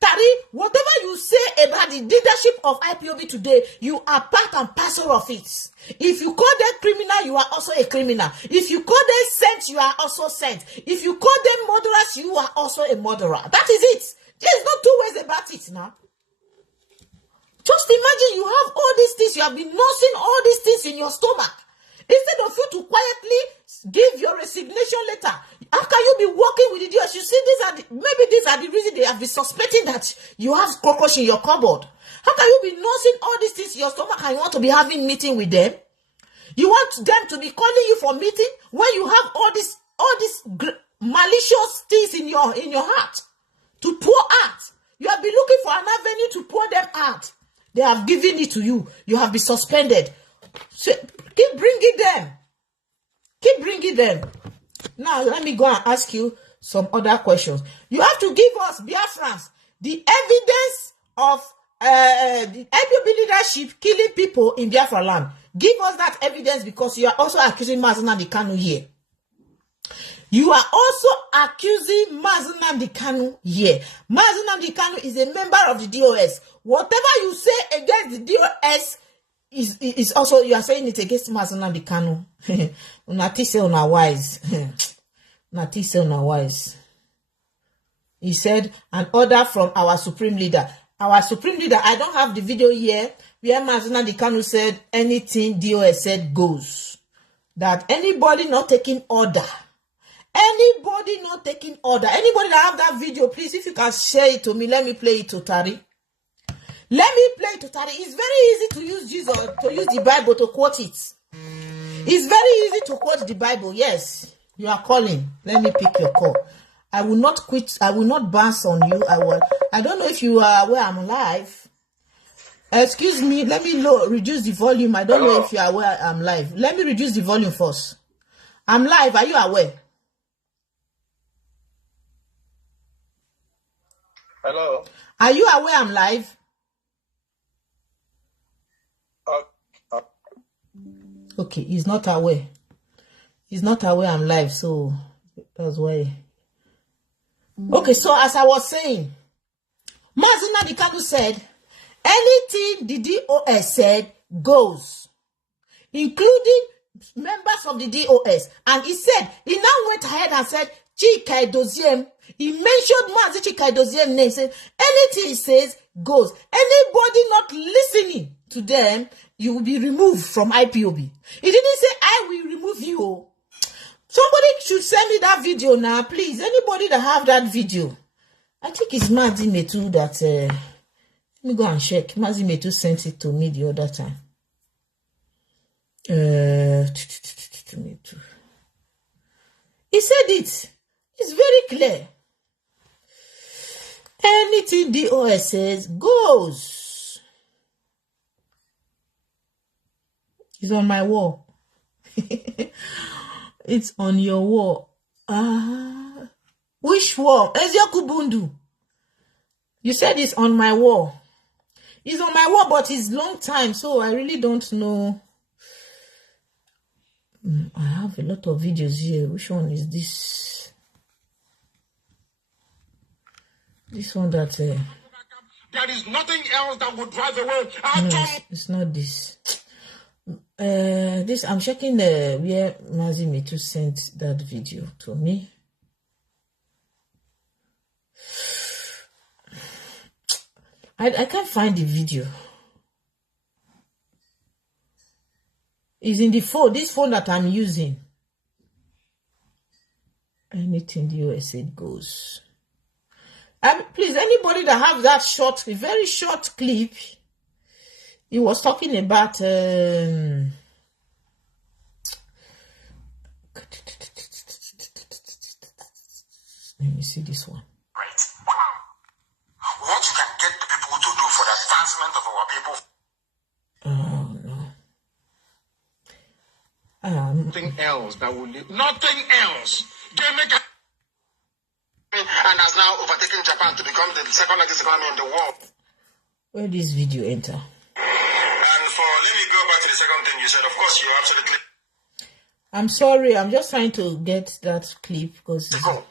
Tari, whatever you say about the leadership of IPOB today, you are part and parcel of it. If you call them criminal, you are also a criminal. If you call them saint, you are also saint. If you call them murderers, you are also a murderer. That is it. There's no two ways about it now. Just imagine you have all these things, you have been nursing all these things in your stomach. Instead of you to quietly give your resignation letter, how can you be working with the DOS? You see, these are the reason they have been suspecting that you have cockroach in your cupboard. How can you be nursing all these things in your stomach and you want to be having meeting with them? You want them to be calling you for meeting when you have all these malicious things in your heart to pour out. You have been looking for an avenue to pour them out. They have given it to you. You have been suspended. So keep bringing them. Keep bringing them. Now, let me go and ask you some other questions. You have to give us, Biafrans, the evidence of the Ipob leadership killing people in Biafra land. Give us that evidence, because you are also accusing Mazi Nnamdi Kanu here. You are also accusing Mazi Nnamdi Kanu here. Mazi Nnamdi Kanu is a member of the DOS. Whatever you say against the DOS is also, you are saying it against Mazi Nnamdi Kanu. Unati say una wise. Unati say una wise. He said, an order from our supreme leader. Our supreme leader, I don't have the video here, where Mazi Nnamdi Kanu said anything DOS said goes. That anybody not taking order. Anybody not taking order. Anybody that have that video, please, if you can share it to me, let me play it to Tari. Let me play it to Tari. It's very easy to use Jesus, to use the Bible to quote it. It's very easy to quote the Bible. Yes, you are calling. Let me pick your call. I will not quit. I will not bounce on you. I don't know if you are aware I'm live. Excuse me. Let me reduce the volume. I don't know if you are aware I'm live. Let me reduce the volume first. I'm live. Are you aware? Hello. Are you aware I'm live? Okay, he's not aware. He's not aware I'm live, so that's why. Okay, so as I was saying, Mazi Nnamdi Kanu said, anything the DOS said goes, including members of the DOS. And he said, he now went ahead and said, Chika Edoziem. He mentioned Mazi Chika Edoziem name, said, anything he says goes. Anybody not listening to them, you will be removed from Ipob. He didn't say, I will remove you. Somebody should send me that video now, please. Anybody that have that video. I think it's Mazi Metu that, let me go and check. Mazi Metu sent it to me the other time. He said it. It's very clear. Anything DOS says goes. It's on my wall. It's on your wall. Which wall? Eziokubundu. You said it's on my wall. It's on my wall, but it's long time, so I really don't know. I have a lot of videos here. Which one is this? This one that... there is nothing else that would drive away. No, it's not this. This, I'm checking where Mazi Metu sent that video to me. I can't find the video. It's in the phone, this phone that I'm using. Anything the USA goes. Please, anybody that have that short, very short clip, he was talking about let me see this one. Right. What you can get people to do for the advancement of our people. Oh no. Nothing else that will live. Nothing else. They make and has now overtaken Japan to become the second largest economy in the world. Where this video enter? And let me go back to the second thing you said. Of course, you absolutely. I'm sorry, I'm just trying to get that clip because to go.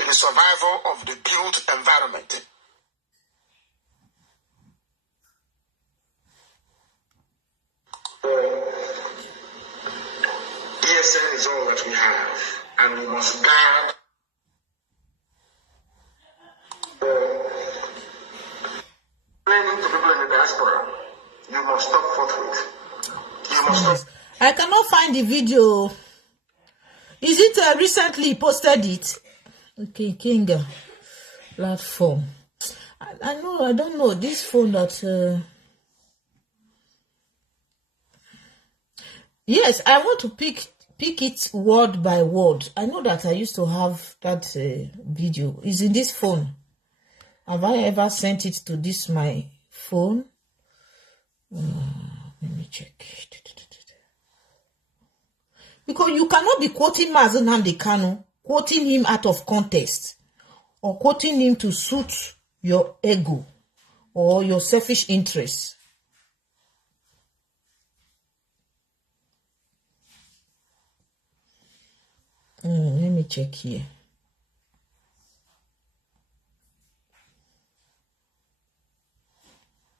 In the survival of the built environment. ESN is all that we have, and we must guard. To people in the diaspora, you must stop forthwith. You must stop. I cannot find the video. Is it recently posted it? Okay, Kinga platform. I know, I don't know this phone that. Yes, I want to pick it word by word. I know that I used to have that video. It's in this phone. Have I ever sent it to this my phone? Let me check. Because you cannot be quoting Mazi Nnamdi Kanu, quoting him out of context, or quoting him to suit your ego or your selfish interests. Let me check here.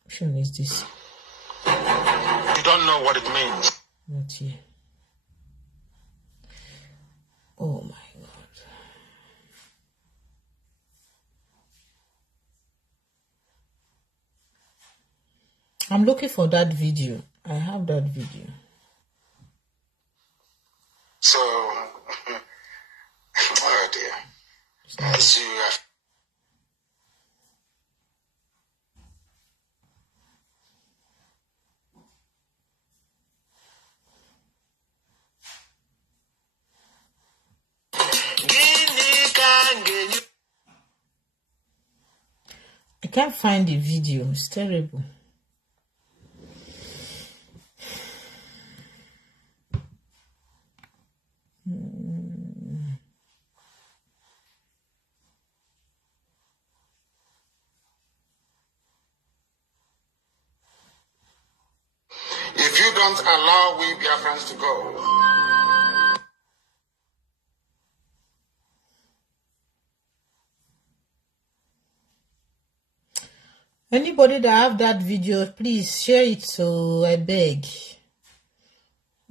Which one is this? You don't know what it means. Not here. Oh my God. I'm looking for that video. I have that video. So, oh dear. As you have. I can't find the video. It's terrible. If you don't allow we Biafrans to go, anybody that have that video, please share it. So I beg.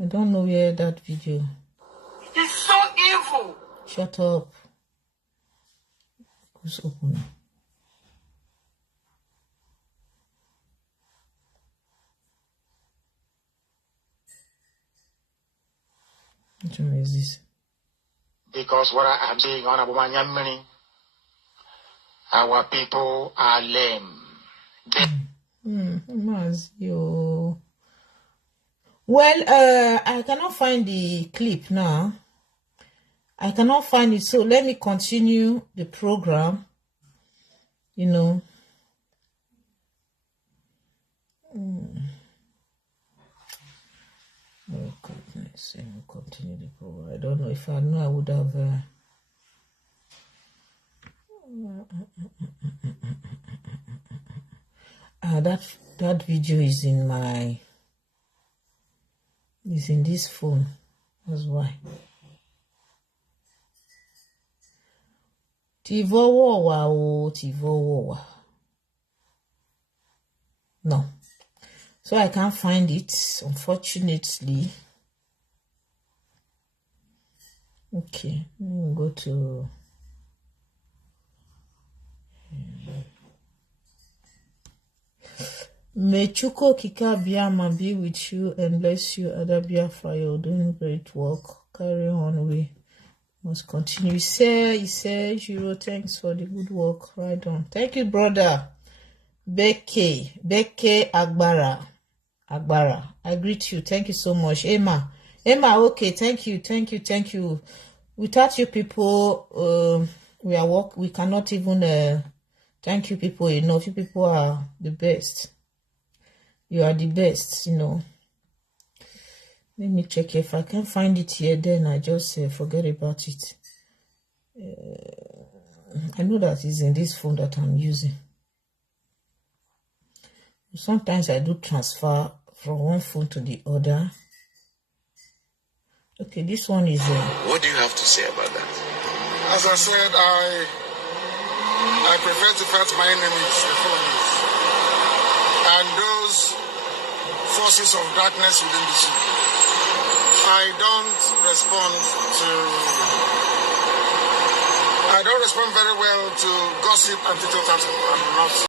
I don't know where that video. it's so evil. Shut up. Who's open? Which one is this? Because what I am saying on Abumanyamini, our people are lame. Mazi, oh. Well, I cannot find the clip now. I cannot find it, so let me continue the program. You know. Oh goodness, let me continue the program. I don't know if I know I would have. That video is in my. Is in this phone. That's why. Tivowowa. No. So I can't find it, unfortunately. Okay, let me go to May Chuko Kika Biama be with you and bless you, Ada Biafra. You're doing great work. Carry on, we must continue. He said, Ejiro, thanks for the good work. Right on. Thank you, brother. Beke Agbara. I greet you. Thank you so much. Emma, okay, thank you. Without you people, we cannot even thank you people enough. You people are the best. You are the best, you know. Let me check if I can find it here, then I just forget about it. I know that it's in this phone that I'm using. Sometimes I do transfer from one phone to the other. Okay, this one is... What do you have to say about that? As I said, I prefer to fight my enemies, the foreigners, and those forces of darkness within the sea. I don't respond very well to gossip and tittle tattle. I'm not